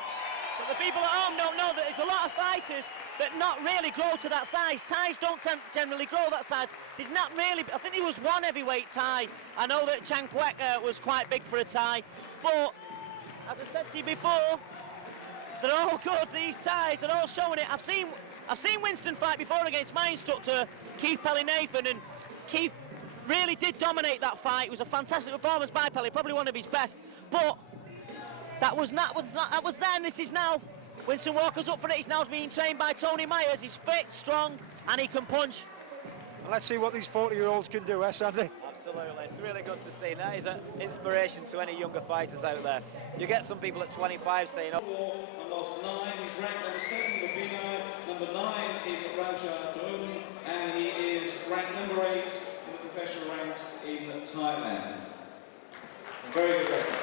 But the people at home don't know that there's a lot of fighters that not really grow to that size. Thais don't generally grow that size. There's not really. I think there was one heavyweight Thai. I know that Chan Kwek was quite big for a Thai, but as I said to you before, they're all good. These Thais are all showing it. I've seen Winston fight before against my instructor, Keith Pelly-Nathan, and Keith really did dominate that fight. It was a fantastic performance by Pelly, probably one of his best. But that was then. This is now. Winston Walker's up for it. He's now being trained by Tony Myers. He's fit, strong, and he can punch. And let's see what these 40-year-olds can do, Sandy? Absolutely, it's really good to see. That is an inspiration to any younger fighters out there. You get some people at 25 saying, "Oh, and lost 9. He's ranked number 7 in Lubina, number 9 in Raja Dun, and he is ranked number 8 in the professional ranks in Thailand." Very good record.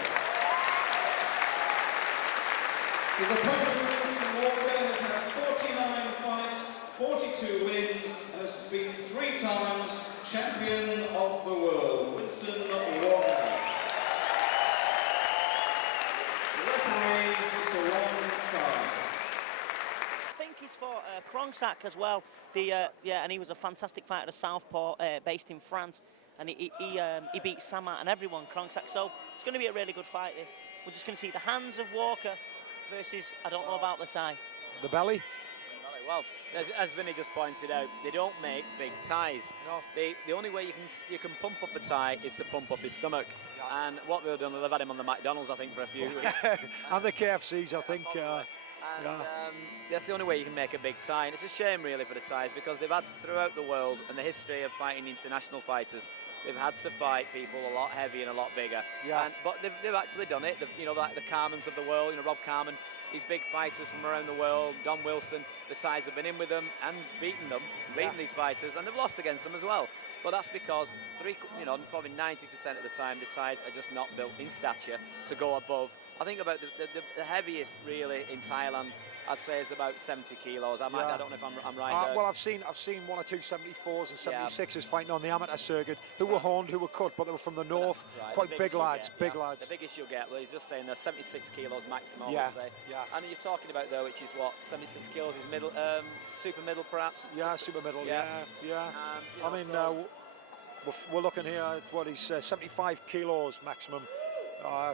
His opponent, Winston Walker, has had 49 fights, 42 wins, and has been 3 times champion of the world. Winston Walker. The referee is a long try. I think he's fought Krongsak as well. And he was a fantastic fighter, a southpaw based in France, and he beat Samat and everyone, Krongsak. So it's going to be a really good fight. This. We're just going to see the hands of Walker versus, I don't know about the Thai. The belly? well, as Vinny just pointed out, they don't make big Thais. No. The only way you can pump up a Thai is to pump up his stomach. Yeah. And what they've done, they've had him on the McDonald's, I think, for a few weeks. And the KFCs, I think. That's the only way you can make a big Thai, and it's a shame really for the Thais, because they've had throughout the world and the history of fighting international fighters, they've had to fight people a lot heavier and a lot bigger. Yeah. But they've actually done it. Like the Carmens of the world, Rob Carmen, these big fighters from around the world, Don Wilson, the Thais have been in with them and beaten these fighters, and they've lost against them as well. But that's because probably 90% of the time the Thais are just not built in stature to go above. I think about the heaviest really in Thailand, I'd say is about 70 kilos. I don't know if I'm right. Well, I've seen one or two 74s and 76s fighting on the amateur circuit who were horned, who were cut, but they were from the north. Right. Quite big lads, big lads. The biggest you'll get, well, he's just saying they're 76 kilos maximum, yeah. I would say. Yeah. And you're talking about though, which is what, 76 kilos is middle, super middle perhaps. Yeah, super middle. Yeah. I mean, we're looking here at what is 75 kilos maximum.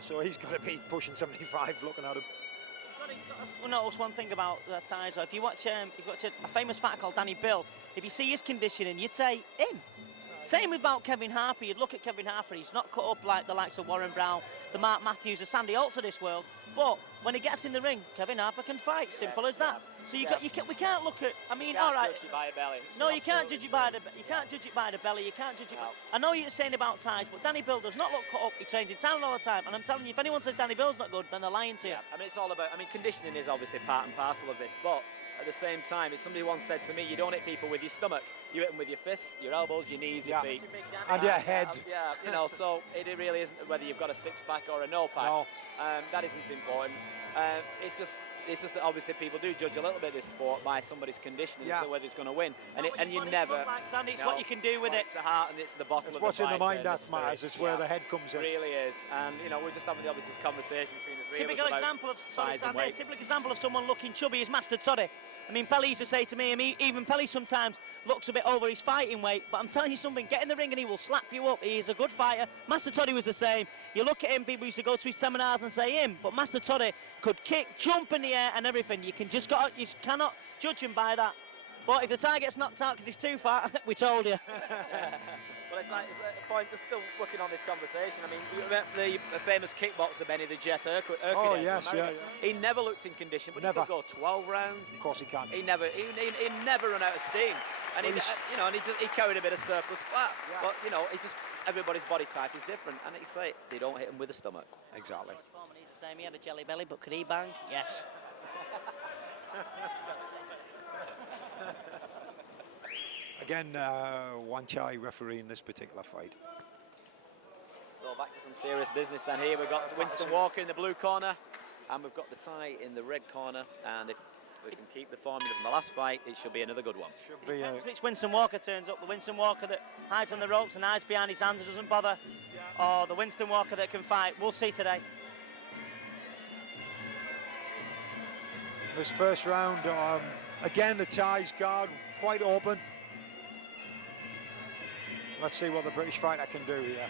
So he's got to be pushing 75. Looking at him. Well, notice one thing about the Thais. If you watch a famous fighter called Danny Bill, if you see his conditioning, you'd say him. Same about Kevin Harper. You'd look at Kevin Harper, he's not cut up like the likes of Warren Brown, the Mark Matthews, the Sandy Holtz of this world. But when he gets in the ring, Kevin Harper can fight. Simple as that. So we can't look at. I mean, all right. Judge it by a belly. No, you can't judge it by the. You can't judge it by the belly. You can't judge it. I know you're saying about ties, but Danny Bill does not look cut up. He trains in Thailand all the time, and I'm telling you, if anyone says Danny Bill's not good, then they're lying to you. I mean, it's all about. I mean, conditioning is obviously part and parcel of this, but at the same time, it's somebody once said to me, you don't hit people with your stomach. You hit them with your fists, your elbows, your knees, your feet, and your head. Yeah, you know. So it really isn't whether you've got a six-pack or a no-pack. No. That isn't important. It's just that obviously people do judge a little bit of this sport by somebody's conditioning, whether it's going to win, and you never. It's what you can do with it. It's the heart and it's the bottom of the what's in the mind that spirit. matters. It's where the head comes in. It really is, and you know we're just having obviously this conversation between the three Typical of us example about of size and weight. typical example of someone looking chubby is Master Toddy. I mean, Pelly used to say to me, even Pelly sometimes looks a bit over his fighting weight, but I'm telling you something, get in the ring and he will slap you up. He is a good fighter. Master Toddy was the same. You look at him, people used to go to his seminars and say him, but Master Toddy could kick, jump in the air and everything. You cannot judge him by that. But if the tie gets knocked out because he's too fat, we told you. Well, it's a point, just still working on this conversation. I mean, you remember the famous kickboxer Benny the Jet Urquidez Oh, yes, from America? yeah. He never looked in condition, but Never. he could go 12 rounds. Of course he can. He never run out of steam. And he carried a bit of surplus fat. Yeah. But, you know, everybody's body type is different. And it's like, they don't hit him with the stomach. Exactly. He's the same. He had a jelly belly, but could he bang? Yes. Again, Wan Chai refereeing this particular fight. So back to some serious business then here. We've got Winston Walker in the blue corner. And we've got the tie in the red corner. And if we can keep the formula from the last fight, it should be another good one. Should be Which Winston Walker turns up, the Winston Walker that hides on the ropes and hides behind his hands and doesn't bother, or the Winston Walker that can fight. We'll see today. this first round. Again, the ties guard quite open. Let's see what the British fighter can do here.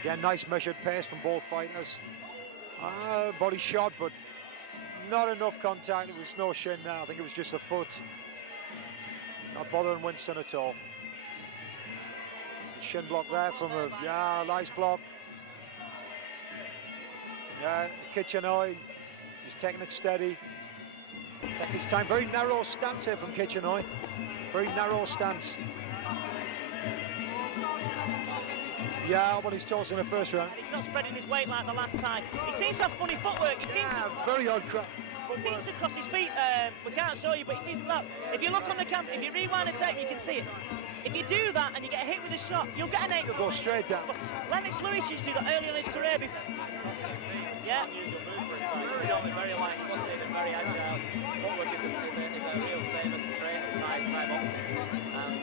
Again, nice measured pace from both fighters. Body shot, but not enough contact. There was no shin there. I think it was just a foot. Not bothering Winston at all. Shin block there from a, nice block. Yeah, Kitchenoi, he's taking it steady. Taking his time, very narrow stance here from Kitchenoi. Very narrow stance. Yeah, but he's tossed in the first round. He's not spreading his weight like the last time. He seems to have funny footwork. He seems very odd he seems to cross his feet. We can't show you, but he seems to look. If you look on the camera, if you rewind the tape, you can see it. If you do that and you get hit with a shot, you'll get an 8. You'll go straight down. Lennox Lewis used to do that early in his career. Yeah. Very light footed and very agile. Footwork is a real famous trait of Thai boxing. And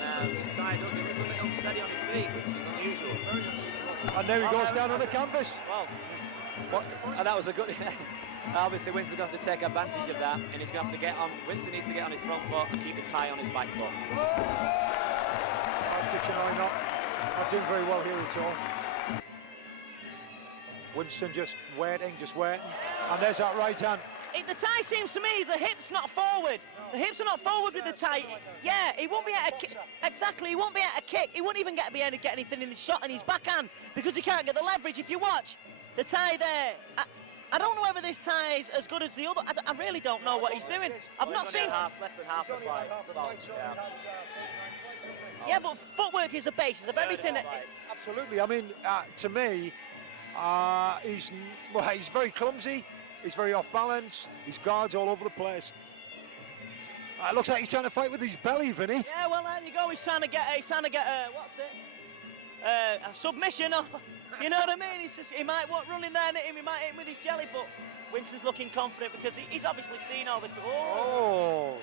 Thai does it a bit unsteady on his feet, which is unusual. And there he goes down on the canvas. Well, and that was a good. Obviously, Winston's going to have to take advantage of that, and he's going to have to get on. Winston needs to get on his front foot and keep the tie on his back foot. Kitchenoi not doing very well here at all. Winston just waiting. And there's that right hand. The tie seems to me the hip's not forward. The hips are not forward with the tie. Yeah, he won't be able to kick. Exactly, he won't be able to kick. He won't even be able to get anything in the shot in his backhand because he can't get the leverage. If you watch the tie there, I don't know whether this tie is as good as the other. I really don't know what he's doing. I've not seen. Less than half the fights. Yeah, but footwork is the basis of everything. Absolutely. I mean, to me, he's very clumsy. He's very off balance. His guards all over the place. It looks like he's trying to fight with his belly, Vinny. Yeah, well there you go. He's trying to get what's it? A submission. Or, you know what I mean? It's just he might run in there and hit him. He might hit him with his jelly, but Winston's looking confident because he's obviously seen all this before. Oh.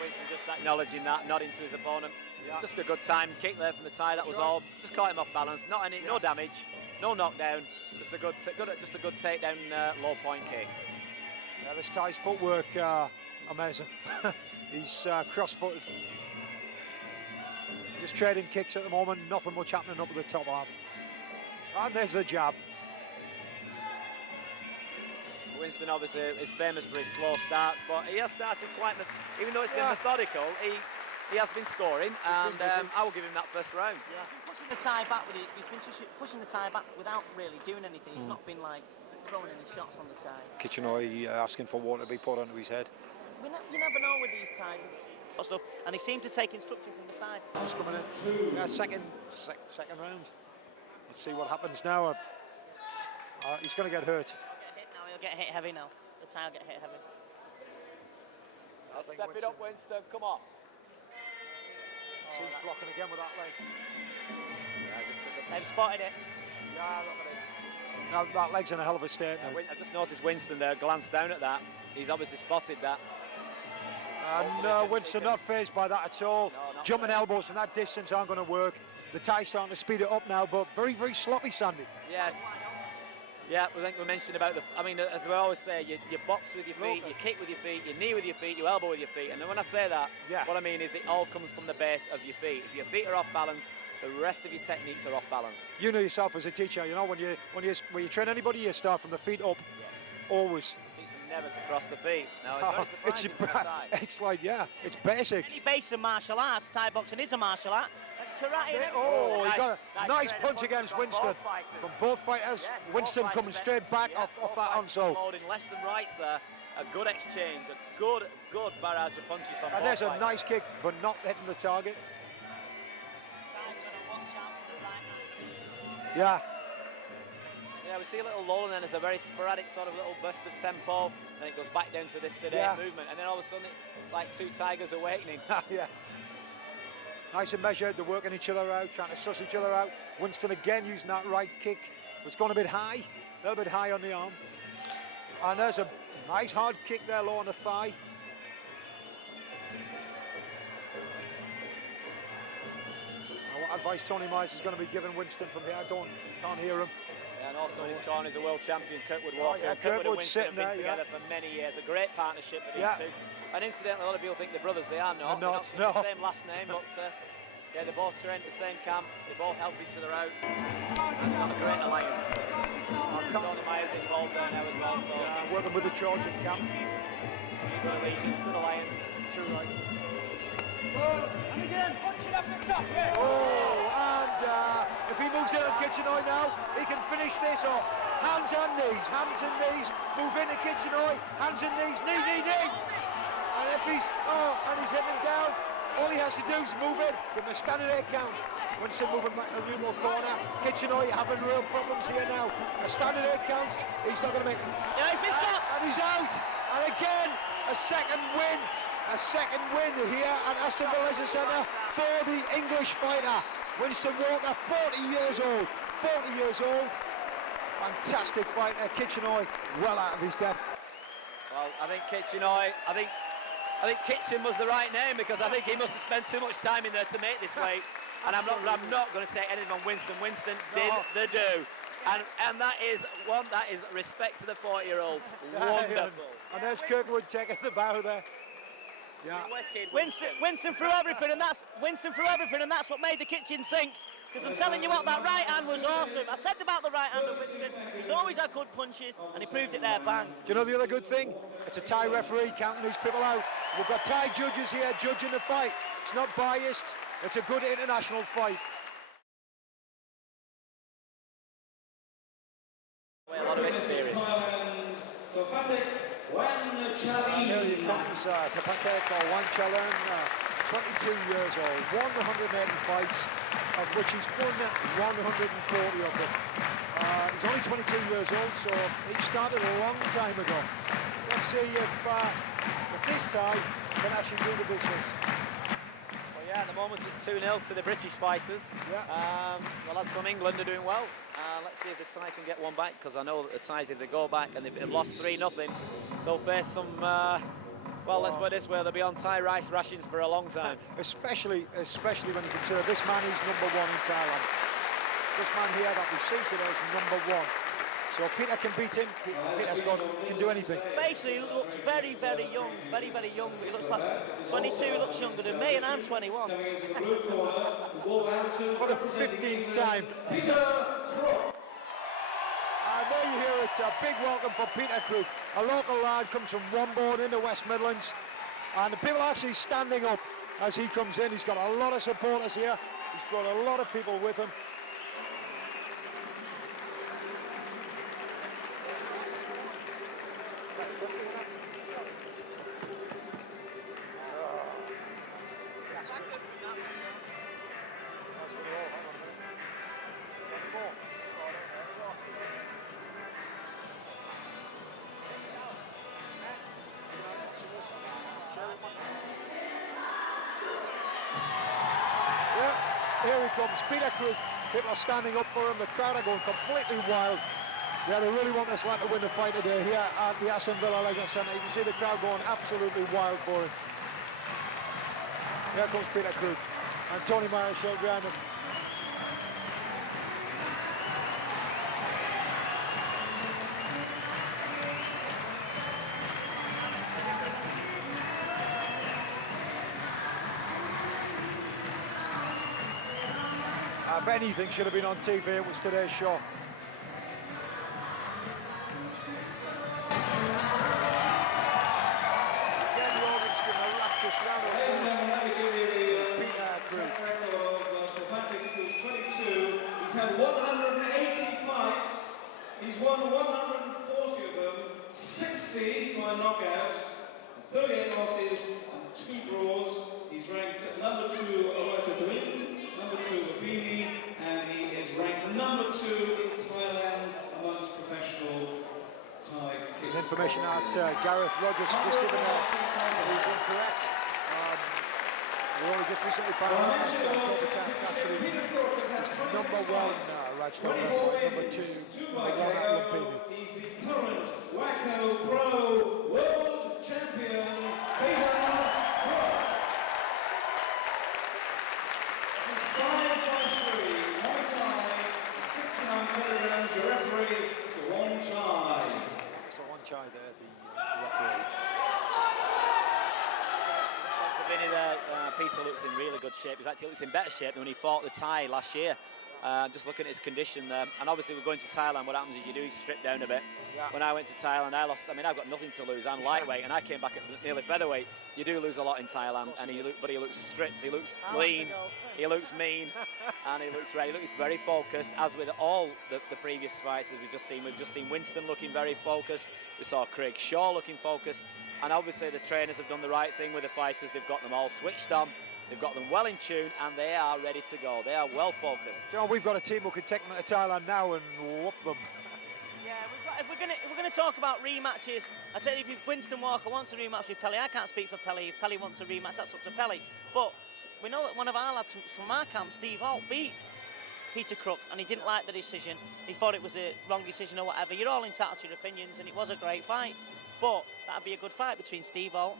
Winston just acknowledging that, nodding to his opponent. Yeah. Just a good time kick there from the tie. That was all. Just caught him off balance. No damage, no knockdown. Just a good takedown, low point kick. Yeah, this tie's footwork amazing. He's cross-footed. Just trading kicks at the moment. Nothing much happening up at the top half. And there's a jab. Winston obviously is famous for his slow starts, but he has started quite, even though it's been methodical, he has been scoring, and I will give him that first round. Yeah, he's been pushing the tie back pushing the tie back without really doing anything. He's not been like throwing any shots on the tie. Kitchener asking for water to be poured onto his head. You never know with these ties and stuff, and he seemed to take instruction from the side. He's coming in. Yeah, second round. Let's see what happens now. He's going to get hurt. He'll get hit heavy now. The tie will get hit heavy. Step it up, Winston. Come on. He's blocking again with that leg. They've spotted it. Yeah, look at it. Now that leg's in a hell of a state now. I just noticed Winston there glanced down at that. He's obviously spotted that. And Winston not fazed by that at all. No, Jumping elbows from that distance aren't going to work. The tie's starting to speed it up now, but very, very sloppy, Sandy. Yes. Yeah, I think we mentioned about as we always say, you box with your feet, you kick with your feet, you knee with your feet, you elbow with your feet. And then when I say that, what I mean is it all comes from the base of your feet. If your feet are off balance, the rest of your techniques are off balance. You know yourself as a teacher, you know, when you train anybody, you start from the feet up. Yes. Always. Teach them never to cross the feet. Now, it's it's like, it's basic. Any base of martial arts, Thai boxing is a martial art. Karate. Oh, he got a nice punch against Winston. From both fighters, Yes, Winston both coming fighters, straight back off that onsole. Loading lefts and rights there. A good exchange, a good barrage of punches from And both there's a fighters. nice kick, but not hitting the target. Yeah. Yeah, we see a little lull, and then there's a very sporadic sort of little burst of tempo, and it goes back down to this sedate movement, and then all of a sudden it's like two tigers awakening. Yeah. Nice and measured, they're working each other out, trying to suss each other out. Winston again using that right kick. It's gone a bit high, a little bit high on the arm. And there's a nice hard kick there, low on the thigh. Now, what advice Tony Myers is going to be giving Winston from here? I can't hear him. Yeah, and also in his corner is a world champion, Kirkwood Walker. yeah, Kirkwood and Kirkwood's Winston have sitting been there, together for many years. A great partnership with these two. And incidentally, a lot of people think they're brothers. They are not. They're not, They're the same last name, but yeah, they both train at the same camp. They both help each other out. It's not a great alliance. Tony Myers involved there now as well. So Working with the Trojan camp. good allegiance, good alliance. True right. And again, punching off the top. Oh, and if he moves in on Kitchener now, he can finish this off. Hands and knees, move into Kitchener, hands and knees, knee. And if he's hitting him down, all he has to do is move in, give him a standing 8 count. Winston moving back to the neutral corner. Kitchener having real problems here now. A standing 8 count, he's not going to make it. Yeah, he's been stopped. And he's out. And again, a second win. A second win here at Aston Villa Leisure Centre for the English fighter. Winston Walker, 40 years old. Fantastic fighter. Kitchener well out of his depth. Well, I think Kitchener, I think Kitchen was the right name, because I think he must have spent too much time in there to make this weight. And I'm not going to take anything on Winston. Winston did the do. And that is respect to the 40-year-olds. Wonderful. And there's Kirkwood taking the bow there. Yeah. Winston threw everything, and that's what made the kitchen sink. Because I'm telling you what, that right hand was awesome. I said about the right hand of Winston. He's always had good punches, and he proved it there, bang. Do you know the other good thing? It's a Thai referee counting these people out. We've got Thai judges here judging the fight. It's not biased. It's a good international fight. A lot of experience. Here he comes, Tapatek or Wanchalan, 22 years old, 180 fights, of which he's won 140 of them. He's only 22 years old, so he started a long time ago. Let's see if this Thai can actually do the business. Well, yeah, at the moment it's 2-0 to the British fighters. Yeah. The lads from England are doing well. Let's see if the Thai can get one back, because I know that the Thais, if they go back and they've lost 3-0, they'll face some, well, let's put it this way, they'll be on Thai rice rations for a long time. especially when you consider this man is #1 in Thailand. This man here that we see today is #1. So if Peter can beat him, Peter can do anything. Basically, he looks very, very young, very, very young. He looks like 22, he looks younger than me, and I'm 21. For the 15th time. And there you hear it, a big welcome for Peter Crook. A local lad, comes from Wombourne in the West Midlands. And the people are actually standing up as he comes in. He's got a lot of supporters here. He's brought a lot of people with him. Here he comes, Peter Crook. People are standing up for him. The crowd are going completely wild. Yeah, they really want this lad to win the fight today here at the Aston Villa Leisure Centre. You can see the crowd going absolutely wild for him. Here comes Peter Crook and Tony Marshall behind him. If anything should have been on TV, it was today's show. Again, the audience giving a rapturous round of applause. Peter Crook. Who's 22. He's had 180 fights. He's won 140 of them, 60 by knockout, 38 losses and 2 draws. He's ranked number 2 number 2 Becky, and he is ranked number 2 in Thailand amongst professional Thai kickboxers. Information out Gareth Rogers just given he's incorrect. We only just recently found out that actually number 1 Rajasthan, number 2 Lumpini. He's the current Wacko Pro World Champion, Peter Crook. 5-3, Muay Thai, 69 kilograms, your referee, it's a One Chai. It's the One Chai there, the referee. Vinny there, Peter looks in really good shape. In fact, he looks in better shape than when he fought the Thai last year. Just looking at his condition there. And obviously we're going to Thailand, what happens is you do strip down a bit. Yeah. When I went to Thailand, I lost, I mean, I've got nothing to lose. I'm lightweight and I came back at nearly featherweight. You do lose a lot in Thailand, and but he looks stripped, he looks lean, he looks mean, and he looks ready. He's very focused, as with all the previous fights as we've just seen Winston looking very focused. We saw Craig Shaw looking focused, and obviously the trainers have done the right thing with the fighters. They've got them all switched on. They've got them well in tune, and they are ready to go. They are well focused. John, we've got a team who can take them to Thailand now and whoop them. Yeah, if we're gonna talk about rematches, I tell you, if Winston Walker wants a rematch with Pelly, I can't speak for Pelly. If Pelly wants a rematch, that's up to Pelly. But we know that one of our lads from our camp, Steve Holt, beat Peter Crook, and he didn't like the decision. He thought it was a wrong decision or whatever. You're all entitled to your opinions, and it was a great fight. But that'd be a good fight between Steve Holt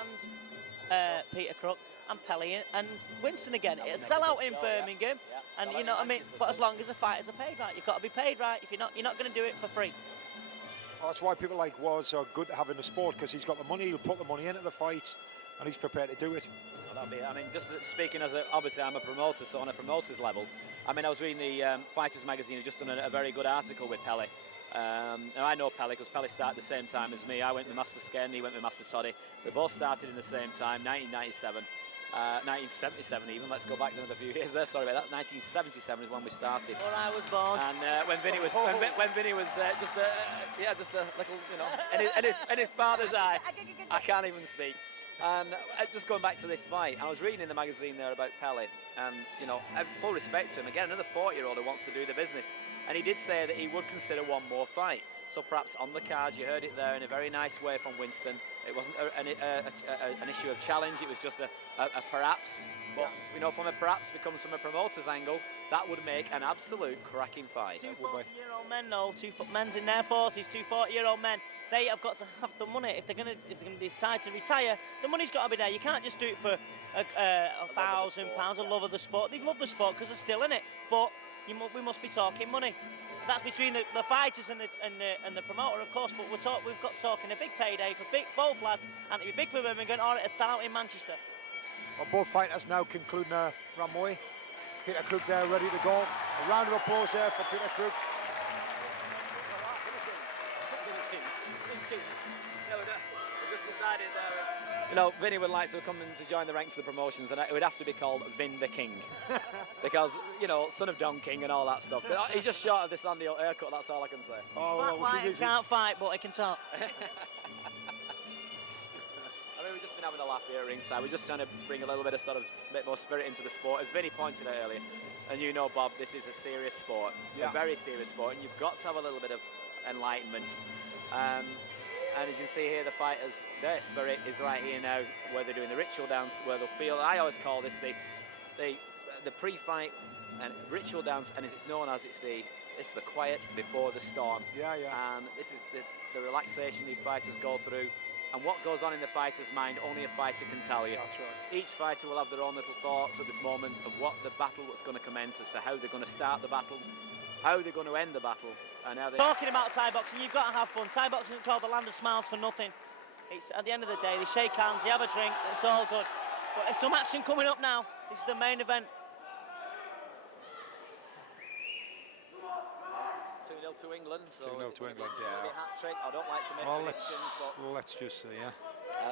and Peter Crook and Pelly and Winston again. It'll sell out in Birmingham, and you know what I mean. But as long as the fighters are paid right, you've got to be paid right. If you're not going to do it for free. Well, that's why people like Waz are good at having the sport, because he's got the money. He'll put the money into the fight, and he's prepared to do it. Well, I mean, just speaking as obviously I'm a promoter, so on a promoter's level. I mean, I was reading the Fighters magazine, who just done a very good article with Pelly. Now I know Pelly because Pelly started at the same time as me. I went with Master Sken, he went with Master Toddy. We both started in the same time, 1997. 1977 even, let's go back another few years there, sorry about that. 1977 is when we started. When I was born. And when Vinny was just a little, you know, in his father's eye. I can't even speak. And just going back to this fight, I was reading in the magazine there about Pelly, and you know, I have full respect to him. Again, another 40-year-old who wants to do the business, and he did say that he would consider one more fight. So perhaps on the cards, you heard it there in a very nice way from Winston. It wasn't an issue of challenge, it was just a perhaps. But you know, from a perhaps becomes from a promoter's angle, that would make an absolute cracking fight. Two 40-year-old men, though, men's in their 40s, two 40-year-old men. They have got to have the money if they're going to decide to retire. The money's got to be there. You can't just do it for £1,000, a love of the sport. They love the sport because they're still in it. But we must be talking money. That's between the fighters and the promoter, of course. But we've got talking a big payday for both lads, and it'll be big for Birmingham or it'll sell out in Manchester. Well, both fighters now concluding their round Muay. Peter Crook there ready to go. A round of applause there for Peter Crook. decided you know, Vinny would like to come in to join the ranks of the promotions, and it would have to be called Vin the King, because you know, son of Don King and all that stuff. But he's just short of this Andy haircut. That's all I can say. Oh, fat, light, and can't fight, but he can talk. I mean, we've just been having a laugh here at ringside. We're just trying to bring a little bit of bit more spirit into the sport, as Vinny pointed out earlier. And you know, Bob, this is a serious sport, a very serious sport, and you've got to have a little bit of enlightenment. And as you can see here, the fighters, their spirit is right here now, where they're doing the ritual dance, where they'll feel. I always call this the pre-fight and ritual dance, and as it's known as, it's the quiet before the storm. And this is the relaxation these fighters go through. And what goes on in the fighter's mind, only a fighter can tell you. That's right. Each fighter will have their own little thoughts at this moment of what the battle was going to commence, as to how they're going to start the battle, how they're going to end the battle, and how they... Talking about Thai boxing, you've got to have fun. Thai boxing isn't called the land of smiles for nothing. It's at the end of the day, they shake hands, they have a drink, it's all good. But there's some action coming up now. This is the main event. 2-0 to England. So 2-0 to England, yeah. Hat-trick. I don't like to make predictions, but let's just see,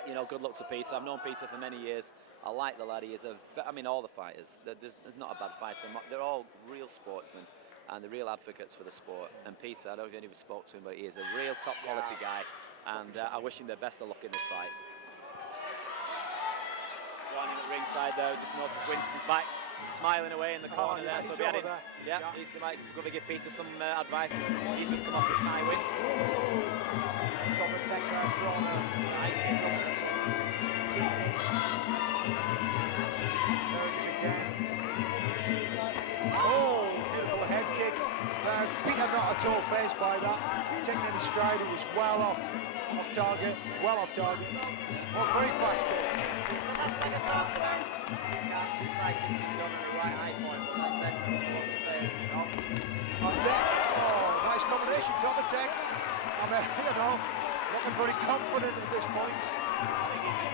you know, good luck to Peter. I've known Peter for many years. I like the lad. He is I mean, all the fighters. There's not a bad fighter. They're all real sportsmen and they're real advocates for the sport. And Peter, I don't know if anyone spoke to him, but he is a real top quality guy. And I wish him the best of luck in this fight. Joining at ringside though, just noticed Winston's back, smiling away in the corner there. So we had him. Yeah, he's going to give Peter some advice. He's just come off the tie win. Proper tech from Side kick. there it is again. Oh, beautiful head kick. Peter not at all phased by that. Taking any stride, it was well off target, well off target. Well, very fast kick. Two side kicks he's done on the right high point, but like I said, it wasn't phased. And then, oh, nice combination, top attack. I mean, you know, looking very confident at this point.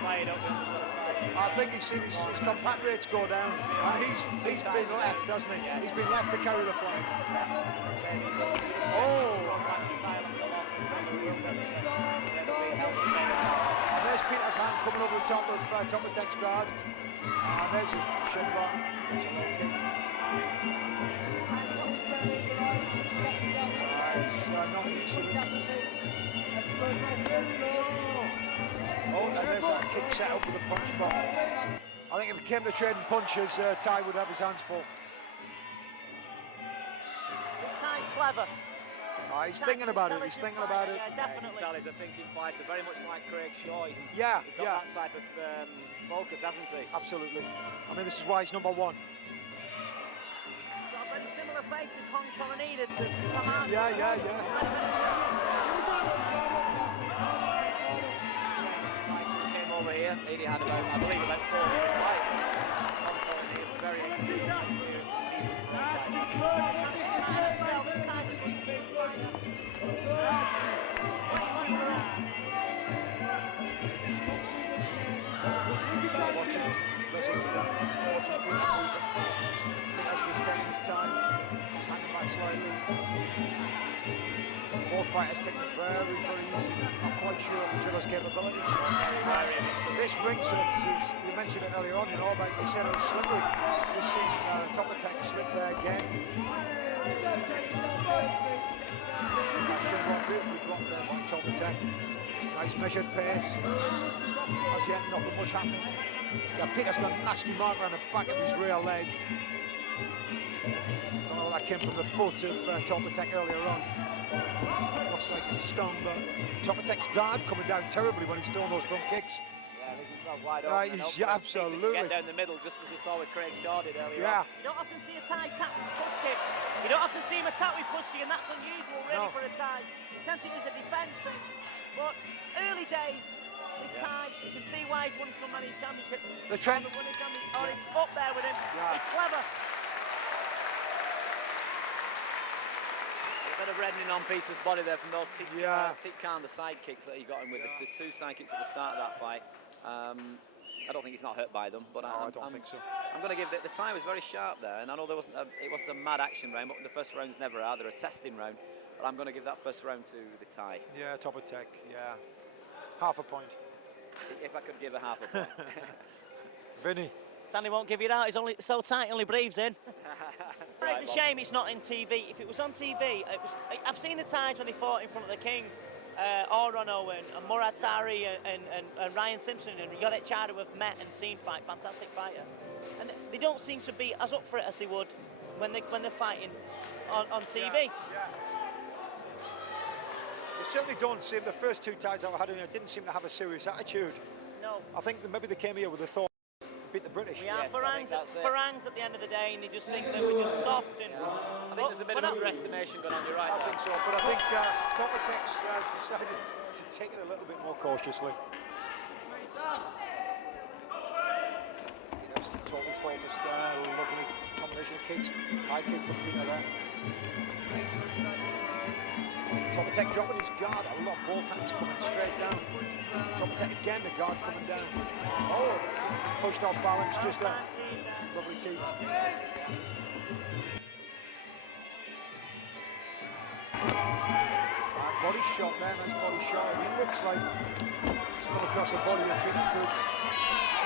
I think he's seen his compact rates go down, and he's been left, hasn't he? He's been left to carry the flag. Oh! And there's Peter's hand coming over the top of Attack's guard. And there's a shin block. There's a low kick. It's not easy. Oh, and there's that kick set up with a punch block. I think if it came to trading punches, Ty would have his hands full. This Ty's clever. He's thinking about it. He's thinking about it. Yeah, definitely. He's a thinking fighter, very much like Craig Shaw. He's Yeah, got that type of focus, hasn't he? Absolutely. I mean, this is why he's number one. Got a very similar face in Kong Tolanida to Samar. Yeah. Came over here. He had about, I believe, about 400 fights. He is very experienced Both fighters taking it very easy. Not quite sure of each other's capabilities. So this ring surface is, you mentioned it earlier on, you know, about they said it was slippery. This scene, top attack slip there again. Beautifully blocked there by top attack. Nice measured pace. As yet, nothing much happening. Yeah, Peter's got a nasty mark around the back of his rear leg. Don't know whether that came from the foot of top attack earlier on. Looks like he's stung, but top attack's guard coming down terribly when he's throwing those front kicks. Yeah, leaves himself wide open. He's absolutely. Get down the middle, just as we saw with Craig Shaw did earlier on. You don't often see a Thai tap with push kick. You don't often see him attack with push kick, and that's unusual, really, for a Thai. It tends to use a defence thing, but early days. This time, you can see why he's won so many championships. The trend. He's up there with him. Yeah. He's clever. A bit of reddening on Peter's body there from those Tip Khan, the side kicks that he got him with, the two side kicks at the start of that fight. I don't think he's not hurt by them, but I don't think so. I'm going to give the time was very sharp there, and I know it wasn't a mad action round, but the first rounds never are. They're a testing round, but I'm going to give that first round to the Thai. Yeah, top attack. Yeah, half a point. If I could give a half a point. Vinny. Sandy won't give it out. He's only so tight, he only breathes in. It's a shame it's not in TV. If it was on TV, I've seen the times when they fought in front of the King, Orono and Murad Sari and Ryan Simpson and Yodet Chada have met and seen fight. Fantastic fighter. And they don't seem to be as up for it as they would when they're fighting on TV. Yeah. They certainly don't seem, the first two ties I've had in here didn't seem to have a serious attitude. No. I think that maybe they came here with the thought beat the British. We are Yes, Farangs at the end of the day, and they just think that we're just soft. And I think there's a bit of underestimation going on, you're right. I think so, but I think Topatek's decided to take it a little bit more cautiously. Just totally focused there, lovely combination of kicks. High kick from Peter there. Topatek dropping his guard a lot, both hands coming straight down. Topatek again, the guard coming down. Oh, pushed off balance, just a lovely tee. Body shot there, nice body shot. It looks like it's come across the body of Peter Crook.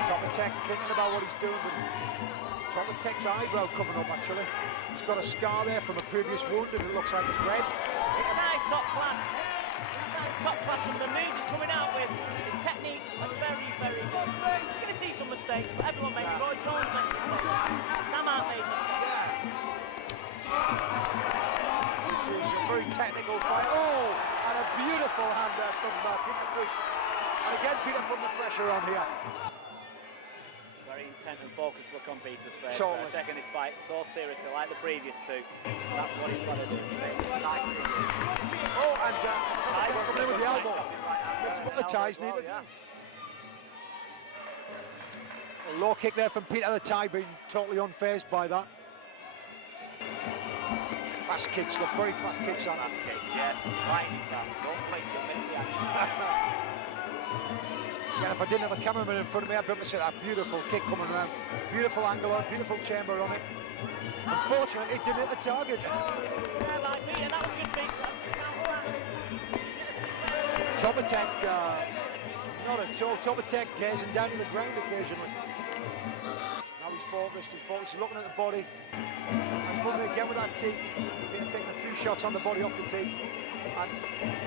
Topatek thinking about what he's doing, but Topatek's eyebrow coming up actually. He's got a scar there from a previous wound and it looks like it's red. it's nice, top class. Top class. Some of the moves he's coming out with, the techniques are very, very good. You're going to see some mistakes, but everyone makes. Roy Jones makes mistakes. Sam Hart made mistakes. This is a very technical fight. Oh, and a beautiful hand there from Peter Crook. And again, Peter putting the pressure on here. Very intent and focused look on Peter's face. Totally. Taking his fight so seriously, like the previous two. That's what he's got to do. Take his tie scissors. Oh, and coming in with the elbow. This is what the ties needed. Yeah. A low kick there from Peter, the tie being totally unfazed by that. Fast kicks, got very fast kicks on. Fast kicks, yes. Lightning fast. Don't blink, you'll miss the action. Yeah, if I didn't have a cameraman in front of me, I'd be able to see that beautiful kick coming around. Beautiful angle on, beautiful chamber on it. Unfortunately, it didn't hit the target. Yeah, like me, and that was a good beat. Topatek, not at all. Topatek gazing down to the ground occasionally. Now he's focused, he's looking at the body. He's moving again with that tee. He's taking a few shots on the body off the tee. And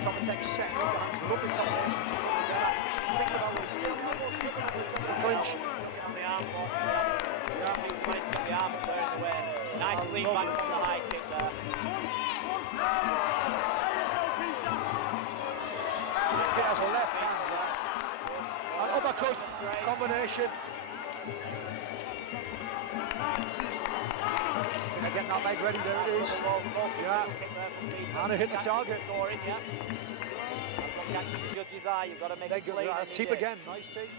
Topatek's setting up the hands. Lovely combination. Clinch. The arm force. Yeah. He's managed to get the arm there in the way. Nice clean back from the high kick there. He has a left hand there. An uppercut combination. Gonna get that leg ready, there it is. Yeah. And it hit the target. Scoring, yeah. That's what catches the judge's eye. You've got to make it clean. Teep again, nice teep.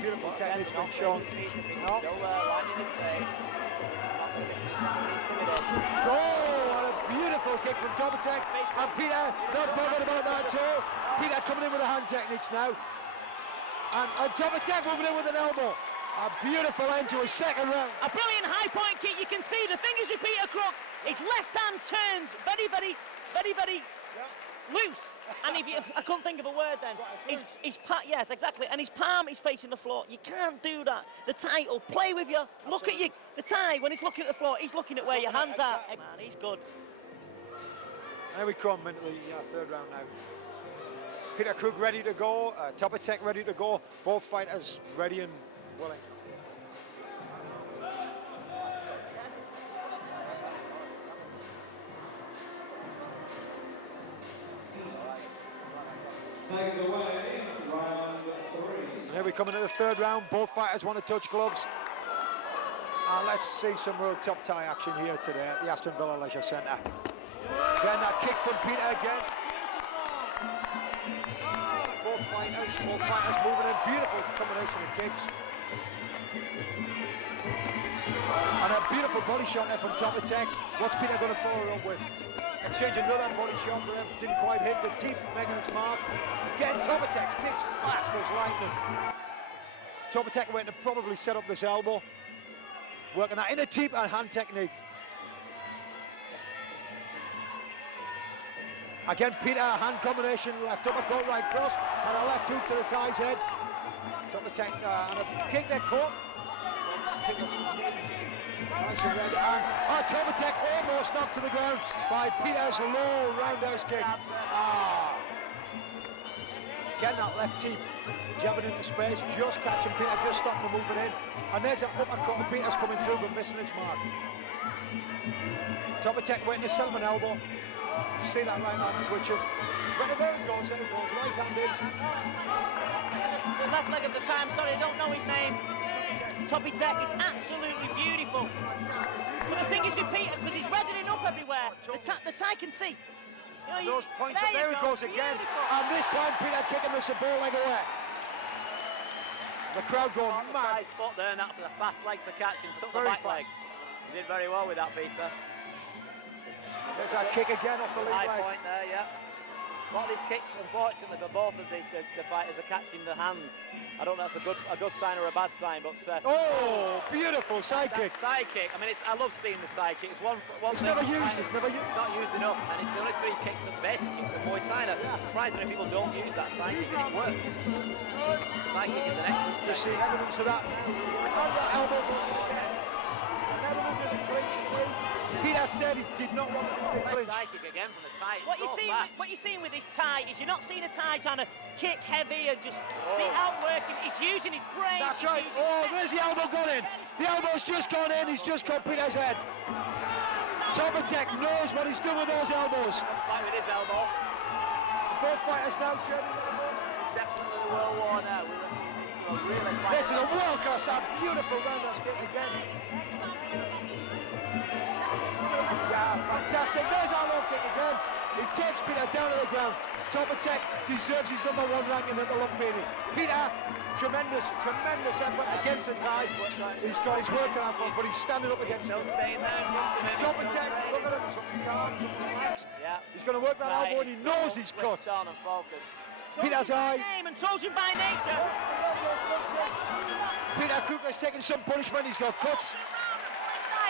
Beautiful technique being shown. No. Oh, and a beautiful kick from Topatek. And Peter, not bothered about that at all. Peter coming in with the hand techniques now. And Topatek moving in with an elbow. A beautiful end to a second round. A brilliant high point kick. You can see the thing is with Peter Crook, his left hand turns very, very, very, very loose. And if you, I couldn't think of a word then. Yes, exactly. And his palm is facing the floor. You can't do that. The tie will play with you. Look at you. The tie, when he's looking at the floor, he's looking at where your hands are. Man, he's good. There we come into the third round now. Peter Crook ready to go. Topatek ready to go. Both fighters ready and willing. Take it away, round 3. And here we come into the third round. Both fighters want to touch gloves. And let's see some real top tie action here today at the Aston Villa Leisure Centre. Again, that kick from Peter again. Both fighters moving in. Beautiful combination of kicks. And a beautiful body shot there from Topatek. What's Peter going to follow up with? Exchange another body shot, but didn't quite hit the teeth, making its mark. Again, Topatek's kicks fast as lightning. Topatek waiting to probably set up this elbow. working that inner teep and hand technique. Again, Peter, hand combination, left uppercut, right cross, and a left hook to the Thai's head. Top of tech, and a kick there caught. Nice and red, and top of tech almost knocked to the ground by Peter's low roundhouse kick. Again, that left teep, jabbing into space, just catching Peter, just stopping him moving in. And there's an uppercut, Peter's coming through but missing its mark. Top of tech waiting to sell him an elbow. See that right arm twitching. There it goes, right hand in. The left leg of the time, sorry, I don't know his name. Toppy Tech, it's absolutely beautiful. But the thing is with Peter, because he's reddening up everywhere, the Thai can see. You know, those points, there he goes again. And this time Peter kicking the support leg away. The crowd going mad. Nice spot there, and that for the fast leg to catch him, took the Very back leg. He did very well with that, Peter. There's that kick again off the lead High leg. point there, yeah. A lot of these kicks, unfortunately, for both of the fighters are catching the hands. I don't know if that's a good sign or a bad sign, but... oh, beautiful side kick. Side kick, I mean, I love seeing the side kick. It's one it's never used, it's never used. It's not used enough, and it's the only 3 kicks, the basic kicks of Muay Thai. Surprisingly, people don't use that side kick, and it works. Side kick is an excellent technique. You see evidence of that. Elbow goes in the chest. Never moved in the clinch. Peter said he did not want to do the clinch. Side kick again from the Thai. What you're seeing with this Thai is you're not seeing a Thai trying to kick heavy and just be outworking. He's using his brain. That's right. Oh, there's the elbow gone in. The elbow's just gone in. He's just caught Peter's head. Top of Tech knows what he's done with those elbows. Fight with his elbow. Both fighters now trading elbows. This is definitely the world war now. This is a world-class, a beautiful roundhouse kick again. Yeah, fantastic. There's our low kick again. He takes Peter down to the ground. Top of Tech deserves his #1 ranking at the Lumpini. Peter, tremendous effort against the Thai. He's got his work on for him, but he's standing up against him. Still staying there in front of him. Top of Tech, look at him. Something calm, something relaxed. Yeah. He's going to work that elbow and he knows he's cut. On and focus. Peter's eye. And Trojan by nature. Peter Crook has taken some punishment. He's got cuts.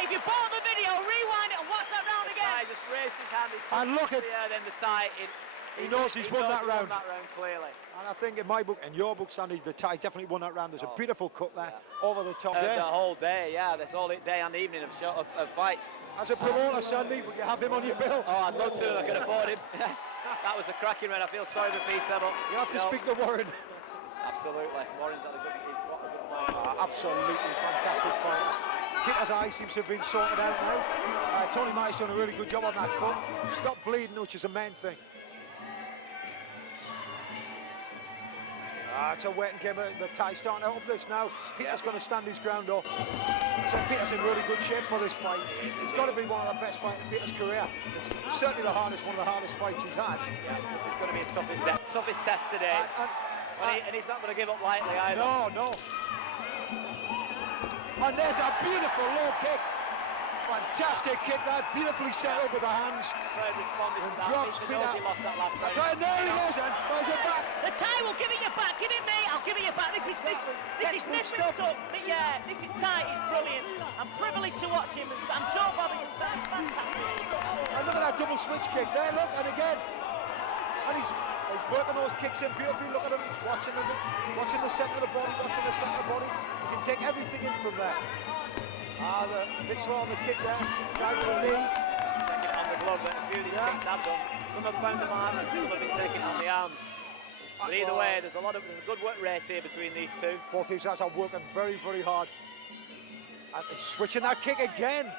If you bought the video, rewind it and watch that round again. The Thai just raised his hand. And look at... Then the Thai... He knows he's won that round. Clearly. And I think in my book, in your book, Sandy, the Thai definitely won that round. There's a beautiful cut there over the top. The whole day, yeah. That's all day and evening of fights. As a promoter, Sandy, would you have him on your bill? Oh, I'd love to if I could afford him. That was a cracking run. I feel sorry for Peter, but... You have to speak to Warren. Absolutely. Warren's had a good... He's got a good fight. Absolutely fantastic fight. Peter's eye seems to have been sorted out now. Tony Meyer's done a really good job on that cut. Stop bleeding, which is the main thing. It's a waiting game. The Thai starting out up this now. Peter's going to stand his ground up. So Peter's in really good shape for this fight. It's got to be one of the best fights in Peter's career. It's certainly one of the hardest fights he's had. Yeah, this is going to be his toughest test today. And he's not going to give up lightly either. No. And there's a beautiful low kick. Fantastic kick that, beautifully set up with the hands. And drops Peter. That's right, and there he goes, and tries it back. The Thai will give it you back, give it me, I'll give it you back. This is stuff. Yeah, this is Thai, he's brilliant. I'm privileged to watch him, I'm sure Bobby is fantastic. And look at that double switch kick there, look, and again. And he's working those kicks in beautifully, look at him, he's watching the centre of the body, He can take everything in from there. A bit slow on the kick there, trying with the knee. Taking it on the glove, but a few of these kicks have done. Some have found them hard and some have been taken on the arms. But either way, there's a good work rate here between these two. Both these guys are working very, very hard. And he's switching that kick again.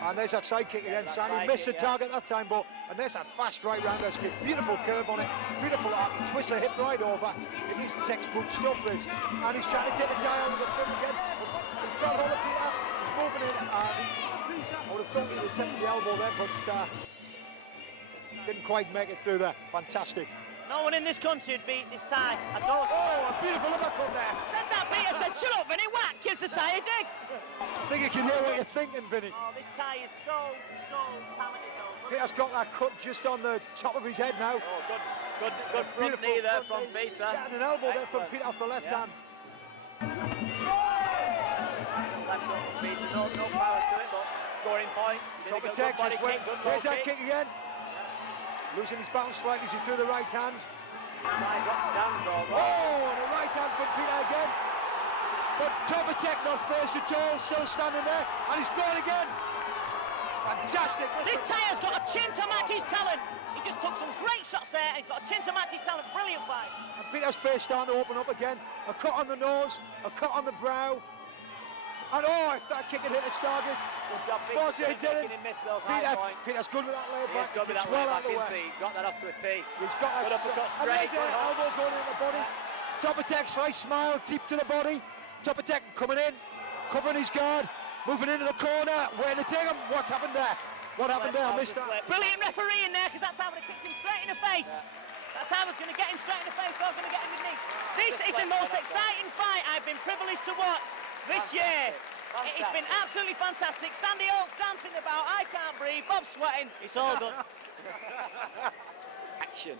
And there's that side kick again. Sandy missed the target that time, and there's that fast right roundhouse kick. Beautiful curve on it, beautiful arc. He twists the hip right over. It is textbook stuff, this. And he's trying to take the tie out of the front again. He's got hold of Peter. He's moving in. I would have thought he would have taken the elbow there, but didn't quite make it through there. Fantastic. No one in this country would beat this Thai. Oh, a beautiful uppercut there. Said that Peter said, shut up, Vinny, whack, gives the Thai a dig. I think you can hear what you're thinking, Vinny. Oh, this Thai is so talented though. Peter's got that cut just on the top of his head now. Oh, good front knee there from Peter. Yeah, and an elbow there from Peter off the left hand. left hook from Peter. No power to it, but scoring points. He did a good body kick, good low Where's that kick. kick again? Losing his balance slightly as he threw the right hand. Ty drops his hands though. Oh, and a right hand from Peter again. But Topatek not first at all, still standing there, and he's gone again. Fantastic. This Ty's got a chin to match his talent. He just took some great shots there, and he's got a chin to match his talent. Brilliant fight. And Peter's face starting to open up again. A cut on the nose, a cut on the brow. And oh, if that kick had hit its target. Good job, Fortunately, it didn't. He missed those high points. Peter's good with that layback. He's good with that well layback, out of the isn't way. he? Got that up to a T. He's got Good that uppercut and straight. there's an elbow going in the body. Topatek, slice smile, deep to the body. Topatek coming in, covering his guard, moving into the corner, waiting to take him. What's happened there? What happened there? I missed that. Brilliant referee in there, because that's how would have kicked him straight in the face. That's how I was going to get him straight in the face, so I was going to get him in the knee. This is the most exciting fight I've been privileged to watch this year. It's been absolutely fantastic. Sandy Holt's dancing about, I can't breathe, Bob's sweating. It's all good. Action.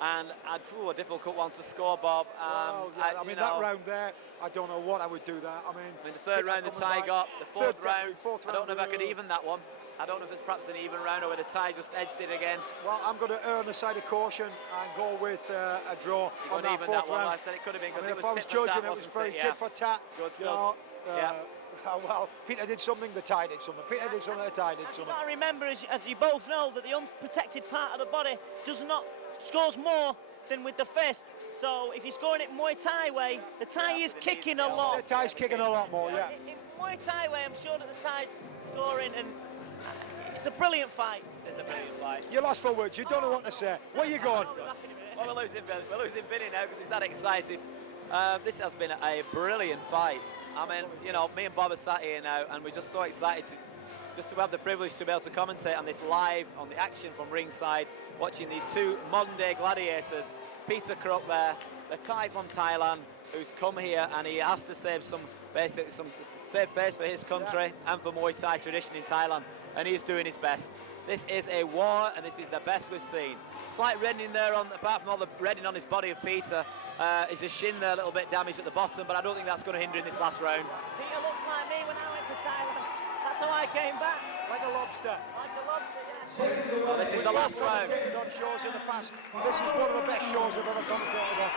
And a difficult one to score, Bob. Well, yeah, I mean, that round there, I don't know what I would do there. I mean, the third round the Thai got, the fourth round, I don't know if I could really. even that one. I don't know if it's perhaps an even round or whether the Thai just edged it again. Well, I'm going to err on the side of caution and go with a draw on that even fourth that one. round. I said it could have been I because mean, it if I was was tit for tat, judging, it was wasn't very it? tit for tat. Good You know, stuff. well, Peter did something, the Thai did something. Peter did something, the Thai did You've something. got to remember, as you both know, that the unprotected part of the body scores more than with the fist. So if you're scoring it Muay Thai way, the Thai is kicking a lot. The Thai's kicking a lot more, yeah. In Muay Thai way, I'm sure that the Thai's scoring, and it's a brilliant fight. It is a brilliant fight. You're lost for words. You don't know what to say. Where you going? Well, we're losing Vinny now because he's that excited. This has been a brilliant fight. I mean, you know, me and Bob are sat here now, and we're just so excited to have the privilege to be able to commentate on this live, on the action from ringside, watching these two modern-day gladiators. Peter Crook there, the Thai from Thailand, who's come here and he has to save some save face for his country and for Muay Thai tradition in Thailand, and he's doing his best. This is a war, and this is the best we've seen. Slight reddening there, apart from all the reddening on his body of Peter, is his shin there a little bit damaged at the bottom, but I don't think that's going to hinder in this last round. Peter looks like me when I went to Thailand. That's how I came back. Like a lobster. Like a lobster, yeah. Well, this is the last round. On shows in the past. This is one of the best shows I've ever commentated on.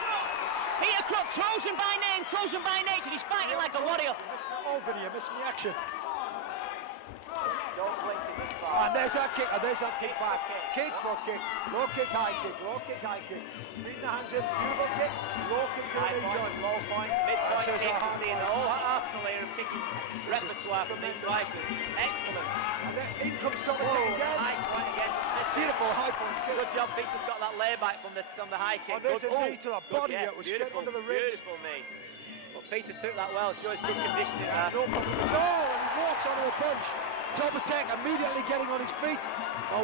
Peter Crook, Trojan by name, Trojan by nature. He's fighting like a warrior. Oh, Vinny, you're missing the action. Don't blink in this fight. And there's that kick, back. Kick for kick. Low kick, high kick. Low kick, high kick. Feed the hands in. Beautiful kick. Low kick to the High knee points, joint. low points, mid-point That's kicks. just You're seeing the whole arsenal here of kicking repertoire from these fighters. Excellent. And then in comes Topatek again. High point again, just missing. Beautiful high point kick. Good job, Peter's got that layback from the high kick. Oh, there's Good, a knee to the good, body. yes, It was straight beautiful, under the ribs. beautiful knee. But Peter took that well, shows good conditioning Yeah, there. no problem at all. And he walks onto a punch. Topatek immediately getting on his feet.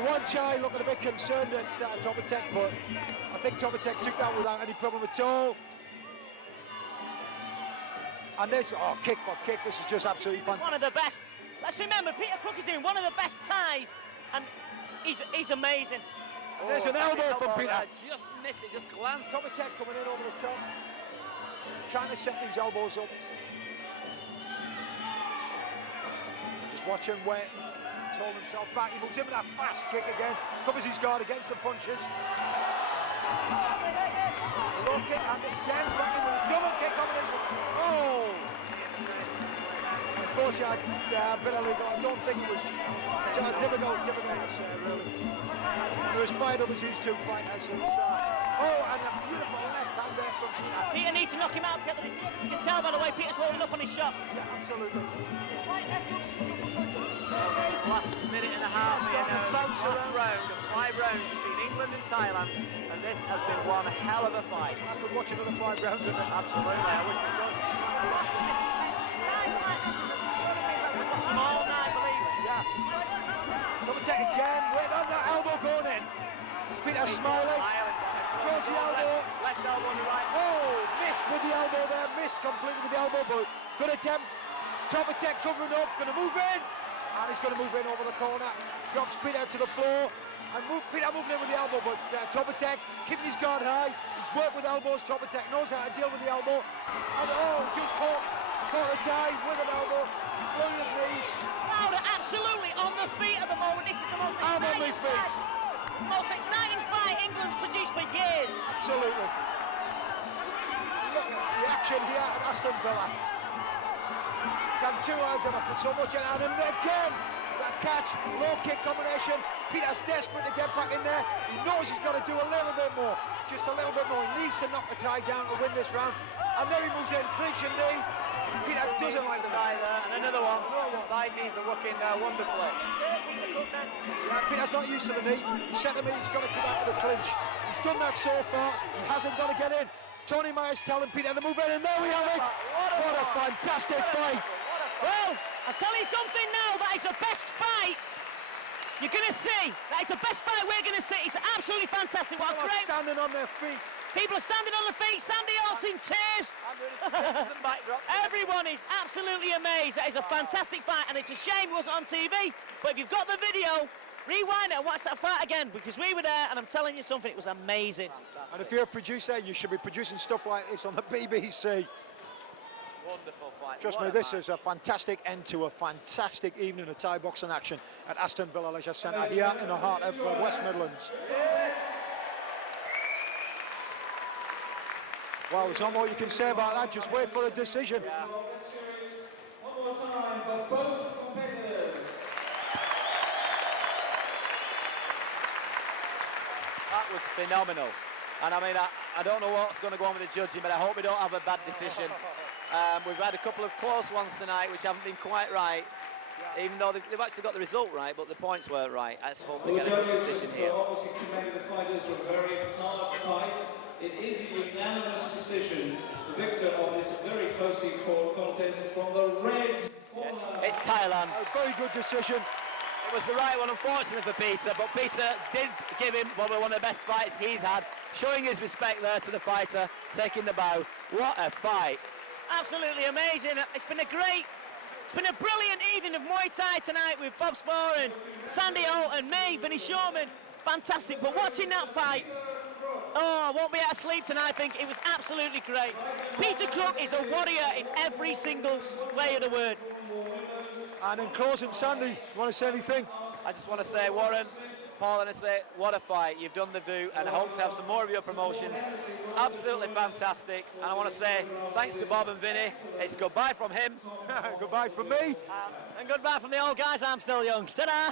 One Chai looking a bit concerned at Topatek, but I think Topatek took that without any problem at all. And this, kick for kick, this is just absolutely fantastic. One of the best. Let's remember, Peter Crook is in one of the best ties, and he's amazing. There's an elbow from Peter. Just missed it, just glanced. Topatek coming in over the top, trying to set these elbows up. Just watch him wait, hold himself back. He moves in with that fast kick again, covers his guard against the punches. Low kick and again back in with a double kick combination. Oh! Unfortunately, a bit illegal. I don't think it was difficult to say, really. They're as fired up as these two fighters. And a beautiful left hand there from Peter. Peter needs to knock him out. You can tell by the way Peter's holding up on his shot. Yeah, absolutely. Last minute and a half here now. Last round of 5 rounds between England and Thailand, and this has been one hell of a fight. I could watch another 5 rounds of it. Absolutely, I wish we could. All night, believe it. Yeah. Topatek again, wait on that elbow going in. Peter smiling, throws the elbow. Left elbow on the right. Oh, missed with the elbow there, missed completely with the elbow, but good attempt. Topatek covering up, going to move in. And he's going to move in over the corner. Drops Peter to the floor. And Peter moving in with the elbow, but Topatek keeping his guard high. He's worked with elbows. Topatek knows how to deal with the elbow. And just caught the tie with an elbow. flurry of knees. Crowd are absolutely on the feet at the moment. This is the most I'm on my exciting feet. fight. The most exciting fight England's produced for years. Absolutely. Look at the action here at Aston Villa. Can two hands and I put so much in, and again, that catch, low kick combination. Peter's desperate to get back in there. He knows he's got to do a little bit more, just a little bit more. He needs to knock the tie down to win this round. And there he moves in, clinch and knee. Peter doesn't like the tie there, and another one. The side knees are working wonderfully. Yeah, Peter's not used to the knee. He said to me he's got to keep out of the clinch. He's done that so far. He hasn't got to get in. Tony Myers telling Peter to move in, and there we have it. What a fantastic fight. Well, I'll tell you something now, that is the best fight you're going to see. That is the best fight we're going to see. It's absolutely fantastic. What a great... Standing on their feet. People are standing on their feet. Sandy All's in tears. Everyone is absolutely amazed. That is a fantastic fight, and it's a shame it wasn't on TV. But if you've got the video, rewind it and watch that fight again, because we were there, and I'm telling you something, it was amazing. Fantastic. And if you're a producer, you should be producing stuff like this on the BBC. Wonderful fight. Trust me, this is a fantastic end to a fantastic evening of Thai boxing action at Aston Villa Leisure Centre here in the heart of West Midlands. Well, there's not more you can say about that. Just wait for the decision. One more time for both competitors. That was phenomenal. And I mean, I don't know what's going to go on with the judging, but I hope we don't have a bad decision. We've had a couple of close ones tonight which haven't been quite right, even though they've actually got the result right, but the points weren't right. Let's hope they Well, get the a good judges decision here. obviously commended the fighters for a very hard fight. It is a unanimous decision. The victor of this very closely called contest from the red corner. It's Thailand. A very good decision. It was the right one, unfortunately, for Peter, but Peter did give him probably one of the best fights he's had, showing his respect there to the fighter, taking the bow. What a fight. Absolutely amazing. It's been a brilliant evening of Muay Thai tonight with Bob Spoor and Sandy Holt and me, Vinnie Shawman. Fantastic. But watching that fight, oh, I won't be able to sleep tonight. I think it was absolutely great. Peter Crook is a warrior in every single way of the word. And in closing, Sandy, you want to say anything? I just want to say, Warren, Paul, and I say, what a fight. You've done the do, and I hope to have some more of your promotions. Absolutely fantastic. And I want to say thanks to Bob and Vinny. It's goodbye from him. Goodbye from me. And goodbye from the old guys. I'm still young. Ta-da!